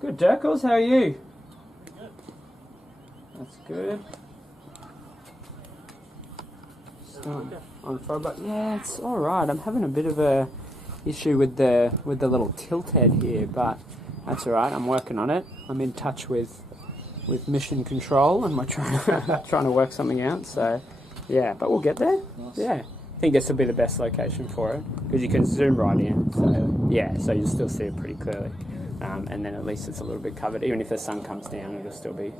Good, Dirkles, how are you? Good. That's good. On throwback, yeah, it's all right. I'm having a bit of a issue with the little tilt head here, but that's all right. I'm working on it. I'm in touch with mission control, and we're trying to work something out. So, yeah, but we'll get there. Nice. Yeah, I think this will be the best location for it because you can zoom right in. So yeah, so you'll still see it pretty clearly. And then at least it's a little bit covered. Even if the sun comes down, it'll still be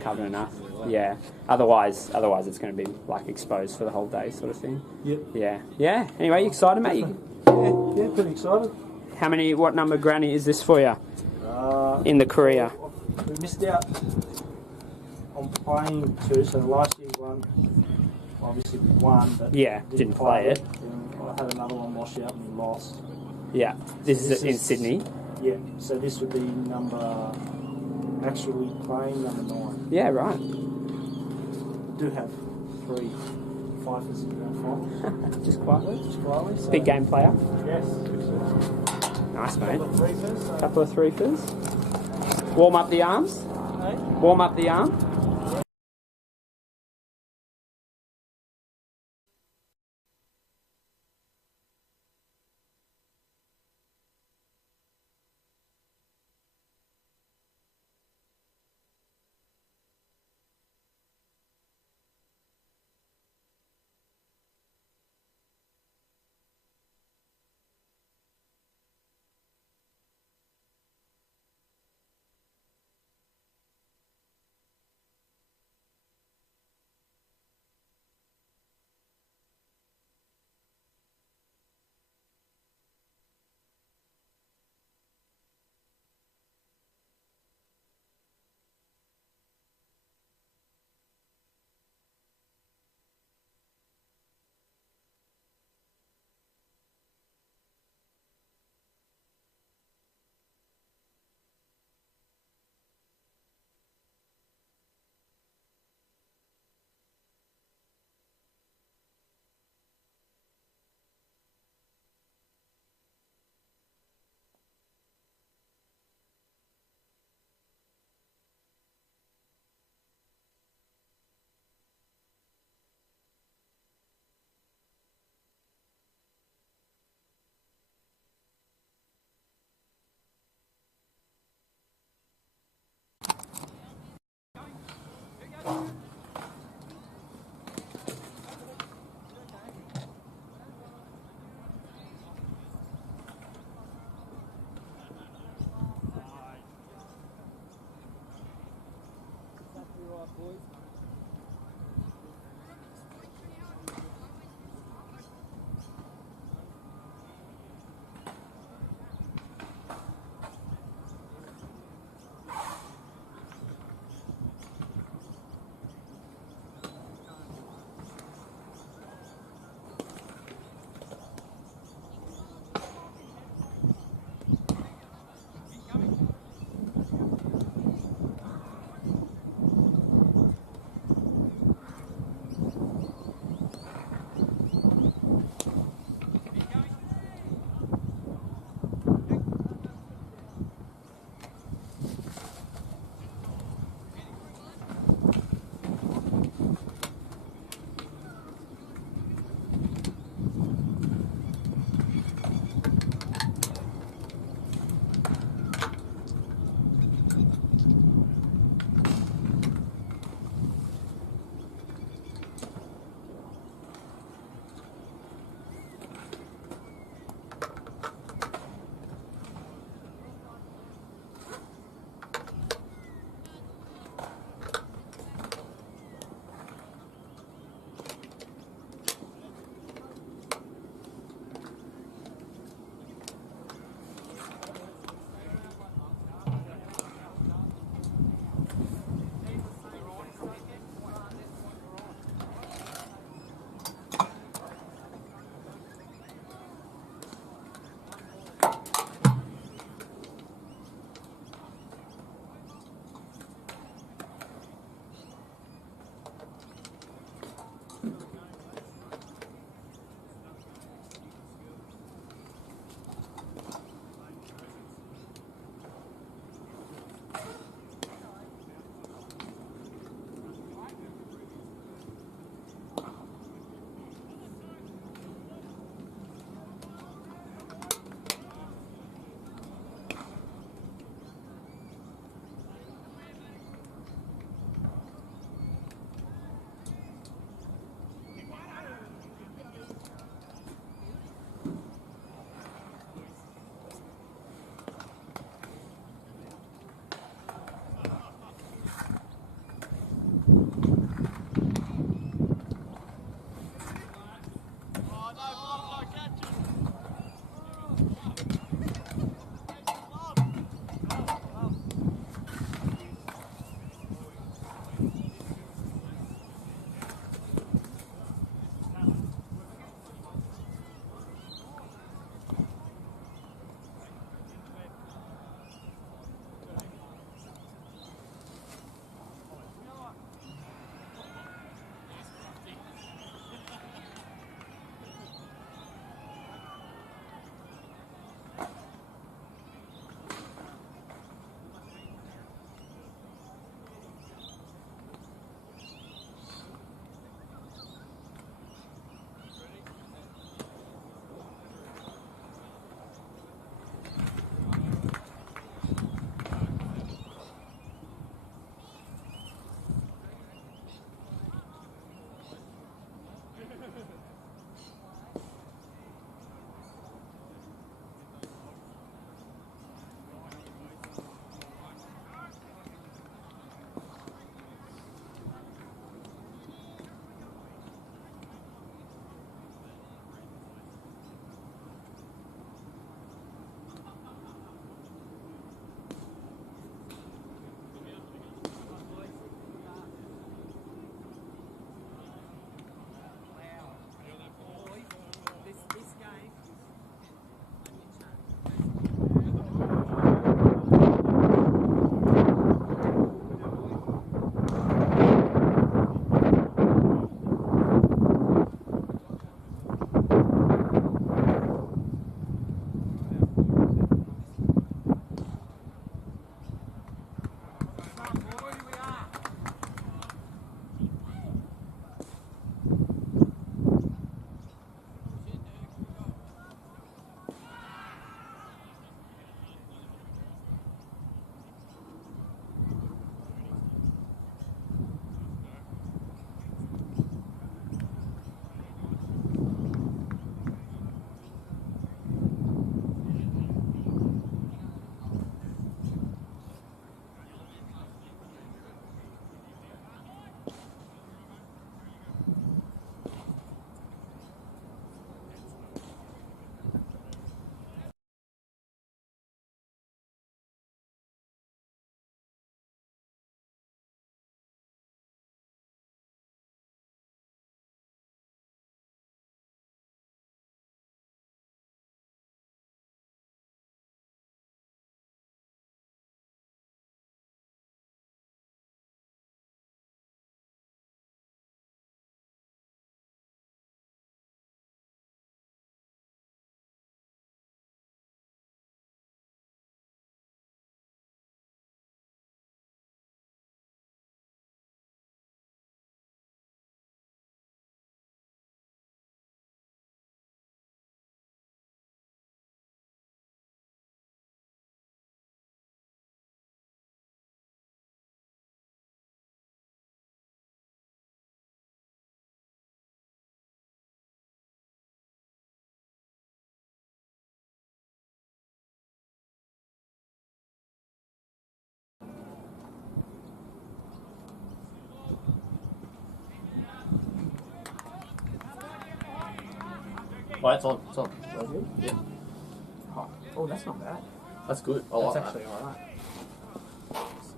covered enough. Yeah. Otherwise it's going to be like exposed for the whole day, sort of thing. Yep. Yeah. Yeah. Anyway, you excited, mate? Yeah, pretty excited. What number granny is this for you? In the career. We missed out on playing 2, so last year one, obviously we won, but yeah, didn't play it. I had another one wash out and we lost. Yeah. This is in Sydney. Yeah, so this would be actually playing number 9. Yeah, right. Do have 3 fifers in the final. Just quietly? Just quietly. So big game player? Yes. Nice, mate. Couple of 3-fers. Warm up the arms? Hey? Warm up the arm? Wait, it's on. It's on. Yeah. Oh, that's not bad. That's good. I That's like actually that. alright.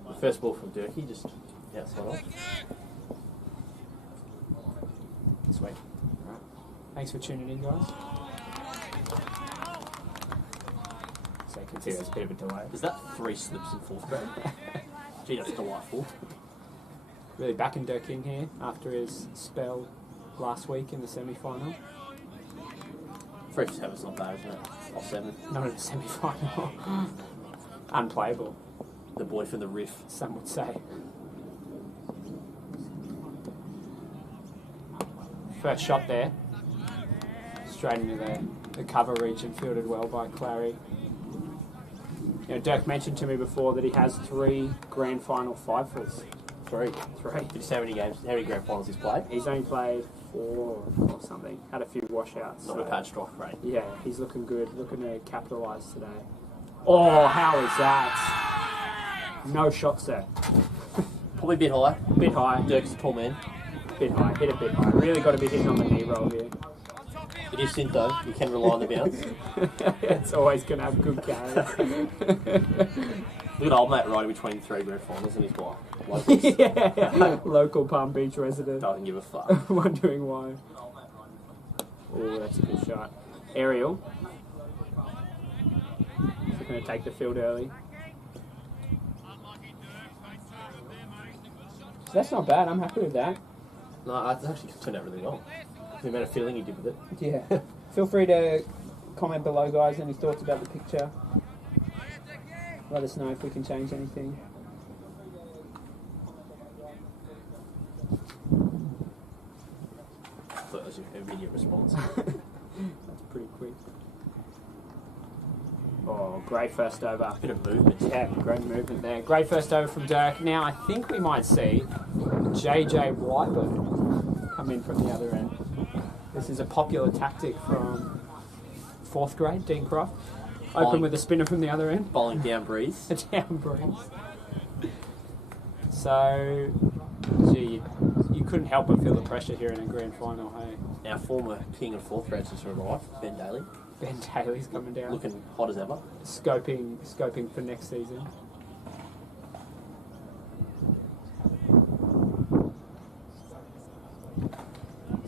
The first ball from Durkee, just outside off. Sweet. Alright. Thanks for tuning in, guys. So you can see there's a bit of a delay. Is that 3 slips in 4th grade? Gee, that's delightful. Really backing Dirk in here after his spell last week in the semi-final. 3 for 7's not bad, isn't it? Off 7. Not in the semi-final. Unplayable, The boy from the Riff. some would say. First shot there. Straight into the cover region, fielded well by Clary. You know, Dirk mentioned to me before that he has 3 grand final 5-footers. 3. 3. Did you say how many games, how many grand finals he's played? He's only played 4 or something. Had a few washouts. Not a bad strike rate. Yeah, he's looking good. Looking to capitalise today. Oh, how is that? No shots there. Probably a bit high. Bit high. Dirk's a tall man. Bit high. Hit a bit high. Really got to be hitting on the knee roll here. It is synth though. You can rely on the bounce. It's always going to have good carry. Look at old mate riding between 3 grand finals and his wife. Locals. Yeah. Local Palm Beach resident. Doesn't give a fuck. Wondering why. Oh, that's a good shot. Aerial. He's going to take the field early. So that's not bad. I'm happy with that. No, it's actually turned out really well. The amount of feeling he did with it. Yeah. Feel free to comment below, guys, any thoughts about the picture. Let us know if we can change anything. I thought it was your immediate response. That's pretty quick. Oh, great first over. Bit of movement. Yeah, great movement there. Great first over from Dirk. Now, I think we might see JJ Whiteburn come in from the other end. This is a popular tactic from 4th grade, Dean Croft. Open Bowling. with a spinner from the other end. Bowling down breeze. A down breeze. So, gee, you couldn't help but feel the pressure here in a grand final, hey? Our former king of 4th grade since arrived, Ben Daly. Ben Daly's coming down. Looking hot as ever. Scoping for next season.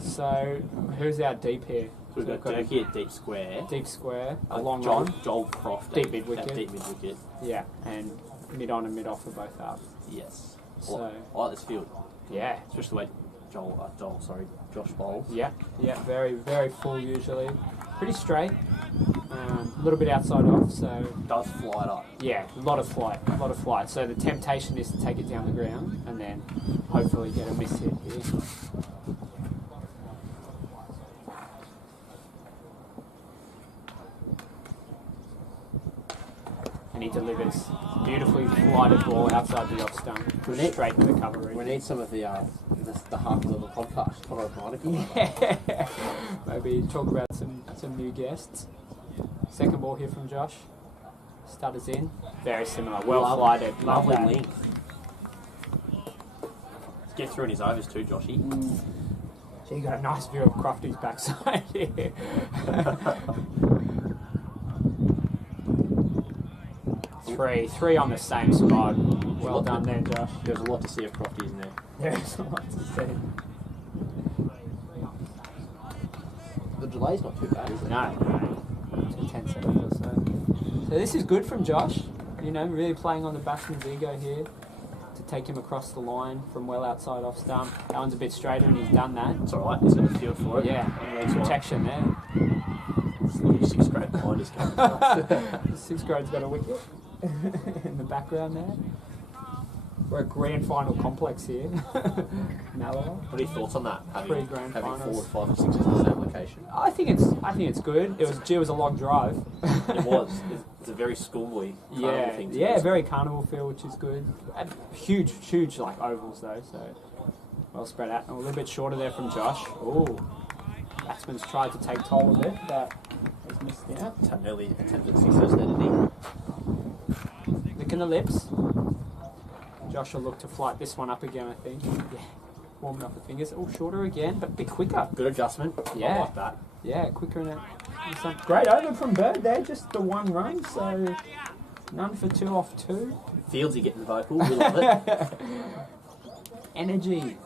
So, who's our deep here? So we've got Durkee at deep square. Deep square, a long Joel, on. Joel Croft. Deep at mid-wicket. Deep mid-wicket. Yeah, and mid on and mid off are both up. Yes. So- I like this field. Yeah. Especially the way Josh bowls. Yeah, very, very full usually. Pretty straight. A little bit outside off, so Does fly it up. yeah, a lot of flight. So the temptation is to take it down the ground and then hopefully get a miss hit here. And he delivers beautifully flighted ball outside the off stump, straight to the cover We ring. need some of the half of the podcast. Conor O'Brien to come on. Yeah, maybe talk about some new guests. Second ball here from Josh. Stutters in. Very similar. Well flighted. Love Lovely that. length. Let's get through in his overs too, Joshy. So you got a nice view of Crofty's backside here. Three on the same spot. Well done there, Josh. There's a lot to see of Crofty, isn't there? There's a lot to see. The delay's not too bad, is it? No. 10 seconds or so. So this is good from Josh. You know, really playing on the batsman's ego here to take him across the line from well outside off stump. That one's a bit straighter and he's done that. It's alright, he's got the field for it. Yeah, That's protection there. It's like 6th grade behind his coming. The 6th grade's got a wicket in the background there. We're a grand final complex here. Malabar. What are your thoughts on that? Three grand having finals. 4 or 5 or 6 in the same location. I think it's good. It was a long drive. It was. It's a very schoolboy carnival thing to do. Very carnival feel, which is good. And huge like ovals though, so well spread out. A little bit shorter there from Josh. Oh, batsman's tried to take toll of it, but he's missed out. It's an early attempt at 6 there, didn't he? Licking the lips. Josh will look to flight this one up again, I think. Yeah, warming up the fingers. Oh, shorter again, but a bit quicker. Good adjustment. Yeah. I like that. Yeah, quicker in it. Great over from Bird there, just the one run, so none for 2 off 2. Fieldsy getting vocal, we love it. Energy.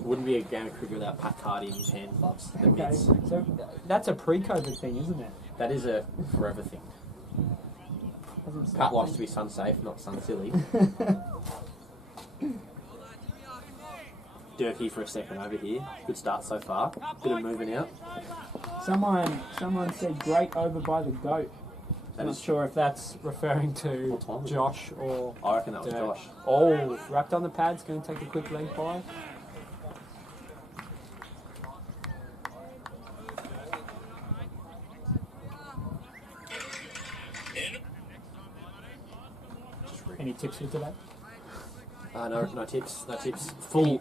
Wouldn't be a game of cricket without Pat Carty and his hand gloves. The Okay, mitts. so that's a pre-COVID thing, isn't it? That is a forever thing. Pat likes to be sun safe, not sun silly. Durkee for a second over here. Good start so far. Bit of moving out. Someone said great over by the goat. I'm not sure if that's referring to Josh or... I reckon that was Dirk. Josh. Oh, wrapped on the pads, going to take a quick leg by. Any tips for today? No tips. No tips.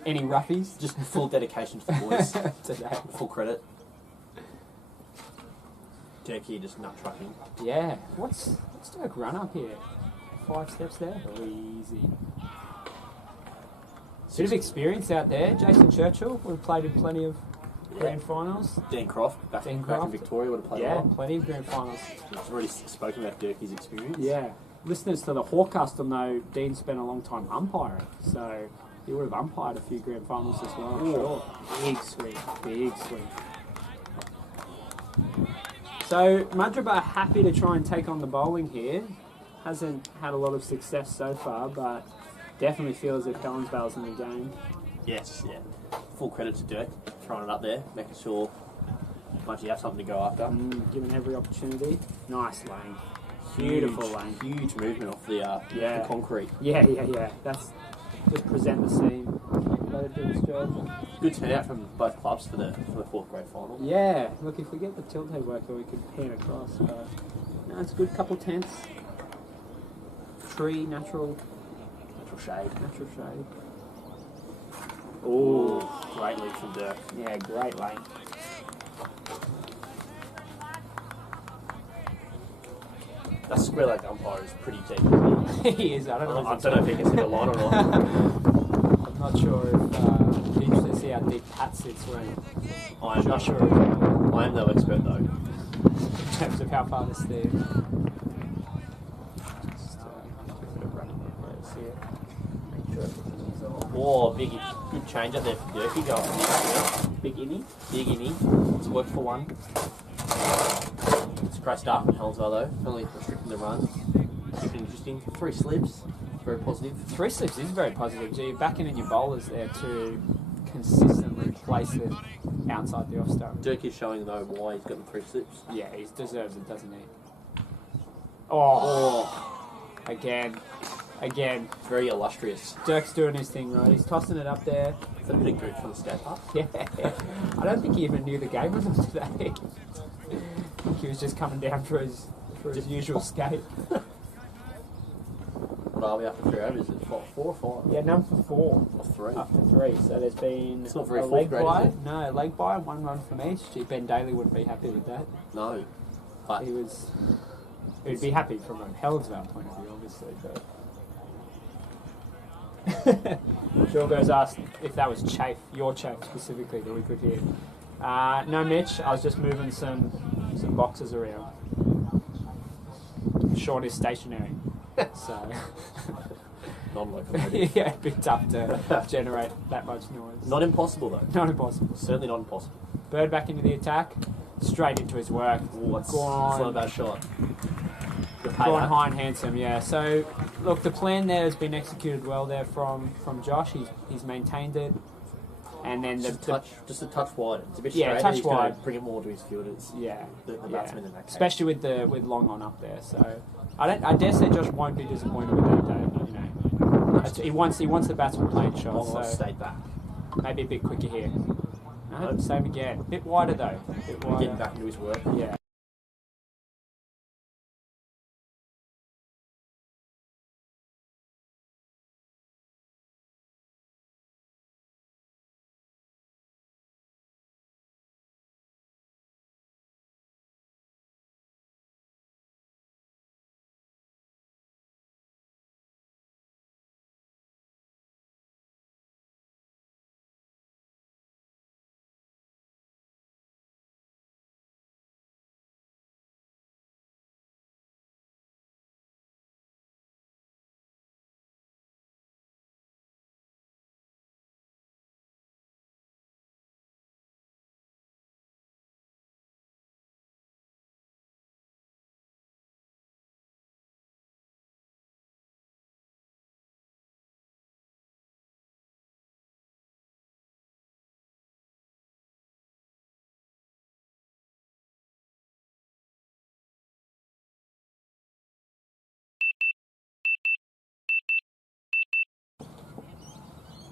Any roughies? Just full dedication to the boys. Today. Full credit. Durkee just nut trucking. Yeah. What's Dirk run up here? 5 steps there? Easy. Bit of experience out there. Jason Churchill, we've played in plenty of grand finals. Dan Croft, back in Victoria, would have played a Yeah, lot. plenty of grand finals. We've already spoken about Durkee's experience. Yeah. Listeners to the Hawkcast will know Dean spent a long time umpiring, so he would have umpired a few grand finals as well, I'm sure. Big swing, big swing. So Mudgeeraba are happy to try and take on the bowling here. Hasn't had a lot of success so far, but definitely feels as if Helensvale's in the game. Yes, yeah. Full credit to Dirk, throwing it up there, making sure Mudgee have something to go after. Given every opportunity. Nice lane. Beautiful lane. Huge movement off the concrete. Yeah. That's just present the scene. Let it do its job. Good turnout from both clubs for the 4th grade final. Yeah, look, if we get the tilt head worker, we could pan across. But no, it's a good couple tents. Tree, natural shade. Oh, great lead from Dirk. Yeah, great lane. That square leg umpire is pretty deep. He is. I don't know. I don't know if he can see the line or not. I'm not sure if he needs to see how deep Pat sits when I'm not sure I am no expert though. in terms of how far to steer. Just give it a run in there, see it. Make sure everything's all. Oh, good change up there for Durkee going. Big innie. Big innie. It's worked for one. It's a great start from Helensvale though. Only restricting the run. Keeping it interesting. 3 slips. Very positive. 3 slips is very positive. So you're backing in your bowlers there to consistently place it outside the off stump. Dirk is showing though why he's gotten 3 slips. Yeah, he deserves it, doesn't he? Oh. Again. Very illustrious. Dirk's doing his thing right. He's tossing it up there. It's a bit of good from the skate park. Yeah. I don't think he even knew the game was on today. I think he was just coming down for his usual skate. What are we after 3 overs? Is it 4 or 5? Yeah, none for 4. Or 3? Up to 3. So there's been It's not very a fourth leg grade, by. is it? No, a leg by, 1 run from each. Gee, Ben Daly wouldn't be happy with that. No. But He'd be happy from a Helensvale point of view, obviously, but... Jorgo's asked if that was chafe, your chafe specifically, that we could hear. No, Mitch, I was just moving some boxes around. Sean is stationary, so... non-locomotive. Yeah, a bit tough to generate that much noise. Not impossible though. Not impossible. Certainly not impossible. Bird back into the attack, straight into his work. Ooh, it's Gone. not a bad shot. Gone high and handsome, yeah. So, look, the plan there has been executed well there from Josh. He's maintained it, and then just a touch wide. It's a bit Yeah, straight. touch He's wide. Gonna bring it more to his fielders. Yeah, The batsmen in that case. especially with Long on up there. So, I dare say Josh won't be disappointed with that day. You know, he wants the batsman playing shots. Long So stayed back. maybe a bit quicker here. No, same again. Bit wider though. Bit wider. Getting back into his work. Yeah.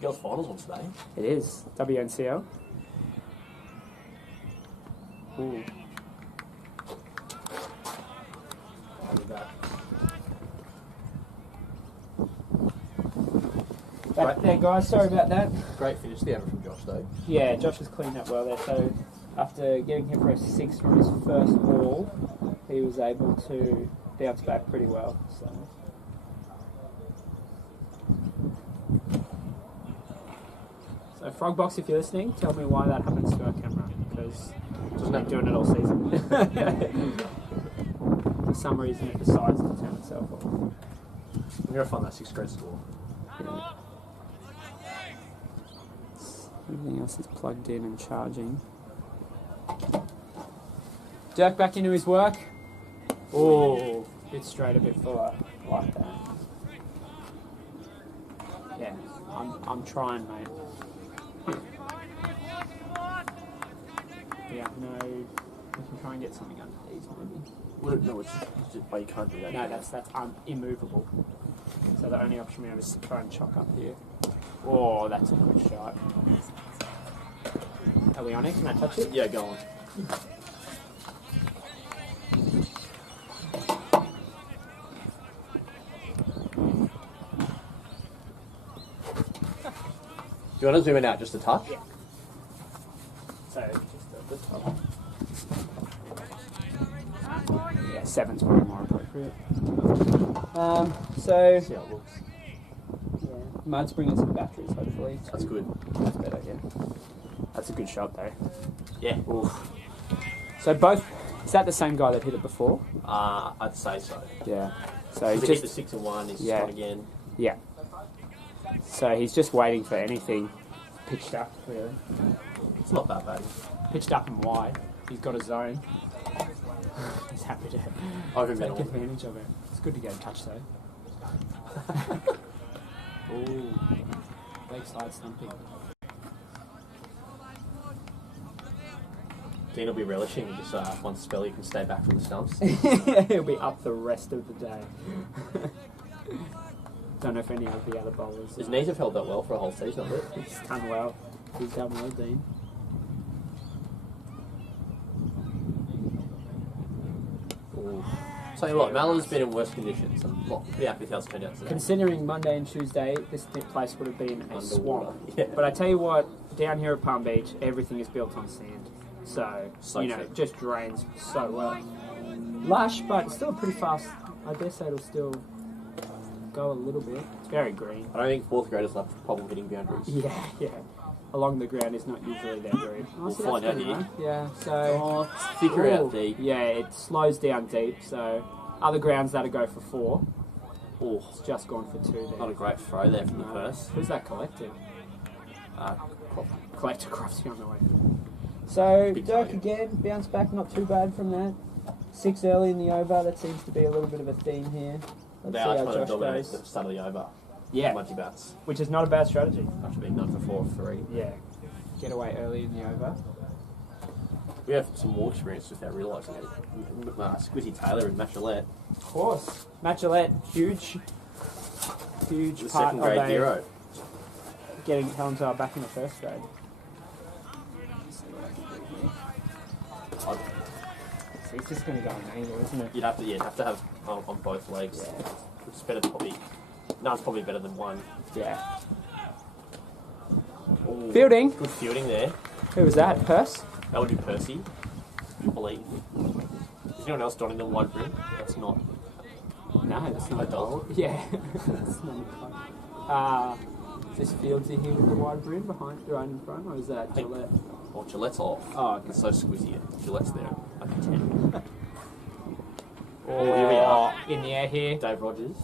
Girls finals on today. It is. WNCL. Ooh. I'll be back. Back there, guys. Sorry about that. Great finish the over from Josh though. Yeah, Josh has cleaned up well there. So after getting him for a 6 from his first ball, he was able to bounce back pretty well. So Frogbox, if you're listening, tell me why that happens to our camera, because Doesn't been doing it all season. For some reason, it decides to turn itself off. I'm gonna find that 6th grade score. Yeah. Everything else is plugged in and charging. Dirk back into his work. Oh, bit straight, a bit fuller. Like that. Yeah, I'm trying, mate. Yeah, no, we can try and get something under these maybe. Well, no, it's just why you can't do that. No, that's immovable. So the only option we have is to try and chock up here. Oh, that's a good shot. Are we on it? Can I touch it? Yeah, go on. Do you want to zoom it out just a touch? Yeah. So just at the top. Yeah, 7's probably more appropriate. So See how it looks. yeah, Mud's bringing some batteries hopefully. That's good. That's better, yeah. That's a good shot though. Yeah. Oof. So both, is that the same guy that hit it before? I'd say so. Yeah. So He he's hit the just 6 and 1. He's Yeah. shot again. yeah. So he's just waiting for anything pitched up really. It's not that bad. Pitched up and wide. He's got a zone. He's happy to Over take middle. advantage of it. It's good to get a touch though. Ooh, leg side stumping. Dean will be relishing just once Spelly can stay back from the stumps. He'll be up the rest of the day. Don't know if any of the other bowlers. His knees have held that well for a whole season, haven't they? He's done well. He's done well, Dean. So a lot. Mallo's been in worse conditions. I'm pretty happy with how it's turned out today. Considering Monday and Tuesday, this place would have been a Underwater. swamp. Yeah. But I tell you what, down here at Palm Beach, everything is built on sand. So, So you know, true. it just drains so well. Lush, but still pretty fast. I dare say it'll still go a little bit. It's very green. I don't think 4th graders have a problem hitting boundaries. Yeah, yeah. Along the ground is not usually that green. We'll see, find that's out good, here. right? Yeah, so... Oh, it's thicker Ooh, out deep. Yeah, it slows down deep, so other grounds that'll go for 4. Oh, It's just gone for 2 there. not a great throw there from the first. Who's that collective? Crop. Collector Crofty on the way. So, Big Dirk target. again, bounce back, not too bad from that. 6 early in the over, that seems to be a little bit of a theme here. Let's They see are how trying to Josh dominate goes. the start of the over. Yeah, Mudgy bats. which is not a bad strategy. After being done for 4 or 3. Yeah, get away early in the over. We have some more experience without realising it. Squizzy Taylor and Matt Gillette. Of course. Matt Gillette, huge The part 2nd of grade hero. getting Helensvale back in the 1st grade. I'd- So it's just going to go an angle, isn't it? You'd have to have on both legs. Yeah. It's better than probably. None's probably better than one. Yeah. Ooh, Fielding. Good fielding there. Who was that? Purse? That would be Percy. I believe. Is anyone else donning the wide brim? That's not. No, that's not A dog? Yeah. That's not is this Fieldsy here with the wide brim behind, right in front, or is that Hey. Gillette? Well, Gillette's off. Oh, okay. It's so squizzy. Gillette's there. Like a 10. Oh, here we are. In the air here. Dave Rogers.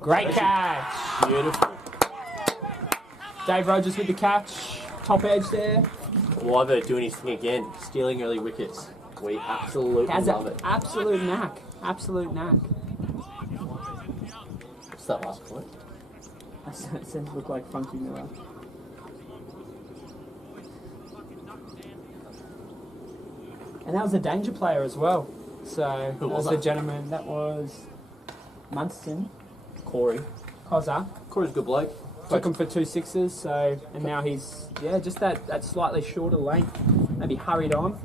Great catch. Beautiful. Dave Rogers with the catch. Top edge there. Wyver doing his thing again. Stealing early wickets. We absolutely Has love an it. absolute knack. Absolute knack. What's that last point? That seems to look like Funky Miller. And that was a danger player as well. So Who that was was the that? gentleman. That was Munson. Corey. Kozza. Corey's a good bloke. took him for 2 sixes. So and now he's just that slightly shorter length. Maybe hurried on.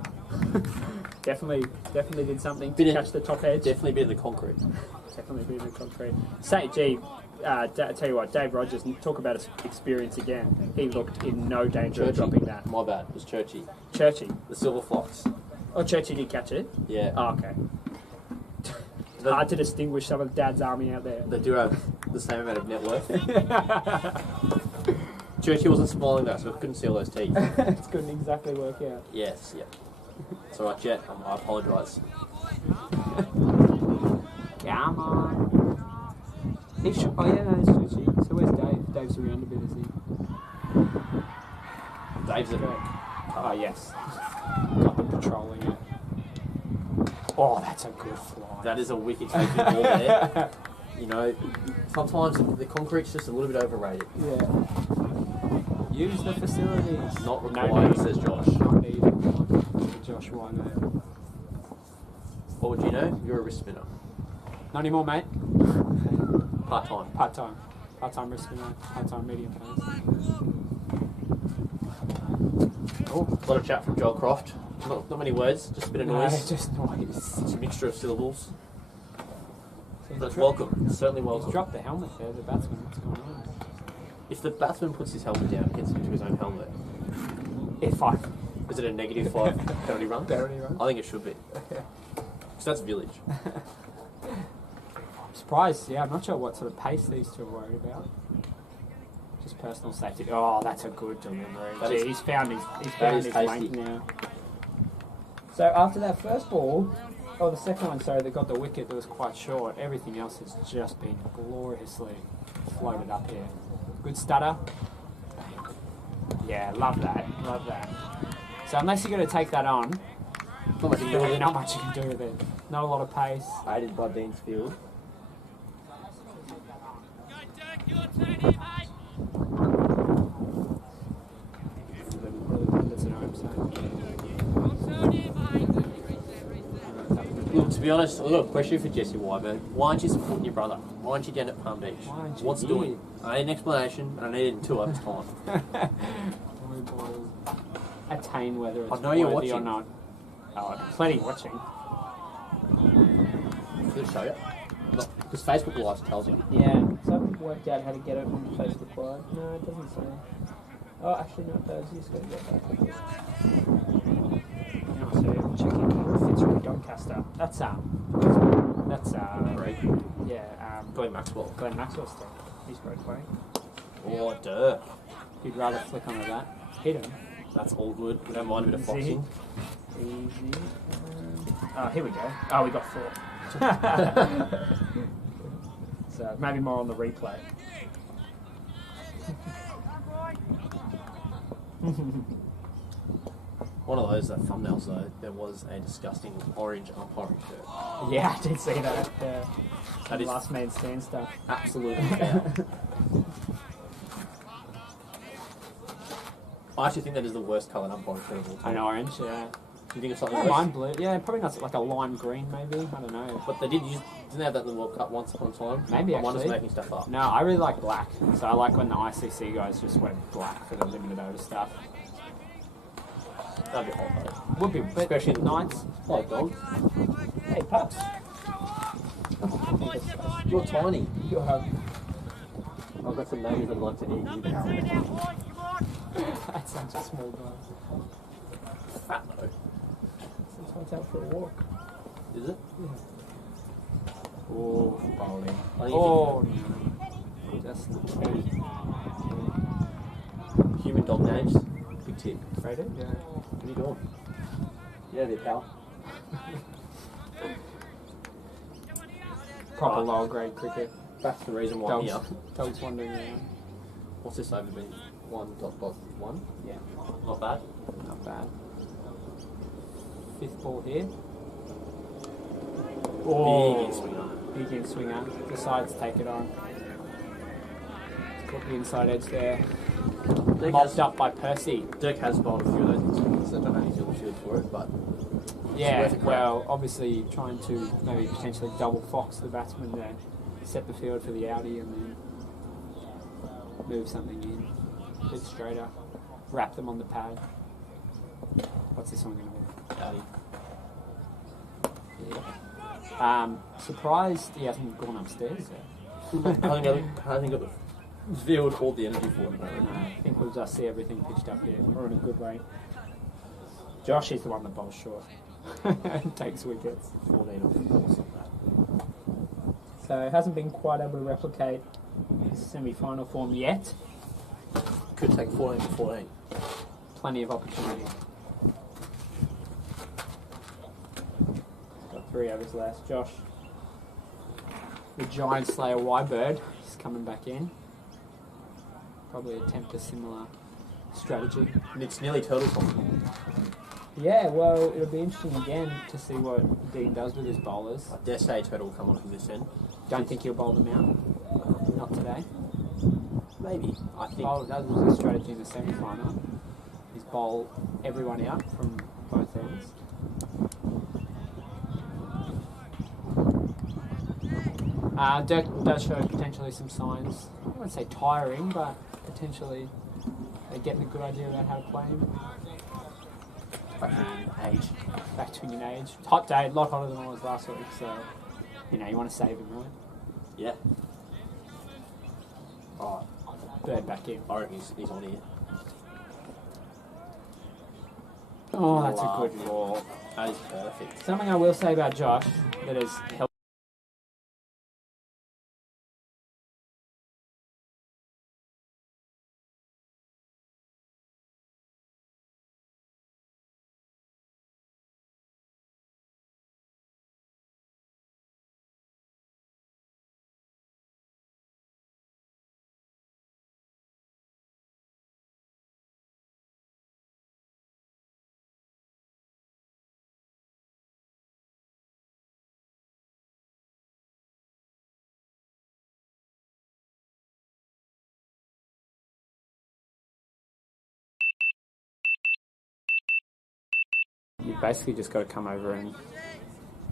definitely did something to catch the top edge. Definitely a bit of the concrete. Definitely be in the concrete. Say, gee, tell you what, Dave Rogers, talk about his experience again. He looked in no danger of dropping that. My bad. It was Churchy. Churchy. The Silver Fox. Oh, Churchy did catch it? Yeah. Oh, okay. Hard to distinguish some of Dad's army out there. They do have the same amount of net worth. Churchy wasn't smiling though, so I couldn't see all those teeth. It couldn't exactly work out. Yes, yeah. It's alright, Jet. I apologise. Come on. Oh yeah, no, it's Churchy. So where's Dave? Dave's around a bit, is he? Dave's at Oh yes. Got the patrolling it. Oh, that's a good fly. That is a wicked taking ball there. You know, sometimes the concrete's just a little bit overrated. Yeah. Use the facilities. Not required, says Josh. Not needed. Josh, why not? What would you know? You're a wrist spinner. Not anymore, mate. Part-time. Part-time. Part-time wrist spinner. Part-time medium pace. Oh, a lot of chat from Joel Croft. Not many words, just a bit of noise. No, just noise. It's a mixture of syllables. So But it's welcome. It's certainly welcome. He's dropped the helmet there, the batsman. What's going on? If the batsman puts his helmet down and hits into his own helmet, F5. is it a -5 penalty run? Penalty run? I think it should be. Because that's village. I'm surprised, I'm not sure what sort of pace these two are worried about. Just personal safety. Oh, that's a good delivery. He's found his length now. So after that first ball, the second one, sorry, that got the wicket that was quite short, everything else has just been gloriously floated up here. Good stutter. Yeah, love that. So unless you're going to take that on, Not much you can do with it. not much you can do with it. Not a lot of pace. Aided by Deansfield. Look, to be honest, I've got a question for Jesse Wyman. Why aren't you supporting your brother? Why aren't you down at Palm Beach? What's he doing? I need an explanation, and I need it in 2 hours' time. Attain whether it's I know you're worthy or watching. not. Oh, plenty watching. Does it show you? Because Facebook Live tells you. Yeah, so I haven't worked out how to get it on Facebook Live. No, it doesn't say. Oh, actually, no, it does. You just got to get that. Now, so check in Fitzroy Doncaster. That's Great. Glenn Maxwell. Glenn Maxwell's stuff. He's great playing. Oh, duh. You'd rather flick onto that. Hit him. That's all good. We don't mind a bit of foxing. Easy. Oh, here we go. Oh, we got 4. So maybe more on the replay. One of those thumbnails though, there was a disgusting orange umpiring shirt. Yeah, I did see that. That is last man stand stuff. absolutely foul. I actually think that is the worst coloured umpiring shirt of all time. An orange, yeah. Do you think of something I don't worse? mind blue. Yeah, probably not like a lime green, maybe. I don't know. But they didn't they have that in the World Cup once upon a time? Maybe, I'm just actually. making stuff up. No, I really like black. So I like when the ICC guys just wear black for the limited over stuff. That'd be hot though. Would be, but Especially especially nights. Like dogs. Hey, pups. You're tiny. You'll have. I've got some neighbours that'd like to eat you, pal. That's such a small guy. Fat though. Sometimes out for a walk. Is it? Oh, bowling. I think Oh, no. Just human dog names. Big tip. Rated? Yeah. What are you doing? Yeah, there, pal. Proper lower grade cricket. That's the reason why I'm here. Dogs wandering around. What's this over been? 1.1? Yeah, Not bad. not bad. 5th ball here. Big in swinger. Big in swinger. Decides to take it on. Got the inside edge there. Mopped up by Percy. Dirk has bowled a few of those in swingers. I don't know if he's on the field for it, but Yeah, worth a crack. well, obviously trying to maybe potentially double fox the batsman there. Set the field for the outie and then move something in a bit straighter, wrap them on the pad. What's this one going to be? Yeah. Surprised he hasn't gone upstairs yet. I think I've got the field all the energy for him. I think we'll just see everything pitched up here. We're in a good way. Josh is the one that bowls short and takes wickets. 14 or 4 something like that. So hasn't been quite able to replicate his semi-final form yet. Could take 14 to 14. Plenty of opportunity. Got 3 overs left. Josh, the giant slayer Wybird, is coming back in. Probably attempt a similar strategy. And it's nearly turtle time. Yeah, well, it'll be interesting again to see what Dean does with his bowlers. I dare say turtle will come on from this end. Don't think he'll bowl them out. Not today. Maybe. I think. Oh, that was his strategy in the semi-final. He's bowl everyone out from both ends. Dirk does show potentially some signs. I wouldn't say tiring, but potentially they're getting a good idea about how to play him. Age. Back to Union age. It's a hot day, a lot hotter than it was last week, so you want to save him, right? Yeah. Oh, Bird back in. I reckon he's on here. Oh, that's a good ball. That is perfect. Something I will say about Josh that has helped. You've basically just got to come over and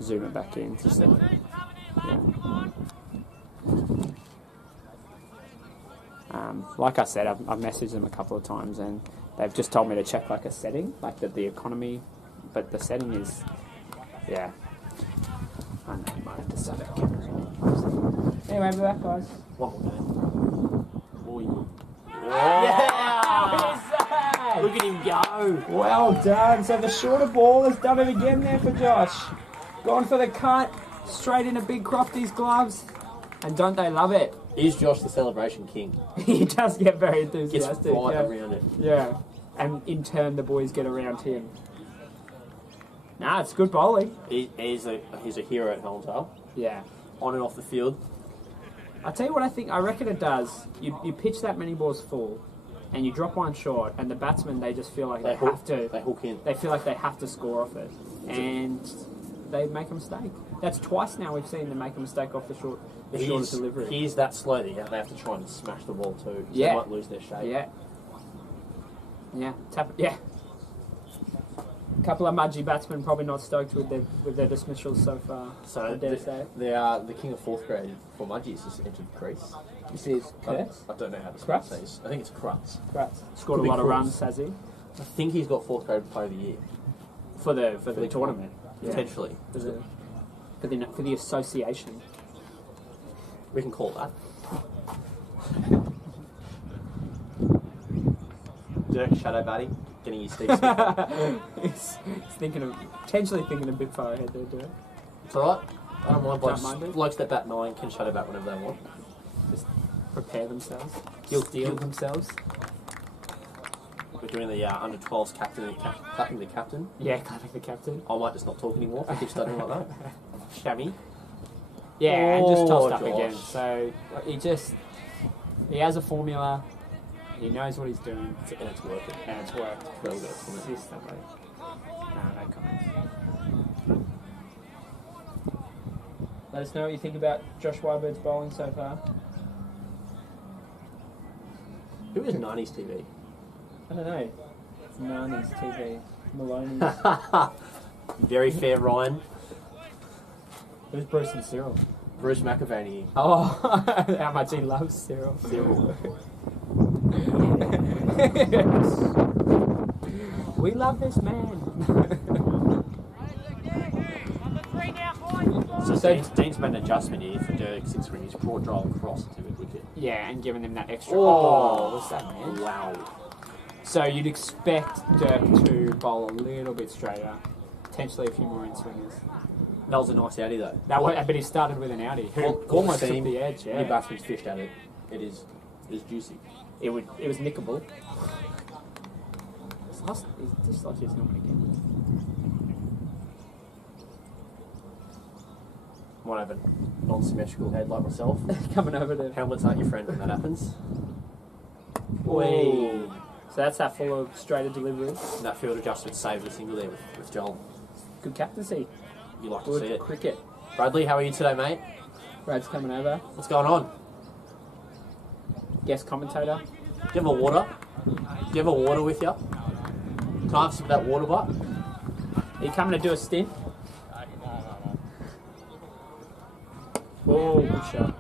zoom it back in. Just yeah. Like I said, I've messaged them a couple of times and they've just told me to check like a setting, like that the economy, but the setting is, yeah. I know you might have to start that camera. Anyway, we're back, guys. One more game. Yeah! Look at him go! Well done. So the shorter ball has done it again there for Josh. Gone for the cut, straight into Big Crofty's gloves. And don't they love it? Is Josh the celebration king? He does get very Gets enthusiastic. right Yeah. around it. Yeah. And in turn, the boys get around him. Nah, it's good bowling. He's a hero at Helensvale. Yeah. On and off the field. I'll tell you what I reckon it does. You pitch that many balls full, and you drop one short, and the batsmen, they just feel like they have to... They hook in. They feel like they have to score off it. And they make a mistake. That's twice now we've seen them make a mistake off the shorter delivery. He's that slow that they have to try and smash the ball too. So Yeah. they might lose their shape. Yeah. Yeah. Yeah. A couple of Mudgee batsmen probably not stoked with their dismissals so far. So I dare say. the king of fourth grade for Mudgee's just entered the crease. This is Kurtz. I don't know how to Kratz? say this. I think it's Kratz. Scored a Could be lot of Kratz. runs, has he? I think he's got fourth grade player of the year. For the tournament. Yeah. Potentially. For the association. We can call it that. Dirk shadow batting, getting his Steve Smith. he's potentially thinking a bit far ahead there, Dirk. It's alright. I don't mind. Don't mind it? Blokes that bat 9 can shadow bat whenever they want. Just prepare themselves. Steel themselves. We're doing the under 12s captain, clapping the captain. Yeah, clapping the captain. I might just not talk anymore if I keep stuttering like that. Shabby. Yeah, and just tossed up Josh. again. So he has a formula. He knows what he's doing, And it's working. and it's worked Well good, isn't it? consistently. No comments. Let us know what you think about Josh Wybird's bowling so far. Who is 90s TV? I don't know. It's Nani's TV. Maloney's. Very fair, Ryan. Who's Bruce and Cyril? Bruce McAvaney. Oh, how much he loves Cyril. Cyril. We love this man. So Dean's made an adjustment here for Dirk since when he's brought Joel across to the wicket. Yeah, and giving them that extra. Oh, what's that, man? Wow. So you'd expect Dirk to bowl a little bit straighter, potentially a few more in-swingers. That was a nice outie though. But he started with an outie. Who almost took the edge. Yeah, your batsman's fished at it. It is juicy. It was nickable. This lot is not going to get. Might have a non-symmetrical head like myself. Coming over to Helmets aren't your friend when that happens. Wee. So that's that full of straighter delivery. And that field adjustment saved a single there with Joel. Good captaincy. You like to Good see it. cricket. Bradley, how are you today, mate? Brad's coming over. What's going on? Guest commentator. Do you have a water? Do you have a water with you? Can I have some of that water, butt? Are you coming to do a stint? Oh, good shot.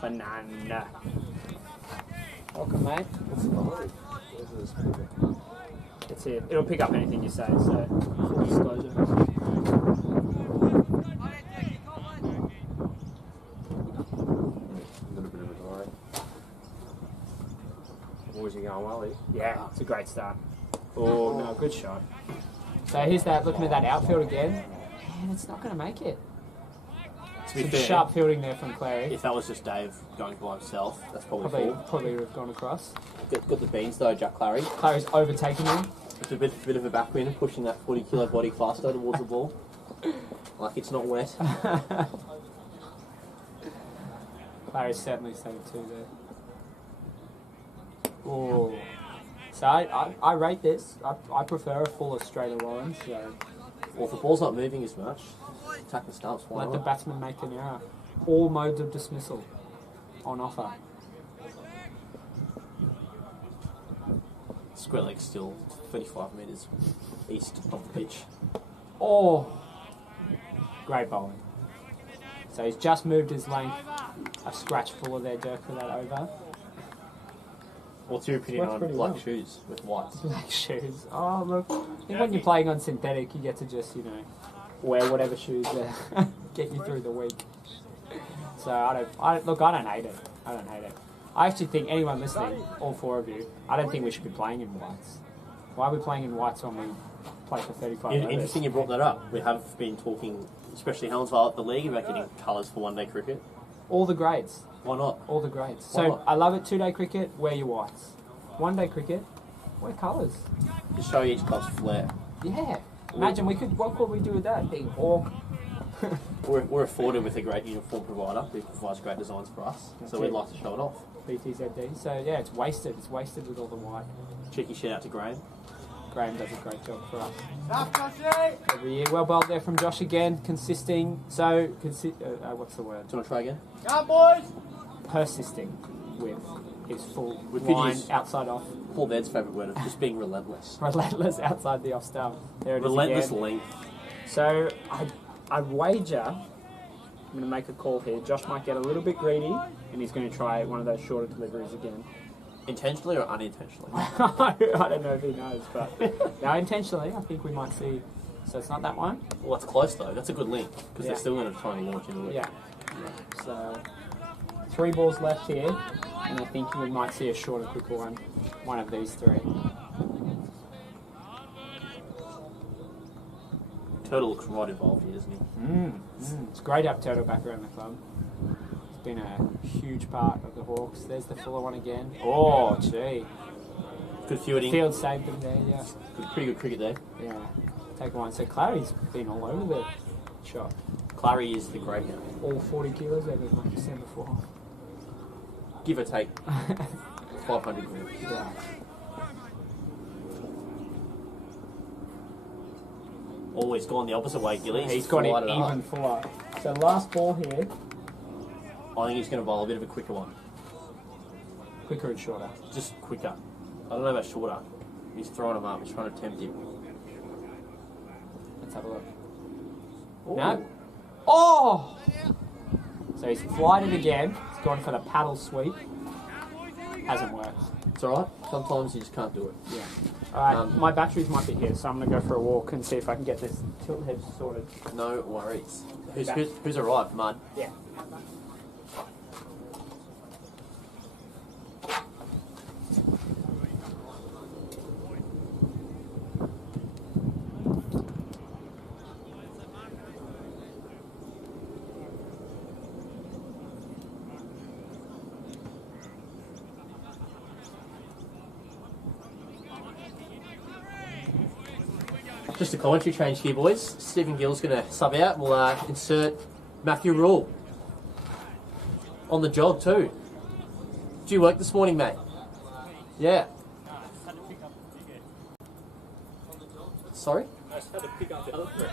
Banana. Welcome, mate. That's it. It'll pick up anything you say, so full disclosure. Boys are going well, eh? Yeah, it's a great start. Oh, no, good shot. So here's that, looking at that outfield again. Man, it's not going to make it. To be Some fair, sharp fielding there from Clary. if that was just Dave going by himself, that's probably cool. Probably would have gone across. Got the beans though, Jack Clary. Clary's overtaking him. It's a bit of a backwind, pushing that 40-kilo body faster towards the ball. Like it's not wet. Clary's certainly saved two there. Oh. So I rate this. I prefer a fuller, straighter line. So Well, if the ball's not moving as much, attack the stumps. Why let the not? batsman make an error. All modes of dismissal on offer. Square leg's still 35 metres east of the pitch. Oh, great bowling. So he's just moved his length. A scratch fuller there, Dirk, for that over. What's your opinion Works on pretty black well. shoes with whites? Black shoes. Oh, look. I think when you're playing on synthetic, you get to just, wear whatever shoes get you through the week. So I don't hate it. I don't hate it. I actually think anyone listening, all four of you, I don't think we should be playing in whites. Why are we playing in whites when we play for 35 overs? Interesting you brought that up. We have been talking, especially Helensvale at the league, about getting colours for one-day cricket. All the grades. Why not? All the grades. Why So not? I love it. 2-day cricket, wear your whites. 1-day cricket, wear colours. Just show each club's flair. Yeah. Imagine what could we do with that? Being orc. We're afforded with a great uniform provider who provides great designs for us, so we'd like to show it off. BTZD. So yeah, it's wasted. It's wasted with all the white. Cheeky shout out to Graham. Graham does a great job for us every year. Well bowled there from Josh again, consisting. So, what's the word? Do you want to try again? Persisting with his full We could line use- outside off. Paul Bed's favourite word of just being relentless. Relentless outside the off stump. There it is Relentless again. length. So I wager, I'm going to make a call here. Josh might get a little bit greedy, and he's going to try one of those shorter deliveries again. Intentionally or unintentionally? I don't know if he knows, but no, intentionally, I think we might see. So it's not that one. Well, that's close though. That's a good link because Yeah. they're still going to try and launch into it. Yeah. So 3 balls left here, and I think we might see a shorter, quicker one. One of these 3. Turtle looks right involved here, doesn't he? It's great to have Turtle back around the club. It's been a huge part of the Hawks. There's the fuller one again. Oh, gee. Good fielding. Field saved them there, yeah. Pretty good cricket there. Yeah. Take one. So Clary's been all over the shop. Clary is the great now. All 40 kilos over, like you said before. Give or take 500 grams. Yeah. Always gone the opposite way, Gilly. He's got it Fired up. even fuller. So last ball here, I think he's going to bowl a bit of a quicker one. quicker and shorter. Just quicker. I don't know about shorter. He's throwing him up. He's trying to tempt him. Let's have a look. Ooh. No. Oh! So he's flied it again. He's gone for the paddle sweep. Hasn't worked. It's alright. Sometimes you just can't do it. Yeah. Alright, my batteries might be here, so I'm going to go for a walk and see if I can get this tilt head sorted. No worries. Who's arrived, Mud? Yeah. Just a commentary change here, boys. Stephen Gill's going to sub out. We'll insert Matthew Rule. On the jog too. Did you work this morning, mate? Yeah. Sorry? I just had to pick up the other three.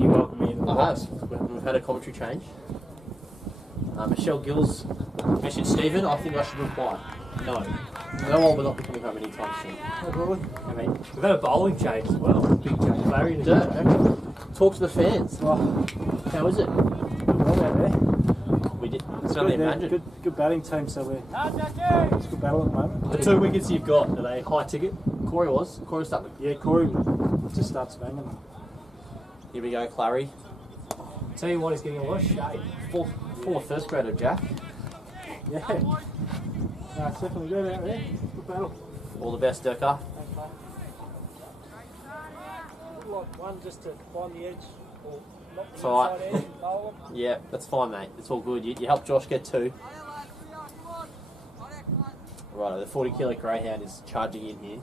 You welcome me in the I have. We've had a commentary change. Michelle Gills mentioned Stephen. I think I should reply. No. No one will not be coming home anytime soon. I mean, we've had a bowling change as well. Big change. Larry and Talk to the fans. Oh, How is it? well out there. We did. It's only imagine. Good batting team, so it's good battle at the moment. the 2 wickets you've got, are they high ticket? Corey was starting. Yeah, Corey just starts banging. Here we go, Clary. Tell you what, he's getting a lot of shade. Former first grader Jack. Yeah. No, it's definitely good out there. Good battle. All the best, Durka. Like one just to find the edge or not the It's all right. inside edge and bowl it. Yeah, that's fine, mate. It's all good. You helped Josh get 2. Right, the 40-kilo greyhound is charging in here.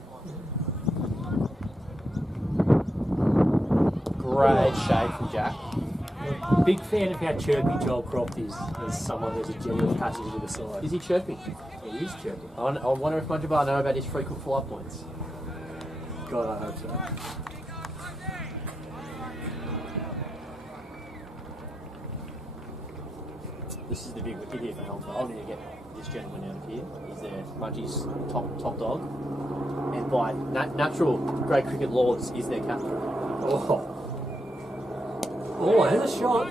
Great shade from Jack. Big fan of how chirpy Joel Croft is as someone who's a genuine passenger to the side. Is he chirping? He is chirpy. I wonder if Mudgeeraba know about his frequent fly points. God, I hope so. This is the big wicket here for Helensvale. I need to get this gentleman out of here. He's there. Mudgie's top dog. And by natural great cricket laws, is their captain. Oh, there's a shot.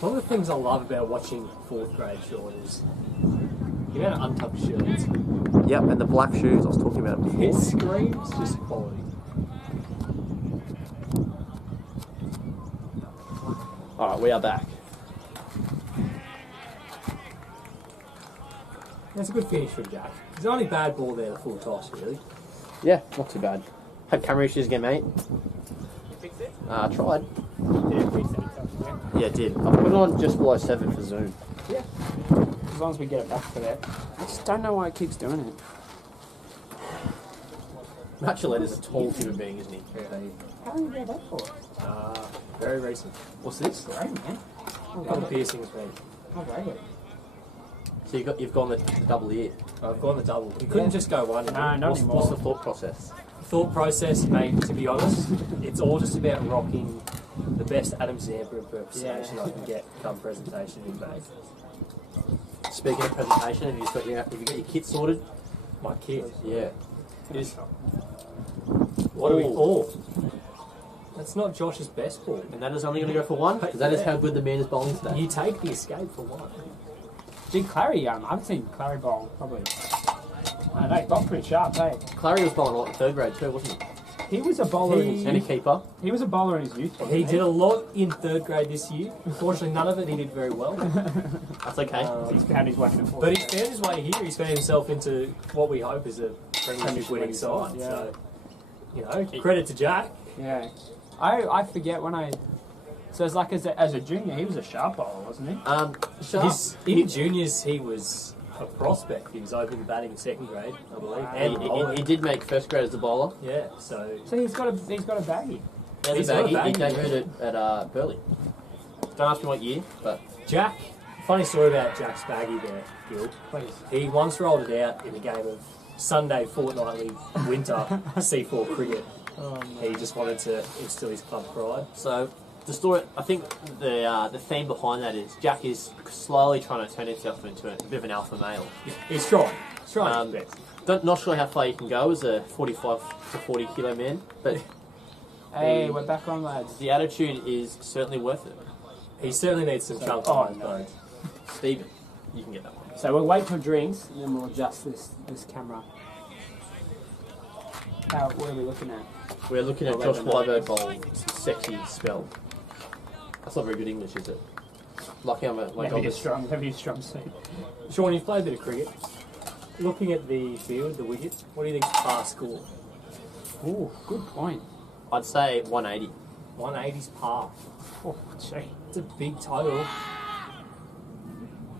One of the things I love about watching 4th grade, Sean, is the amount of untucked shirts. Yep, and the black shoes. I was talking about it before. It screams just quality. Alright, we are back. That's a good finish from Jack. There's only bad ball there, the full toss, really. Yeah, not too bad. Had camera issues again, mate. Fix it? I tried. Yeah, fix it. Yeah, it did. I put it on just below 7 for Zoom. Yeah. As long as we get it back for that. I just don't know why it keeps doing it. Mudgeeraba is a tall human being, isn't he? How do you get that for? Very recent. What's this? Great, man. Double piercings, mate. How great. So you've gone the double ear. I've gone the double. We couldn't just go one. No, not anymore. What's the thought process? Thought process, mate, to be honest, it's all just about rocking the best Adam Zampa impersonation I can get come presentation in May. Speaking of presentation, have you got your kit sorted? My kid. Yeah. What do we call? That's not Josh's best ball. And that is only going to go for 1? Because that is how good the man is bowling today. You take the escape for one. Gee, Clary, I've seen Clary bowl probably. I know, he bowled pretty sharp, hey. Clary was bowling a lot in 3rd grade too, wasn't he? He was a bowler in his And a youth. keeper. He was a bowler in his youth. wasn't He did a lot in 3rd grade this year. Unfortunately, none of it he did very well. That's okay. He's found his way in the fourth. But he's found his way here. He's found himself into what we hope is a premiership winning side. Yeah. So, you know, credit to Jack. Yeah. I forget when I. So it's like as a junior, he was a sharp bowler, wasn't he? In juniors, he was a prospect. He was open batting in second grade, I believe. Wow. And He did make first grade as a bowler. yeah, so So he's got a baggie. He's got a He baggie, debuted at Burley. Don't ask me what year, but Jack, funny story about Jack's baggy there, Gil. Please. He once rolled it out in a game of Sunday fortnightly winter C4 cricket. He just wanted to instill his club pride. so the story. I think the theme behind that is Jack is slowly trying to turn himself into a bit of an alpha male. He's trying. He's trying his best. Not sure how far you can go as a 45 to 40 kilo man, but Hey, we're back on, lads. the attitude is certainly worth it. He certainly needs some chunk oh, on his no. bones. Stephen, you can get that one. So we'll wait till drinks, and then we'll adjust this camera. What are we looking at? We're looking at Josh Wyberg bowling sexy spell. That's not very good English, is it? Lucky I'm a Maybe a strong suit. Sean, you've played a bit of cricket. Looking at the field, the wicket, what do you think's par score? Ooh, good point. I'd say 180. 180's par. Oh, gee. It's a big total.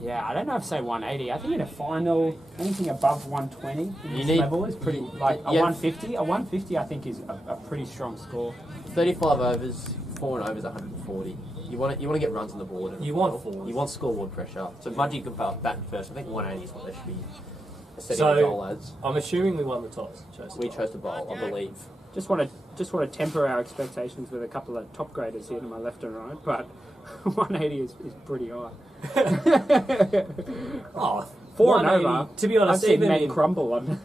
Yeah, I don't know if say 180. I think in a final, anything above 120 in You this need- level is pretty, like a yeah. 150. A 150 I think is a pretty strong score. 35 overs, 4 and overs 140. You want to get runs on the board. You want fours. You want scoreboard pressure. So Mudgee can bat first. I think 180 is what they should be setting So- the goal as. I'm assuming we won the toss. We chose to bowl, I believe. Just want to temper our expectations with a couple of top graders here to my left and right, but 180 is pretty high. Oh, 4 and 180, over. to be I've honest, seen even men in, crumble on.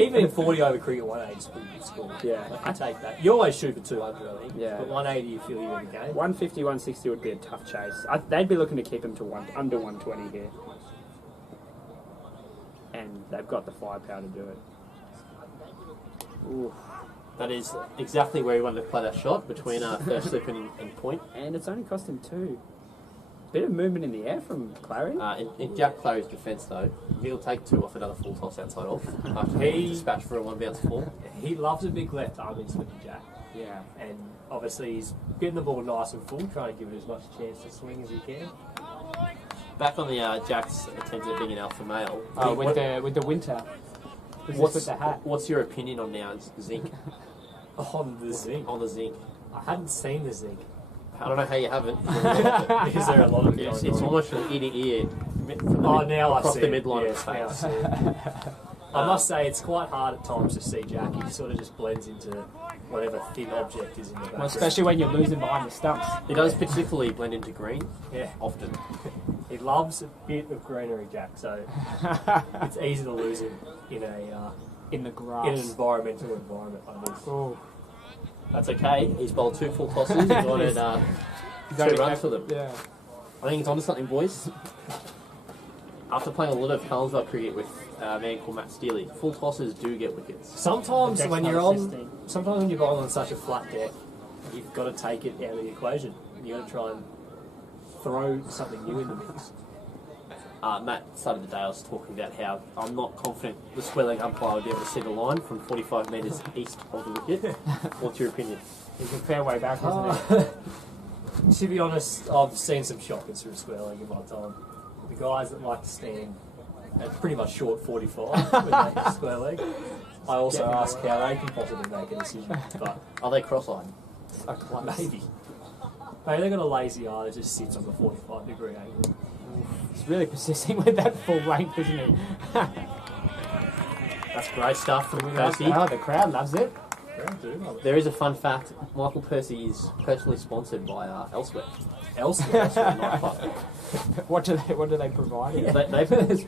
even in 40 over cricket, 180 is a pretty good score. Yeah. I can take that. You always shoot for 200, I think. Yeah. But 180, you feel you in the game. 150, 160 would be a tough chase. They'd be looking to keep him to under 120 here. And they've got the firepower to do it. Ooh. That is exactly where he wanted to play that shot, between first slip and point. And it's only cost him 2. Bit of movement in the air from Clary. In Jack Clary's defence, though, he'll take 2 off another full toss outside off after being dispatched for a 1 bounce 4. He loves a big left arm in swinging Jack. Yeah. And obviously he's getting the ball nice and full, trying to give it as much chance to swing as he can. Back on the Jack's attempt at being an alpha male. With the winter. With the hat. What's your opinion on now zinc? On the zinc. On the zinc. I hadn't seen the zinc. I don't know how you haven't. Is there a lot of it It's going on? almost from ear to ear. Now I across see the it. midline Yes, of now I the see face. it. I must say it's quite hard at times to see Jack. He sort of just blends into whatever thin object is in the background. Well, especially when you're losing behind the stumps. He does particularly blend into green, Yeah, often. he loves a bit of greenery, Jack. So it's easy to lose him in a In the grass. in an environmental environment like this. Oh. That's okay. He's bowled 2 full tosses and wanted 2 runs for them. Yeah. I think it's onto something, boys. After playing a lot of Helensvale cricket with a man called Matt Steely, full tosses do get wickets. Sometimes Deck's when not you're on, assisting. sometimes when you're bowling on such a flat deck, you've got to take it out of the equation. You've got to try and throw something new in the mix. Matt started the day, I was talking about how I'm not confident the square leg umpire will be able to see the line from 45 metres east of the wicket. What's your opinion? It's a fair way back, isn't it? To be honest, I've seen some shockers through square leg in my time. The guys that like to stand at pretty much short 45 when they hit square leg. I also ask how they can possibly make a decision, but Are they cross-eyed? maybe. Maybe they've got a lazy eye that just sits on the 45-degree angle. He's really persisting with that full length, isn't he? That's great stuff from Percy. Oh, the crowd loves it. Yeah, I do love it. There is a fun fact. Michael Percy is personally sponsored by Elsewhere. Elsewhere. Elsewhere nightclub. What do they provide? They What provide does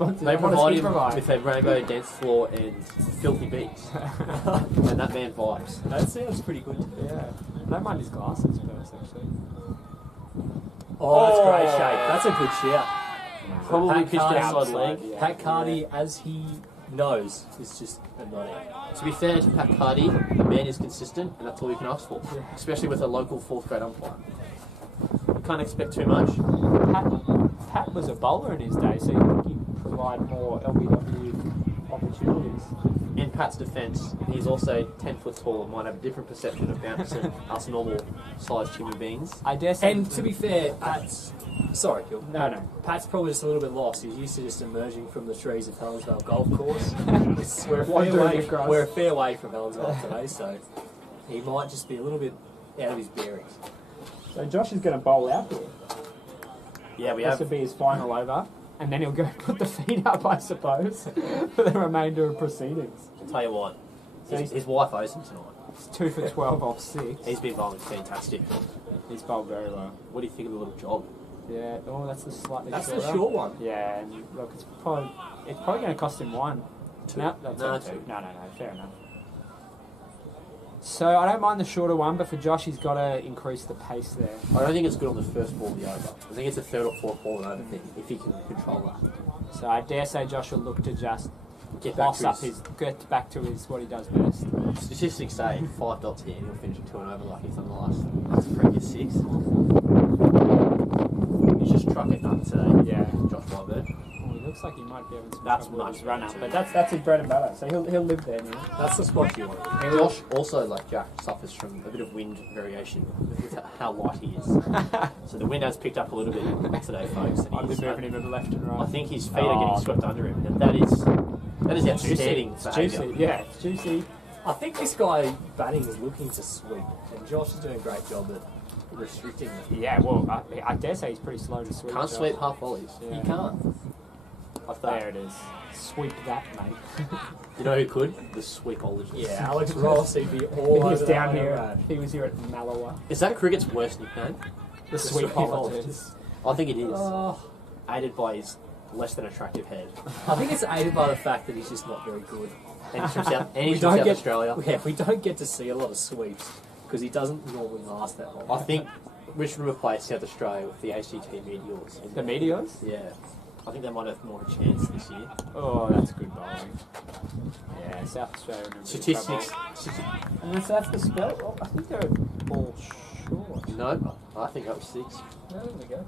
he him provide? with a rainbow dance floor and filthy beats. And that man vibes. That sounds pretty good. Yeah. I don't mind his glasses, Percy, actually. Oh, that's great shape. That's a good shout. Probably Pat pitched Cardi- outside leg. Yeah. Pat Cardi, as he knows, is just a not out. To be fair to Pat Cardi, the man is consistent, and that's all you can ask for. Especially with a local 4th grade umpire. You can't expect too much. Pat was a bowler in his day, so you think he'd provide more LBW opportunities. in Pat's defence, he's also 10 foot tall and might have a different perception of bounce than us normal sized human beings. I dare say. And to be fair, Pat's... Sorry, Gil. No. Pat's probably just a little bit lost. He's used to just emerging from the trees of Helensvale Golf Course. We're a fair way from Helensvale today, so he might just be a little bit out of his bearings. So Josh is going to bowl out here. Yeah, we This have. will be his final over, and then he'll go put the feet up, I suppose, for the remainder of proceedings. I'll tell you what, So his wife owes him tonight. It's 2 for 12 off 6. He's been bowling fantastic. He's bowled very well. What do you think of the little job? Yeah. Oh, that's the slightly. That's shorter. the short one. Yeah, and look, it's probably going to cost him 1. 2. No, that's No, not 2. No, fair enough. So I don't mind the shorter one, but for Josh, he's got to increase the pace there. I don't think it's good on the first ball of the over. I think it's a third or fourth ball and over thing, if he can control that. So I dare say Josh will look to just Get back to get back to his what he does best. Statistics say 5 dots here and he'll finish at 2 and over like he's done the last previous 6. He's just trucking nuts today. Yeah. Josh Wyburn. Well, he looks like he might be able to. That's trouble with much his run up, better but too. that's his bread and butter. So he'll live there now. That's the spot you want. Josh also, like Jack, suffers from a bit of wind variation with how light he is. So the wind has picked up a little bit today, folks. And I've he's, been moving him left and I right. think his feet are getting swept under him. And that is outstanding It's behaviour. juicy. Yeah, it's juicy. I think this guy batting is looking to sweep, and Josh is doing a great job at restricting it. Yeah, well, I dare say he's pretty slow to sweep. Can't Josh. sweep half volleys. Yeah. He can't. Like that. There it is. Sweep that, mate. You know who could? The sweepologist. Yeah, Alex Ross, he'd be all If over he was that down way here. around. If he was here at Malawa. Is that cricket's worst nickname? The sweepologist. I think it is. Oh, Aided by his less than attractive head. I think it's aided by the fact that he's just not very good. And he's from South Australia. Yeah, we don't get to see a lot of sweeps because he doesn't normally last that long. I think we should replace South Australia with the ACT Meteors. The Meteors? Yeah. I think they might have more of a chance this year. Oh, that's good bowling. Yeah, South Australia. Statistics. And that's the spell. Oh, I think they're all short. No, I think up 6. Oh, there we go.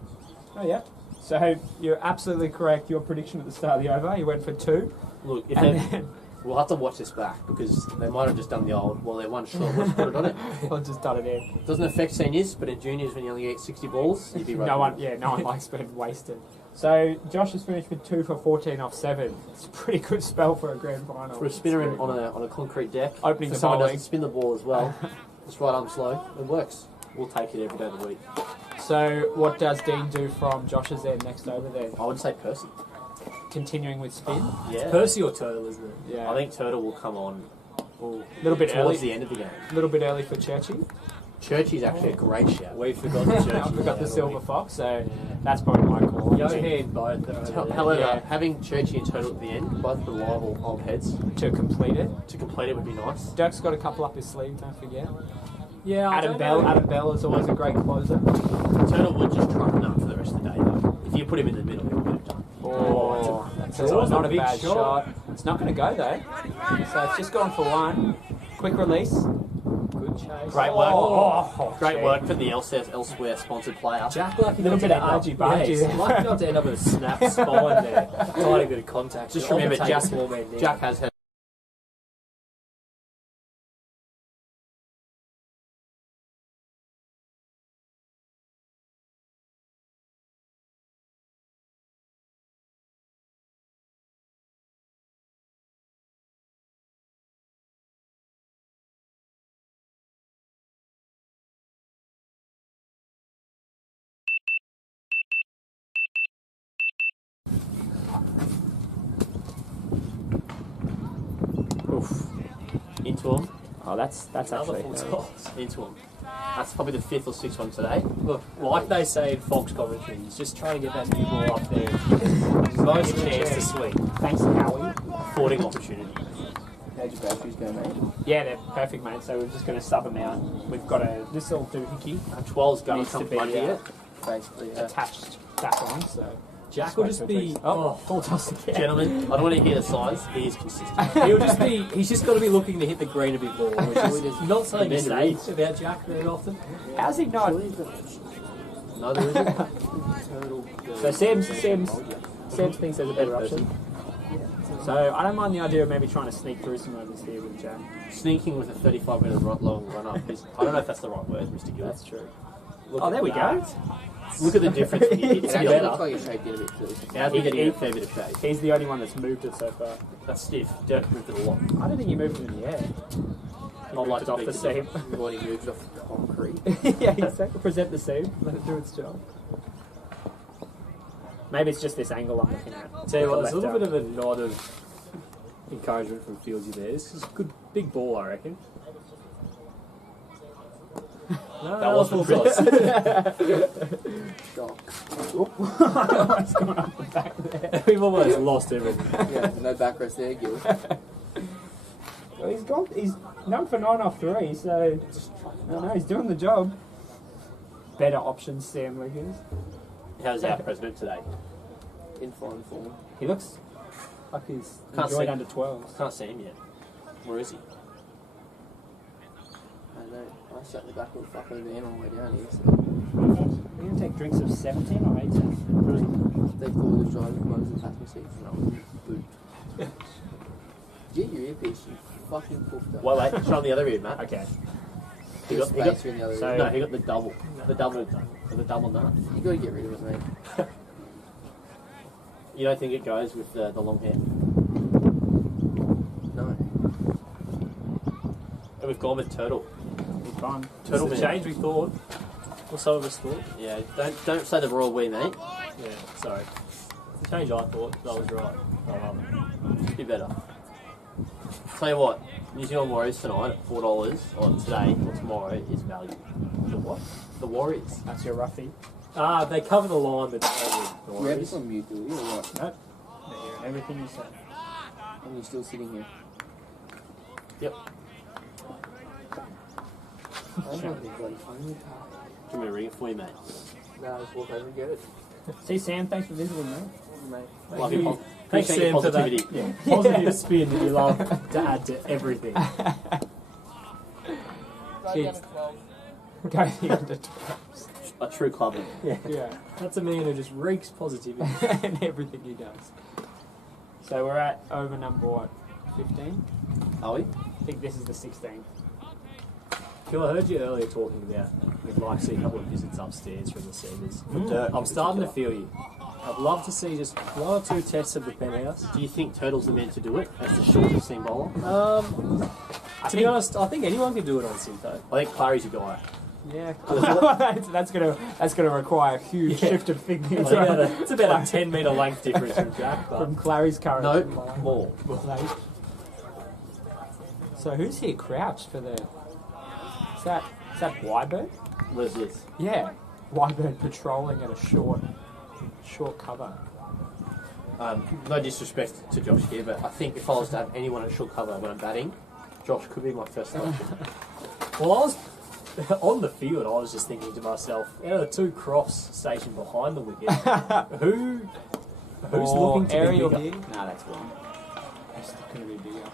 Oh, yeah. So you're absolutely correct. Your prediction at the start of the over, you went for 2. Look, if And they, then we'll have to watch this back because they might have just done the old, well, they're 1 short, let's put it on it. I'll just done it in. Doesn't affect seniors, but in juniors, when you only get 60 balls, you'd be right. No one likes being wasted. So Josh has finished with 2 for 14 off 7. It's a pretty good spell for a grand final. For a spinner on a concrete deck, Opening for the someone who bowling. doesn't spin the ball as well, just right arm slow, it works. We'll take it every day of the week. So what does Dean do from Josh's end next over then? I would say Percy. Continuing with spin? Yeah. Percy or Turtle, isn't it? Yeah. I think Turtle will come on a little bit towards early. the end of the game. A little bit early for Churchy. Churchy's actually a great shout. We forgot the church. I forgot the Silver Fox, so that's probably my call. Johan both. However, Yeah. having Churchy and Turtle at the end, both reliable old heads, To complete it. to complete it would be nice. Dirk's got a couple up his sleeve, don't forget. Yeah, Adam Bell is always a great closer. Turtle would just truck none for the rest of the day though. If you put him in the middle, he'll get it done. Oh, that's not a big bad shot. shot. It's not going to go though. So it's just gone for 1. Quick release. Good chase. Great work. Oh, Great gee. work for the Elsewhere sponsored player. Jack lucky Little not bit to of end up- argy-bargy yes, there. lucky not to end up with a snap spine there. Tiny bit of contact. Just I'll remember, take Jack, a small man down. Jack has had into him. Oh, that's Another actually. full toss. Into him. That's probably the 5th or 6th one today. Look, like they say in Fox commentary, he's just trying to get that new ball up there. Most chance to sweep. Thanks, Howie. Fording opportunity. How'd your batteries go, mate? Yeah, they're perfect, mate. So we're just going to sub them out. We've got this little doohickey 12's going Needs to to come be, bloody it. Basically, attached back on. So Jack will just be. full toss again. Gentlemen, I don't want to hear the size. He is consistent. He'll just be. He's just got to be looking to hit the green a bit more, which is not something you say about Jack very often. How's he not? No, there isn't. So Sam's thinks there's a better option. So I don't mind the idea of maybe trying to sneak through some overs here with Jack. Sneaking with a 35-metre long run-up is... I don't know if that's the right word, Mr. Gill. That's true. Look Oh, at there we that. go. Look at the difference. It's It actually better. looks like it's shaped in a bit too. How's he getting a fair bit of shade? He's the only one that's moved it so far. That's stiff. Dirk moved it a lot. I don't think he moved it in the air. Not like Moved it off the seam. What he moved off the concrete. Yeah, exactly. Present the seam. Let it do its job. Maybe it's just this angle I'm looking at. Tell you what, The there's a left little arm. bit of a nod of encouragement from Fieldsy there. This is a good big ball, I reckon. No, That was the close. Shock. It's gone up the back there. We've almost lost everything. Yeah, no backrest there, Gil. Well, he's 9 for 9 off 3, so I don't know, he's doing the job. Better options, Sam Lucas. How's our president today? In fine form. He looks like he's Can't enjoyed see. under 12s. Can't see him yet. Where is he? I don't know. I sat in the back of the fucking van on the way down here, so Are you going to take drinks of 17 or 18? they thought the driver come over the passenger seat and I was boot. Get your earpiece, you fucking poofed up. Well, wait. Show him the other ear, Matt. Okay. He There's got, he got, spacer in the other so- ear. no, he got the double. The double nut. You gotta get rid of it, mate. You don't think it goes with the long hair? No. And we've gone with turtle. Good fun. Turtle It's the man. change we thought. Or some of us thought. Yeah, don't say the royal we, mate. Yeah, sorry. It's the change I thought. That was right. Be better. Tell you what, New Zealand Warriors tonight at $4, or today or tomorrow, is value. The what? The Warriors. That's your roughie. They cover the line, but don't We have this on mute, do we, or what? Nope. They're hearing everything you say. And you're still sitting here. Yep. I'm not being bloody funny. Give me a ring it for you, mate. Nah, just walk over and get it. See, Sam, thanks for visiting, mate. Mate. Love your Thanks, appreciate your Sam, for that positivity. positive spin that you love to add to everything. Kids. Go the under 12s. A true clubber. Yeah. That's a man who just reeks positivity. And everything he does. So we're at over number, what, 15? Are we? I think this is the 16th. Phil, I heard you earlier talking about you'd like to see a couple of visits upstairs from the Seavers. I'm starting to feel you. I'd love to see just 1 or 2 tests of the penthouse. Do you think Turtle's the man to do it as the shortest seam bowler? To be honest, I think anyone can do it on Sinto. I think Clary's a guy. Yeah. that's gonna require a huge shift of thinking. It's about a 10 metre length difference from Jack, but From Clary's current. No, more. So who's here crouched for the... Is that Wyburn? What is this? Yeah. Wyburn patrolling at a short cover. No disrespect to Josh here, but I think if I was to have anyone at short cover when I'm batting, Josh could be my first selection. well, I was on the field. I was just thinking to myself, out of the 2 crofts stationed behind the wicket, who's looking to aerial be bigger? here? Nah, that's wrong. That's going to be bigger.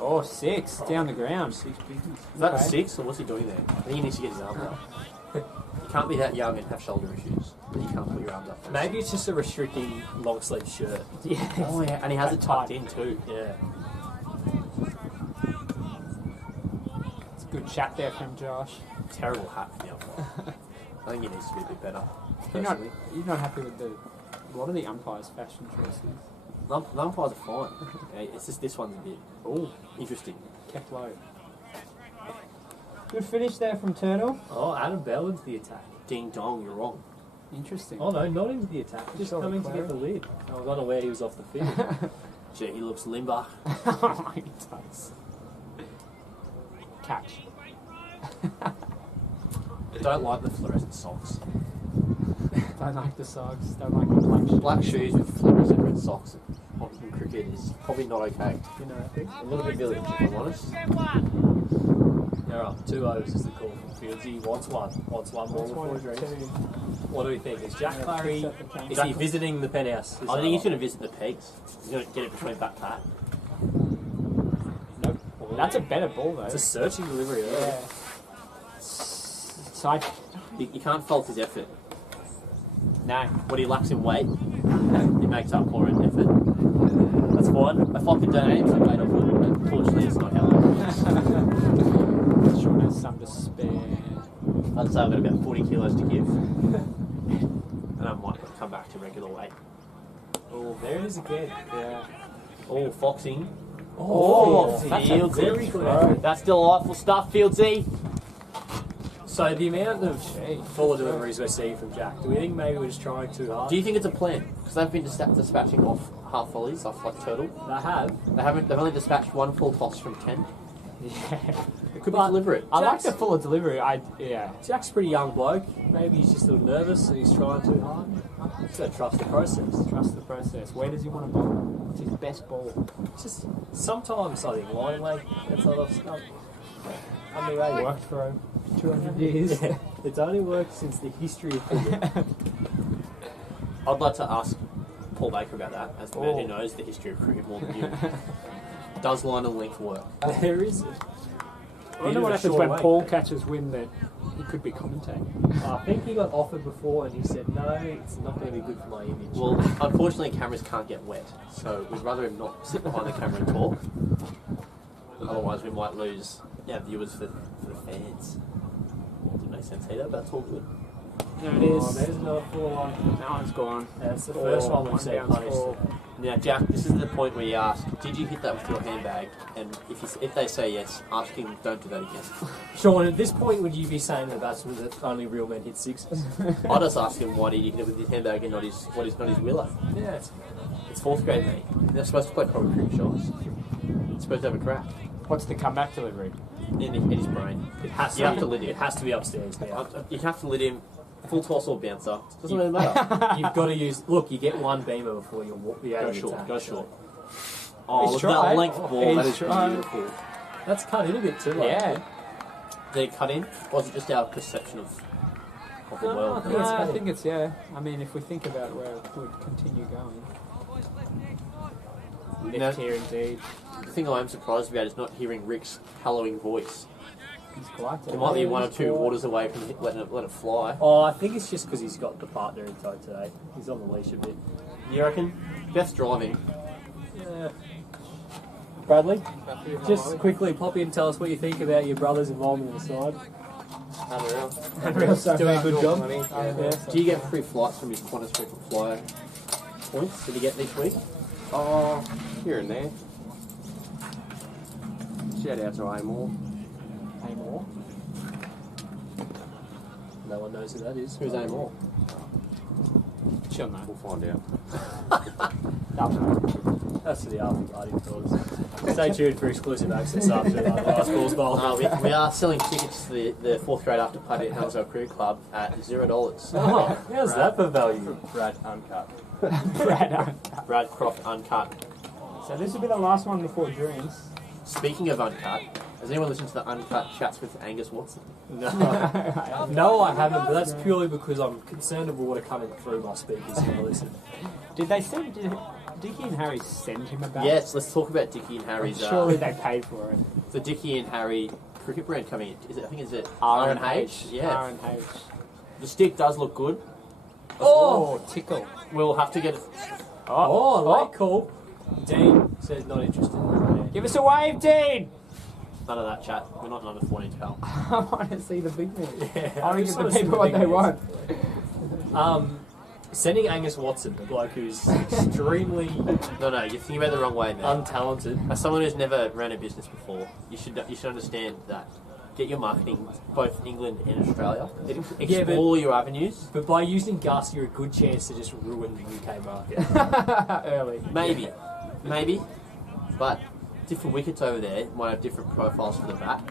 Oh, 6 down the ground. 6 biggies. Is that Okay. 6 or what's he doing there? I think he needs to get his arms up. You can't be that young and have shoulder issues. But you can't put your arms up. Maybe it's just a restricting long sleeve shirt. Yeah. Oh yeah, and he has it tucked in too. Yeah. It's a good chat there from Josh. Terrible hat for the umpire. I think he needs to be a bit better. You're not happy with a lot of the umpires' fashion choices. The umpires are fine. Yeah, it's just this one's a bit interesting. Kept low. Good finish there from Turtle. Oh, Adam Bell into the attack. Ding dong, you're wrong. Interesting. Oh no, not into the attack. Just Sorry, coming to Clary. get the lid. I was unaware he was off the field. Gee, he looks limber. Oh, he does. Catch. Don't like the fluorescent socks. Don't like the socks. Don't like the black shoes. Black shoes with fluorescent red socks in cricket is probably not okay. You know, I think. A little bit village, if I'm honest. They're up 2 overs is the call from Fieldsy. Wants one more before he drinks. What do we think? Is Jack Clary, is he visiting the penthouse? I think he's going to visit the pegs. He's going to get it between back pat. Nope. That's a better ball, though. It's a searching delivery early. Yeah. Side. You can't fault his effort. No. What he lacks in weight, he makes up for in effort. what? If I could donate him some weight, I would. But unfortunately, it's not how it works. Sean has some to spare. I'd say I've got about 40 kilos to give. And I might come back to regular weight. Oh, there it is again. Yeah. Oh, foxing. Oh, that's Fieldsy. very good. That's delightful stuff, Fieldsy. So the amount of fuller deliveries we're seeing from Jack, do we think maybe we're just trying too hard? Do you think it's a plan? Because they've been dispatching off half volleys off like turtle. They have. They've only dispatched one full toss from 10. Yeah. It could be But deliberate. I like the fuller delivery. Jack's a pretty young bloke. Maybe he's just a little nervous and he's trying too hard. Just gotta trust the process. Trust the process. Where does he want to bowl? What's his best ball? Just sometimes I think line leg, that sort of stuff. It worked for 200 years. Yeah, it's only worked since the history of cricket. I'd like to ask Paul Baker about that, as the man who knows the history of cricket more than you. Does line and length work? There is. I wonder what happens when Paul catches wind that he could be commentating. I think he got offered before and he said, no, it's not going to be good for my image. Well, unfortunately, cameras can't get wet, so we'd rather him not sit behind the camera and talk. Otherwise, we might lose our viewers for the fans. Didn't make sense either, but that's all good. There it is. There's another full line. That one's gone. That's the first one we've seen down punished. score. Now, Jack, this is the point where you ask, did you hit that with your handbag? And if they say yes, asking, don't do that again. Sean, at this point, would you be saying to the batsman that only real men hit sixes? I just ask him why did he hit it with his handbag and not his willow. Yeah. It's fourth grade, mate. They're supposed to play coral cream shots. It's supposed to have a crack What's the comeback delivery? in his brain. It has You have to lid him. It has to be upstairs now. You have to lid him. Full toss or bouncer. Doesn't really matter. You've got to use... Look, you get one beamer before you walk the Go short. Go short. Oh, He's look at tried. that length ball. That is tried. beautiful. That's cut in a bit too. Yeah. Did it cut in? Or was it just our perception of the world? No, I think it's, yeah. I mean, if we think about where it would continue going. Left here indeed. The thing I am surprised about is not hearing Rick's hallowing voice. He's quite There might be one or two orders away from letting it fly. Oh, I think it's just because he's got the partner in tow today. He's on the leash a bit. You reckon? Beth's driving. Yeah. Bradley, just quickly pop in and tell us what you think about your brother's involvement in the side. Unreal. Doing a good job. Yeah. Do you get free flights from his Qantas frequent flyer points? Did he get each week? Oh, here and there. Shout out to Amor. Amor? No one knows who that is. Who's Amor? Chill, mate. We'll find out. That's for the after party, of course. Stay tuned for exclusive access after the last balls bowl. We are selling tickets to the fourth grade after party at Helensvale Cricket Club at $0. Oh, how's that for value? Brad Uncut. Brad Croft Uncut. So this will be the last one before Dreams. Speaking of Uncut, has anyone listened to the Uncut chats with Angus Watson? No. No, I haven't, but that's purely because I'm concerned of water coming through my speakers when I listen. Did Dickie and Harry send him a bat? Yes, let's talk about Dickie and Harry's. Surely they paid for it. The Dickie and Harry cricket brand coming in. I think it's R&H. Yeah. R&H. The stick does look good. Oh, tickle. We'll have to get it. Oh, late call. Dean says not interested. Give us a wave, Dean! None of that chat. We're not under 14, pal. I want to see the big man. Yeah, I want to just give wanna the see people what big they man. want. Sending Angus Watson, the bloke who's extremely No, you're thinking about it the wrong way, man. untalented. As someone who's never ran a business before, you should understand that. Get your marketing both England and Australia. Explore your avenues. But by using Gus, you're a good chance to just ruin the UK market. Early. Maybe. But different wickets over there might have different profiles for the bat.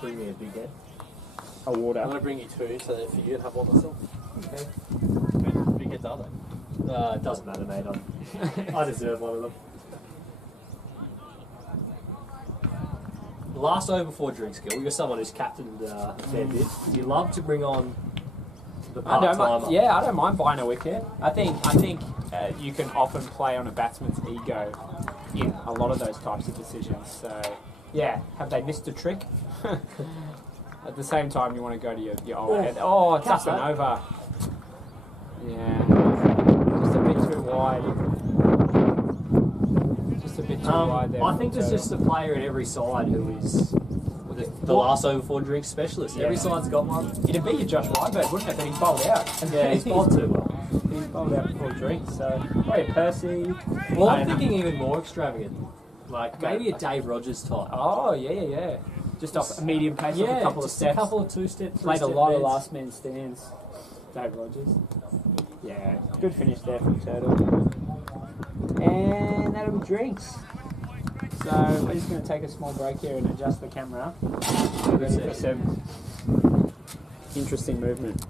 Bring me a big head. A water. I'm going to bring you two so that for you to have one myself. Okay. How big heads are they? It doesn't matter, mate. I deserve one of them. Last over before drinks, Gil. You're someone who's captained a fair bit. Do you love to bring on the I don't part-timer? mind, I don't mind buying a wicket. I think you can often play on a batsman's ego in a lot of those types of decisions. So, yeah, have they missed a trick? At the same time, you want to go to your old head. Oh, it's up and over. Yeah, just a bit too wide. Just a bit too wide there. I think there's just a player in every side who is the last over before drinks specialist. Yeah. Every side's got one. It'd be your Josh Ryberg, wouldn't it? But he's bowled out. Yeah, he's bowled too well. He's bowled out before drinks. So, probably Percy. Well, I'm thinking even more extravagant. Like maybe a Dave Rogers type. Oh, yeah. Just off a medium pace, off a couple of just steps. a couple of two-step, Played a three-step lot of beds. last man stands. Dave Rogers. Yeah, good finish there from Turtle. And that'll be drinks. So we're just going to take a small break here and adjust the camera. We're ready for some interesting movement.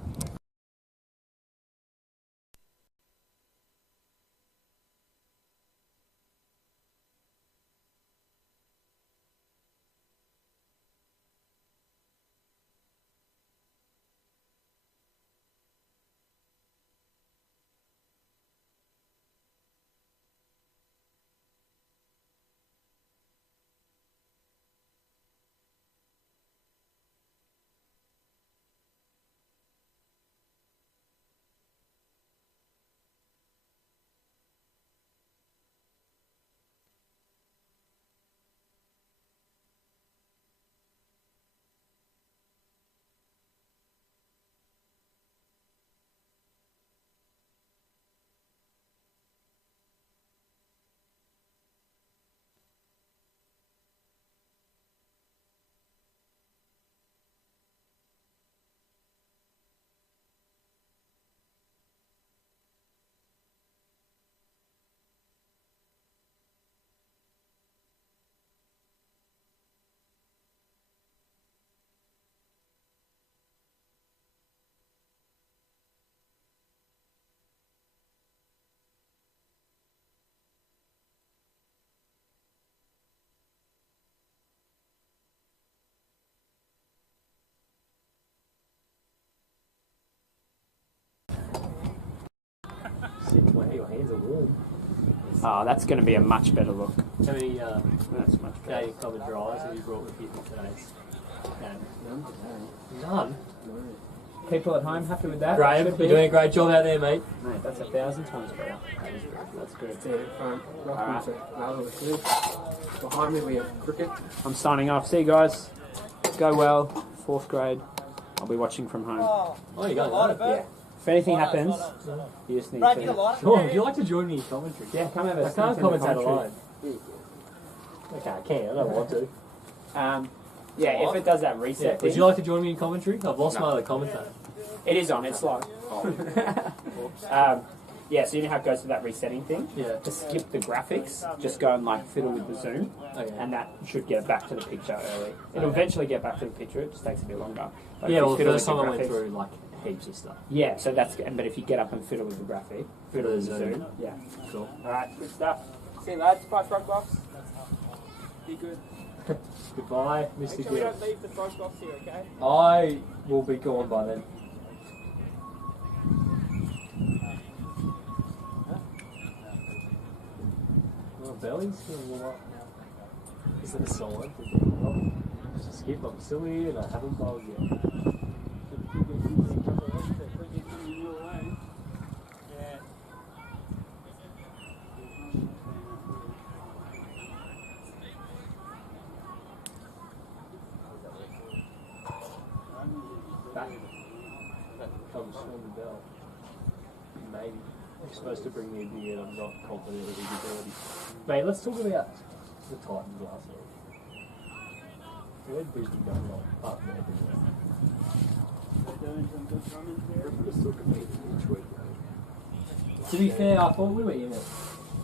Your hands are warm. Oh, that's going to be a much better look. How many That's much better. Canadian common dries have you brought with you today? None. People at home happy with that? Graham, Should you're be. doing a great job out there, mate. Mate, that's 1,000 times better. That's good. Welcome to another listening. Behind me we have cricket. I'm signing off. See you guys. Go well. 4th grade. I'll be watching from home. Oh, you got it. Yeah. If anything happens, you just need to... Oh, would you like to join me in commentary? Yeah, come over. I can't commentate alone. Okay, I can. I don't want to. Yeah, if it does that reset Yeah. thing... Would you like to join me in commentary? I've lost my other commentator. It is on. It's live. Yeah, so you know how it goes to that resetting thing? Yeah. To skip the graphics, just go and like fiddle with the zoom, Okay. and that should get it back to the picture early. It'll eventually get back to the picture. It just takes a bit longer. But if Yeah, you well, the fiddle first with time I the went graphics- through like heaps of stuff. Yeah, so that's good. But if you get up and fiddle with the graphic, fiddle with the zoom, yeah. Cool. All right, good stuff. See you lads. Bye, front box. Be good. Goodbye, Mr. Make sure we Gill. don't leave the front box here, okay? I will be gone by then. Well, belly's gonna warm up now. Is it a sign? Just a skip. I'm still here and I haven't bowled yet. Back. That comes from the bell. Maybe. I'm supposed to bring me a beer and I'm not confident of his ability. Mate, let's talk about the Titans last week. Where'd Brisbane go wrong? Apart from everywhere. To be fair, I thought we were in it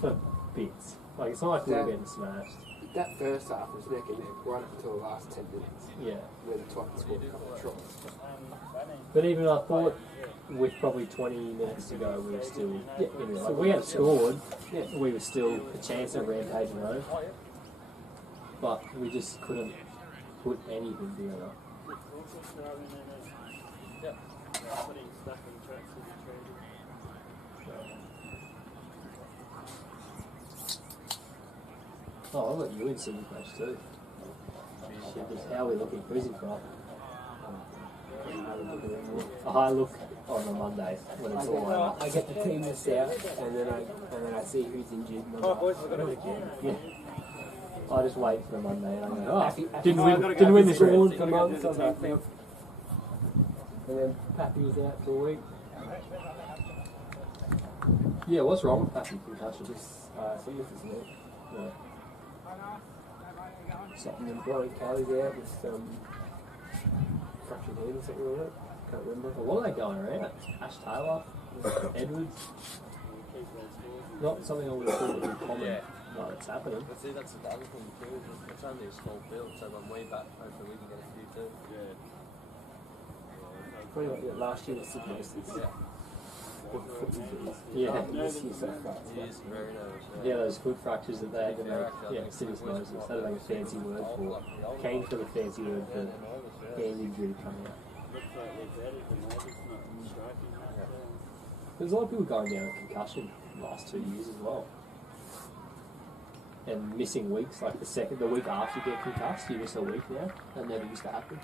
for bits. Like, it's not like we were getting smashed. That first half was neck and neck right up until the last 10 minutes, Yeah. where the Titans scored a couple of tries. But even I thought with probably 20 minutes to go, we were still in it. Like, we had scored, we were still a chance of rampaging home. But we just couldn't put anything together. Oh, I've got you in Sydney match too. Shit, just how are we looking? Who's in front? I look on a Monday when it's all over. I get the team list out, and then I see who's injured. And I'm like, Yeah. I just wait for the Monday and I go, oh, Happy- didn't win this round. for months. I was like, yep. And then Pappy was out for a week. Yeah, what's wrong with Pappy concussion? Just serious, isn't it? Yeah. Something in blowing Callie's out with fractured hand or something like that. Can't remember. Well, what are they going around? Ash Taylor, Edwards. Not something I would have thought would be common. Yeah. But it's happening. But see, that's the other thing too. It's only a small field, so when we bat, hopefully we can get a few too. Yeah. Probably like last year was syphilis. Yeah. Yeah. This year's so far. He is very nervous. Yeah, those foot fractures that they had to make. Fracture, Yeah, sinus noses. That'd make a fancy word for it. Kane for the fancy word for hand injury coming out. There's a lot of people going down with concussion the last 2 years as well. And missing weeks, like the week after you get concussed, you miss a week now. That never used to happen.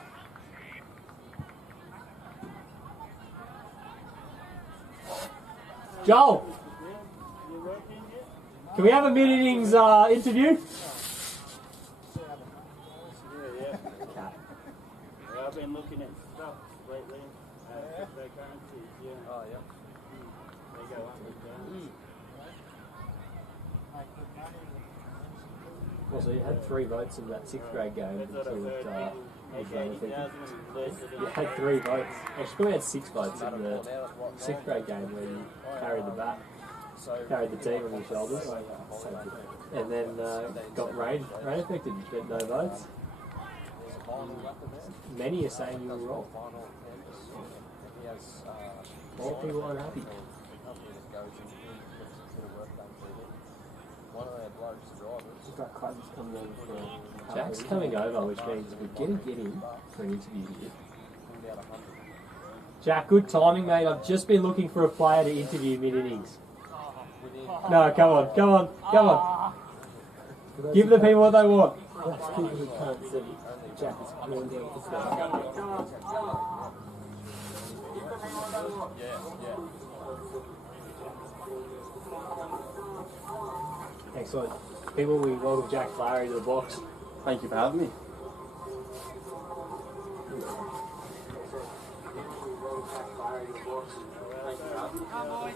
Joel! Can we have a mid-innings interview? I've been looking at stuff lately. Cryptocurrencies, yeah. Oh, yeah. They go up and down. Well, so you had 3 votes in that 6th grade game. That's what I've With, heard. People make 80,000 and less than you had 3 votes. Actually, probably had 6 votes in the 6th grade game where you carried the bat, carried the team on your shoulders, and then got rain affected, but no votes. Many are saying you were wrong. A lot of people aren't happy. One of their blokes, the drivers. Just like Clayton's coming over for Jack's coming over, which means we're going to get him for an interview here. Jack, good timing, mate. I've just been looking for a player to interview mid-innings. No, come on. Give the people what they want. That's people who can't see. Jack is going down with the Excellent. People, we welcome Jack Flowers to the box. Thank you for having me.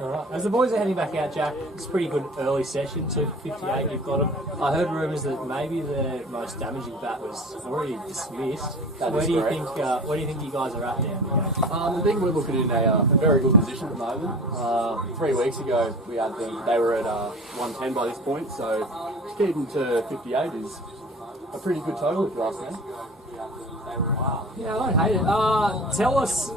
Alright, as the boys are heading back out, Jack, it's a pretty good early session, 2:58, you've got them. I heard rumours that maybe the most damaging bat was already dismissed. Where do you think you guys are at now? I think we're looking in a very good position at the moment. 3 weeks ago, we had them. They were at 110 by this point, so to keep them to 58 is a pretty good total if you ask me. Yeah, I don't hate it. Tell us,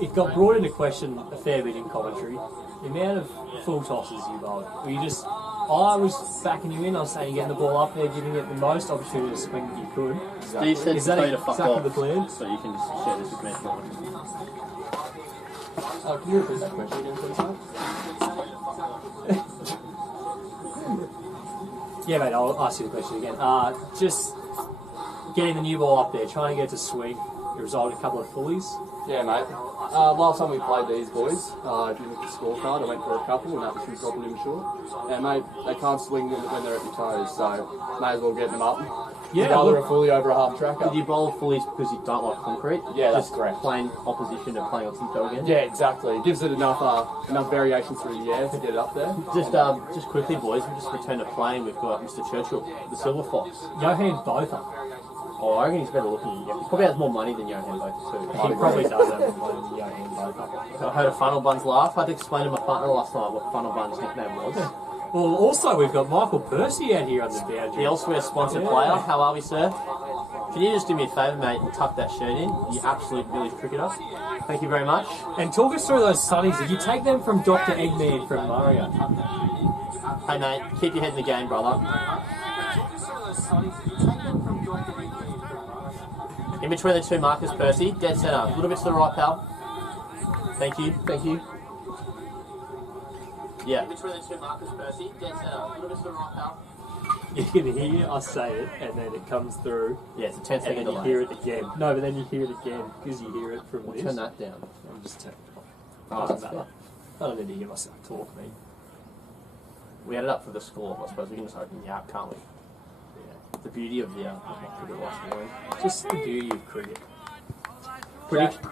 it got brought into question a fair bit in commentary, the amount of full tosses you bowled. Were you just, I was backing you in, I was saying you're getting the ball up there, giving it the most opportunity to swing that you could. Steve said Is that to fuck exactly off, the plan? so you can just share this with me if you want. Can you repeat that question again, please? Yeah, mate, I'll ask you the question again. Just getting the new ball up there, trying to get it to swing, it resulted in a couple of fullies. Yeah, mate. Last time we played these boys, if you look at the scorecard, I went for a couple and that was from dropping them short. Yeah, mate, they can't swing when they're at your toes, so may as well get them up. Yeah, Either a fully over a half tracker. Did you bowl fullies because you don't like concrete? Yeah, that's just correct. Playing opposition to playing on Simcoe again? Yeah, exactly. It gives it enough variation through the air to get it up there. Just quickly, boys, we just returned to playing. We've got Mr. Churchill, the Silver Fox. Johan Botha. Oh, I reckon he's better looking. Yeah, he probably has more money than Johan Botha too. He probably does have more money than Johan Botha. I heard a Funnel Buns laugh. I had to explain to my partner last night what Funnel Buns' nickname was. Well, also, we've got Michael Percy out here on the boundary. The Elsewhere sponsored Yeah. player. How are we, sir? Can you just do me a favour, mate, and tuck that shirt in? You absolute village cricketer. Thank you very much. And talk us through those studies. Did you take them from Dr. Eggman from Mario? Hey, mate, keep your head in the game, brother. In between the two markers, Percy. Dead centre. A little bit to the right, pal. Thank you. Thank you. Yeah. In between the two markers, Percy. Dead centre. A little bit to the right, pal. You can hear us say it, and then it comes through. Yeah, it's a 10 and second then you delay. hear it again. No, but then you hear it again because you hear it from We'll this. turn that down. I'm just turning it off. Oh, Doesn't that's matter. I don't need to hear myself talk, mate. We had it up for the score. I suppose we can just open the app, can't we? Yeah. The beauty of the cricket watching room. Just the beauty of cricket.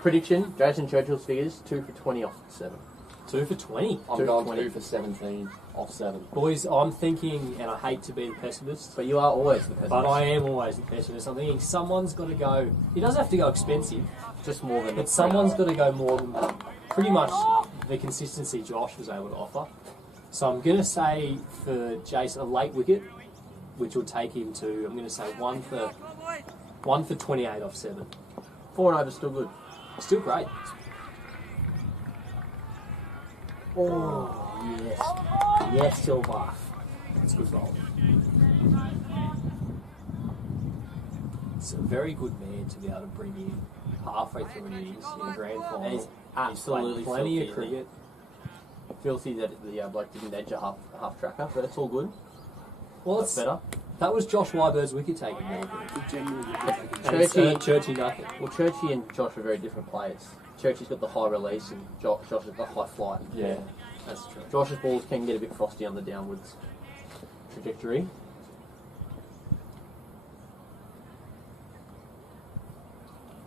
Prediction: Jason Churchill's figures 2 for 20 off 7. 2 for 20. I'm 2 for going 20. 2 for 17 off 7. Boys, I'm thinking, and I hate to be the pessimist, But you are always the pessimist. but I am always the pessimist. I'm thinking someone's got to go. He doesn't have to go expensive, Just more than. but someone's got to go more than pretty much the consistency Josh was able to offer. So I'm going to say for Jason a late wicket, which will take him to. I'm going to say 1 for 28 off 7. 4 and over, still good. Still great. Oh yes, yes, Silver. It's good bowling. It's a very good man to be able to bring in halfway through an innings in a grand final. And he's He's absolutely played plenty filthy, of cricket. Filthy that the bloke didn't edge a half tracker, but it's all good. Well, That's better. That was Josh Wybird's wicket taking. Churchy nothing. Well, Churchy and Josh are very different players. Churchy's got the high release and Josh has got the high flight. Yeah. That's true. Josh's balls can get a bit frosty on the downwards trajectory.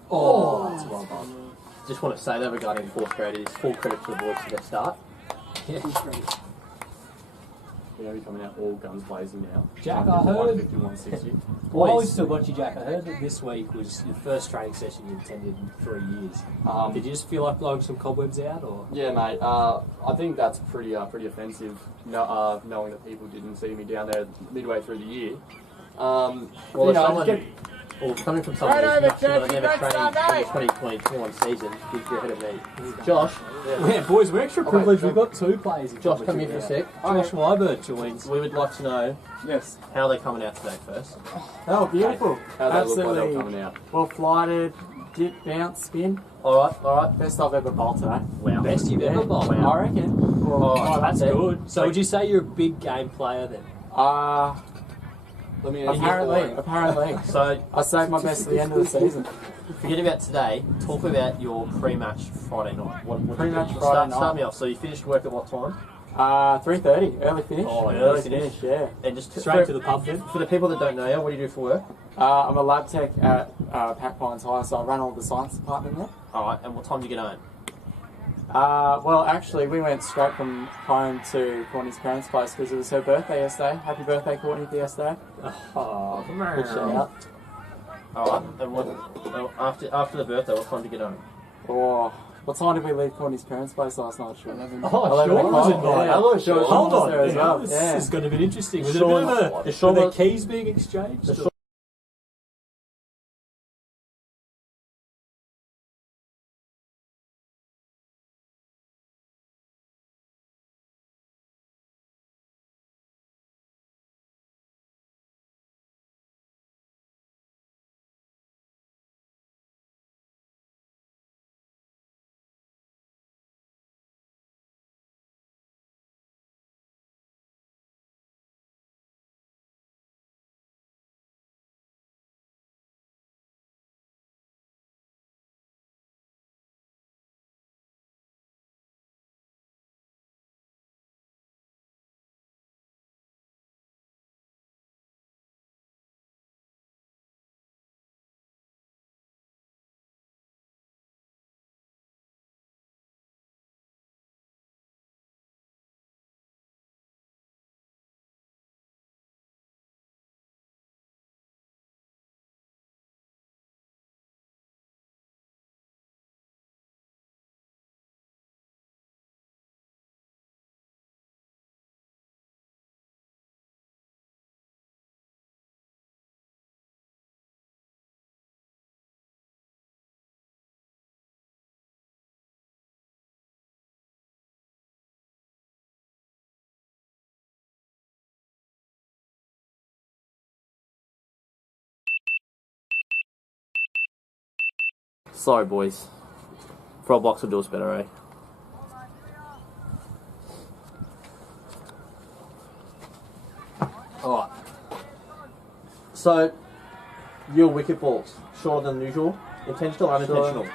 Oh, that's well done. Just want to say that regarding fourth graders, full credit to the boys for their start. Yeah. We're going to be coming out all guns blazing now. Jack, Trying to I get heard- 150, 160. While we've still got you, Jack, I heard that this week was your first training session you attended in 3 years. Did you just feel like blowing some cobwebs out, or? Yeah, mate. I think that's pretty offensive, knowing that people didn't see me down there midway through the year. Well, you if know, someone, just well, coming from someone who's much never trained in the 2021 season, you're ahead of me. Josh, Yeah, boys, we're extra privileged. We've got 2 players in Josh, come here for a sec. Josh Wybird joins. We would like to know Yes. how are they coming out today first. Oh, beautiful. how they look like Absolutely they're coming out. well flighted, dip, bounce, spin. All right. Best I've ever bowled today. Wow. Best you've ever bowled. I reckon. Oh, That's it. good. So would you say you're a big game player then? Let me Apparently. So, I saved my best at the end of the season. forget about today. Talk about your pre-match Friday night. What Pre-match did you do? Friday Start night. me off. So you finished work at what time? 3:30, early finish. Oh, early finish. yeah. And just Straight to the pub then? For the people that don't know you, what do you do for work? I'm a lab tech at Pack Pines High, so I run all the science department there. All right. And what time do you get home? Well, actually, we went straight from home to Courtney's parents' place because it was her birthday yesterday. Happy birthday, Courtney, for yesterday. Oh, Good shout out. All right. And what after the birthday? What time do you get home? Oh, what time did we leave Courtney's parents' place last night? Sure. 11 Oh, Sean was invited. Hello, Sean. Hold was on. there as well. This Yeah. is going to be interesting. Was Sean- it a bit of a, is Sean- were the keys being exchanged? or- Sorry, boys. Frog blocks will do us better, eh? Alright. So, your wicket balls, shorter than usual? Intentional or unintentional?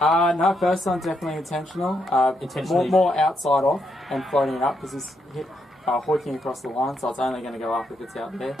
No, first one definitely intentional. Intentionally. More outside off and floating it up because it's hit hoiking across the line, so it's only going to go up if it's out there.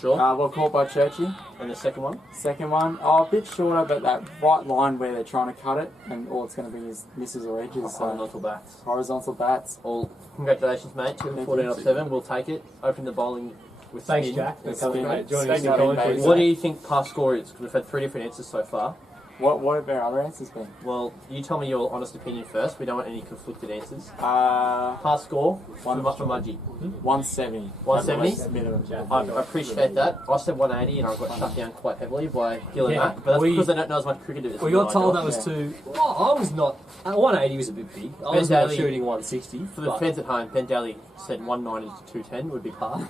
Sure. Well caught by Churchy. And the second one? Second one, a bit shorter, but that right line where they're trying to cut it, and all it's going to be is misses or edges. Horizontal bats. Horizontal bats. All congratulations, mate. 214 off 7. We'll take it. Open the bowling with Thanks, spin. Jack. It's Coming, spin. mate. Joining us Spin in got in, commentary. baby. What do you think past score is? Because we've had 3 different answers so far. What have our other answers been? Well, you tell me your honest opinion first. We don't want any conflicted answers. 170. Past score, one for Mudgee. 170? Minimum. I appreciate that. I said 180 and I got shut down quite heavily by Gil and Yeah, Matt, but that's we- because they don't know as much cricket as We you got told do. that was too. Well, I was not. 180 was a bit big. I was Ben not Daly- shooting 160. For the but- fans at home, Ben Daly said 190 to 210 would be par.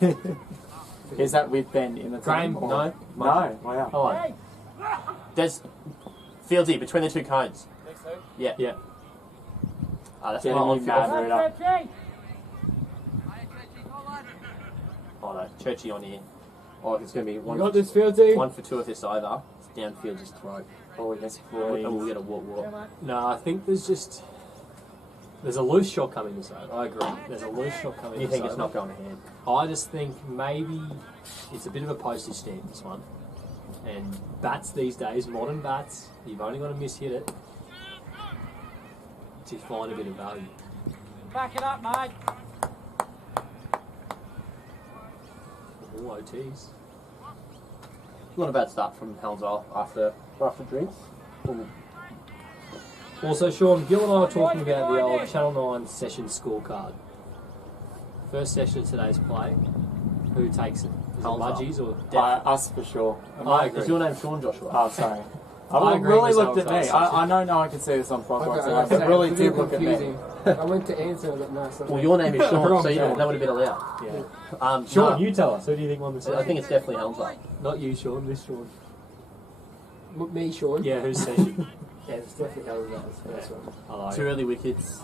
Is that with Ben in the Graham, team? or- No. No. Wow. Oh, Des, Fieldsy, between the 2 cones. Yeah. Yeah. That's Getting my you mad, Rita. Oh no, Churchy on here. Oh, it's going to be You one, got this, Fieldsy? 1 for 2 if it's over. It's downfield, just throw. Oh, yes, And we'll please. get a walk. No, I think there's a loose shot coming this over. I agree. There's a loose shot coming. You this think it's over. not going ahead? I just think maybe it's a bit of a postage stamp, this one. And bats these days, modern bats, you've only got to mishit it to find a bit of value. Back it up, mate. All OTs. Not a bad start from Helensvale after drinks. Also, Sean, Gil and I were talking about the old Channel 9 session scorecard. First session of today's play. Who takes it? Is it Helensvale. Mudgees or Us for sure. I agree. Is your name Sean Joshua? Oh, sorry. I I agree really with looked at Helensvale me. I know no one can see this on Frogbox. Okay, and I really did look at me. I went to answer, but no, it's not. Well, your name is Sean, Wrong, so Sean. that would have been allowed. Yeah. No, Sean, you tell us. Who do you think won the I session? think it's definitely Helensvale. Not you, Sean. This Sean. Me, Sean. Yeah, whose session? Yeah, it's definitely Helensvale's first one. I like 2 it. early wickets.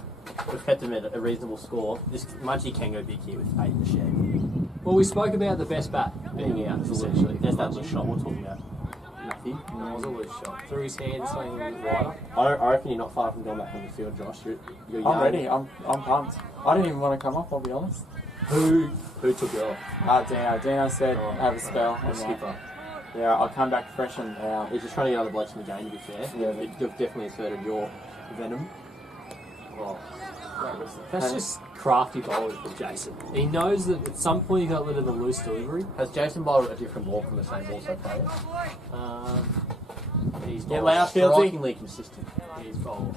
We've kept them at a reasonable score. This Mudgee can go big here with 8 in the shed. Well, we spoke about the best bat being out, essentially. There's that loose shot we're talking about. Matthew? No, it was a loose shot. Through his hand, swinging a little wider. I reckon you're not far from going back on the field, Josh. You're I'm young. ready. I'm pumped. I didn't even want to come up, I'll be honest. Who took it off? Dino. Dino said have a spell. The I'm like, skipper. yeah, I'll come back fresh and He's just trying to get other blokes in the game, to be fair. Yeah. You've definitely asserted your venom. Oh. That's just crafty bowling from Jason. He knows that at some point he got rid of the loose delivery. Has Jason bowled a different ball from the same ball so far? He's Get bowled. loud, Fieldsy. Strikingly consistent. He's bowled.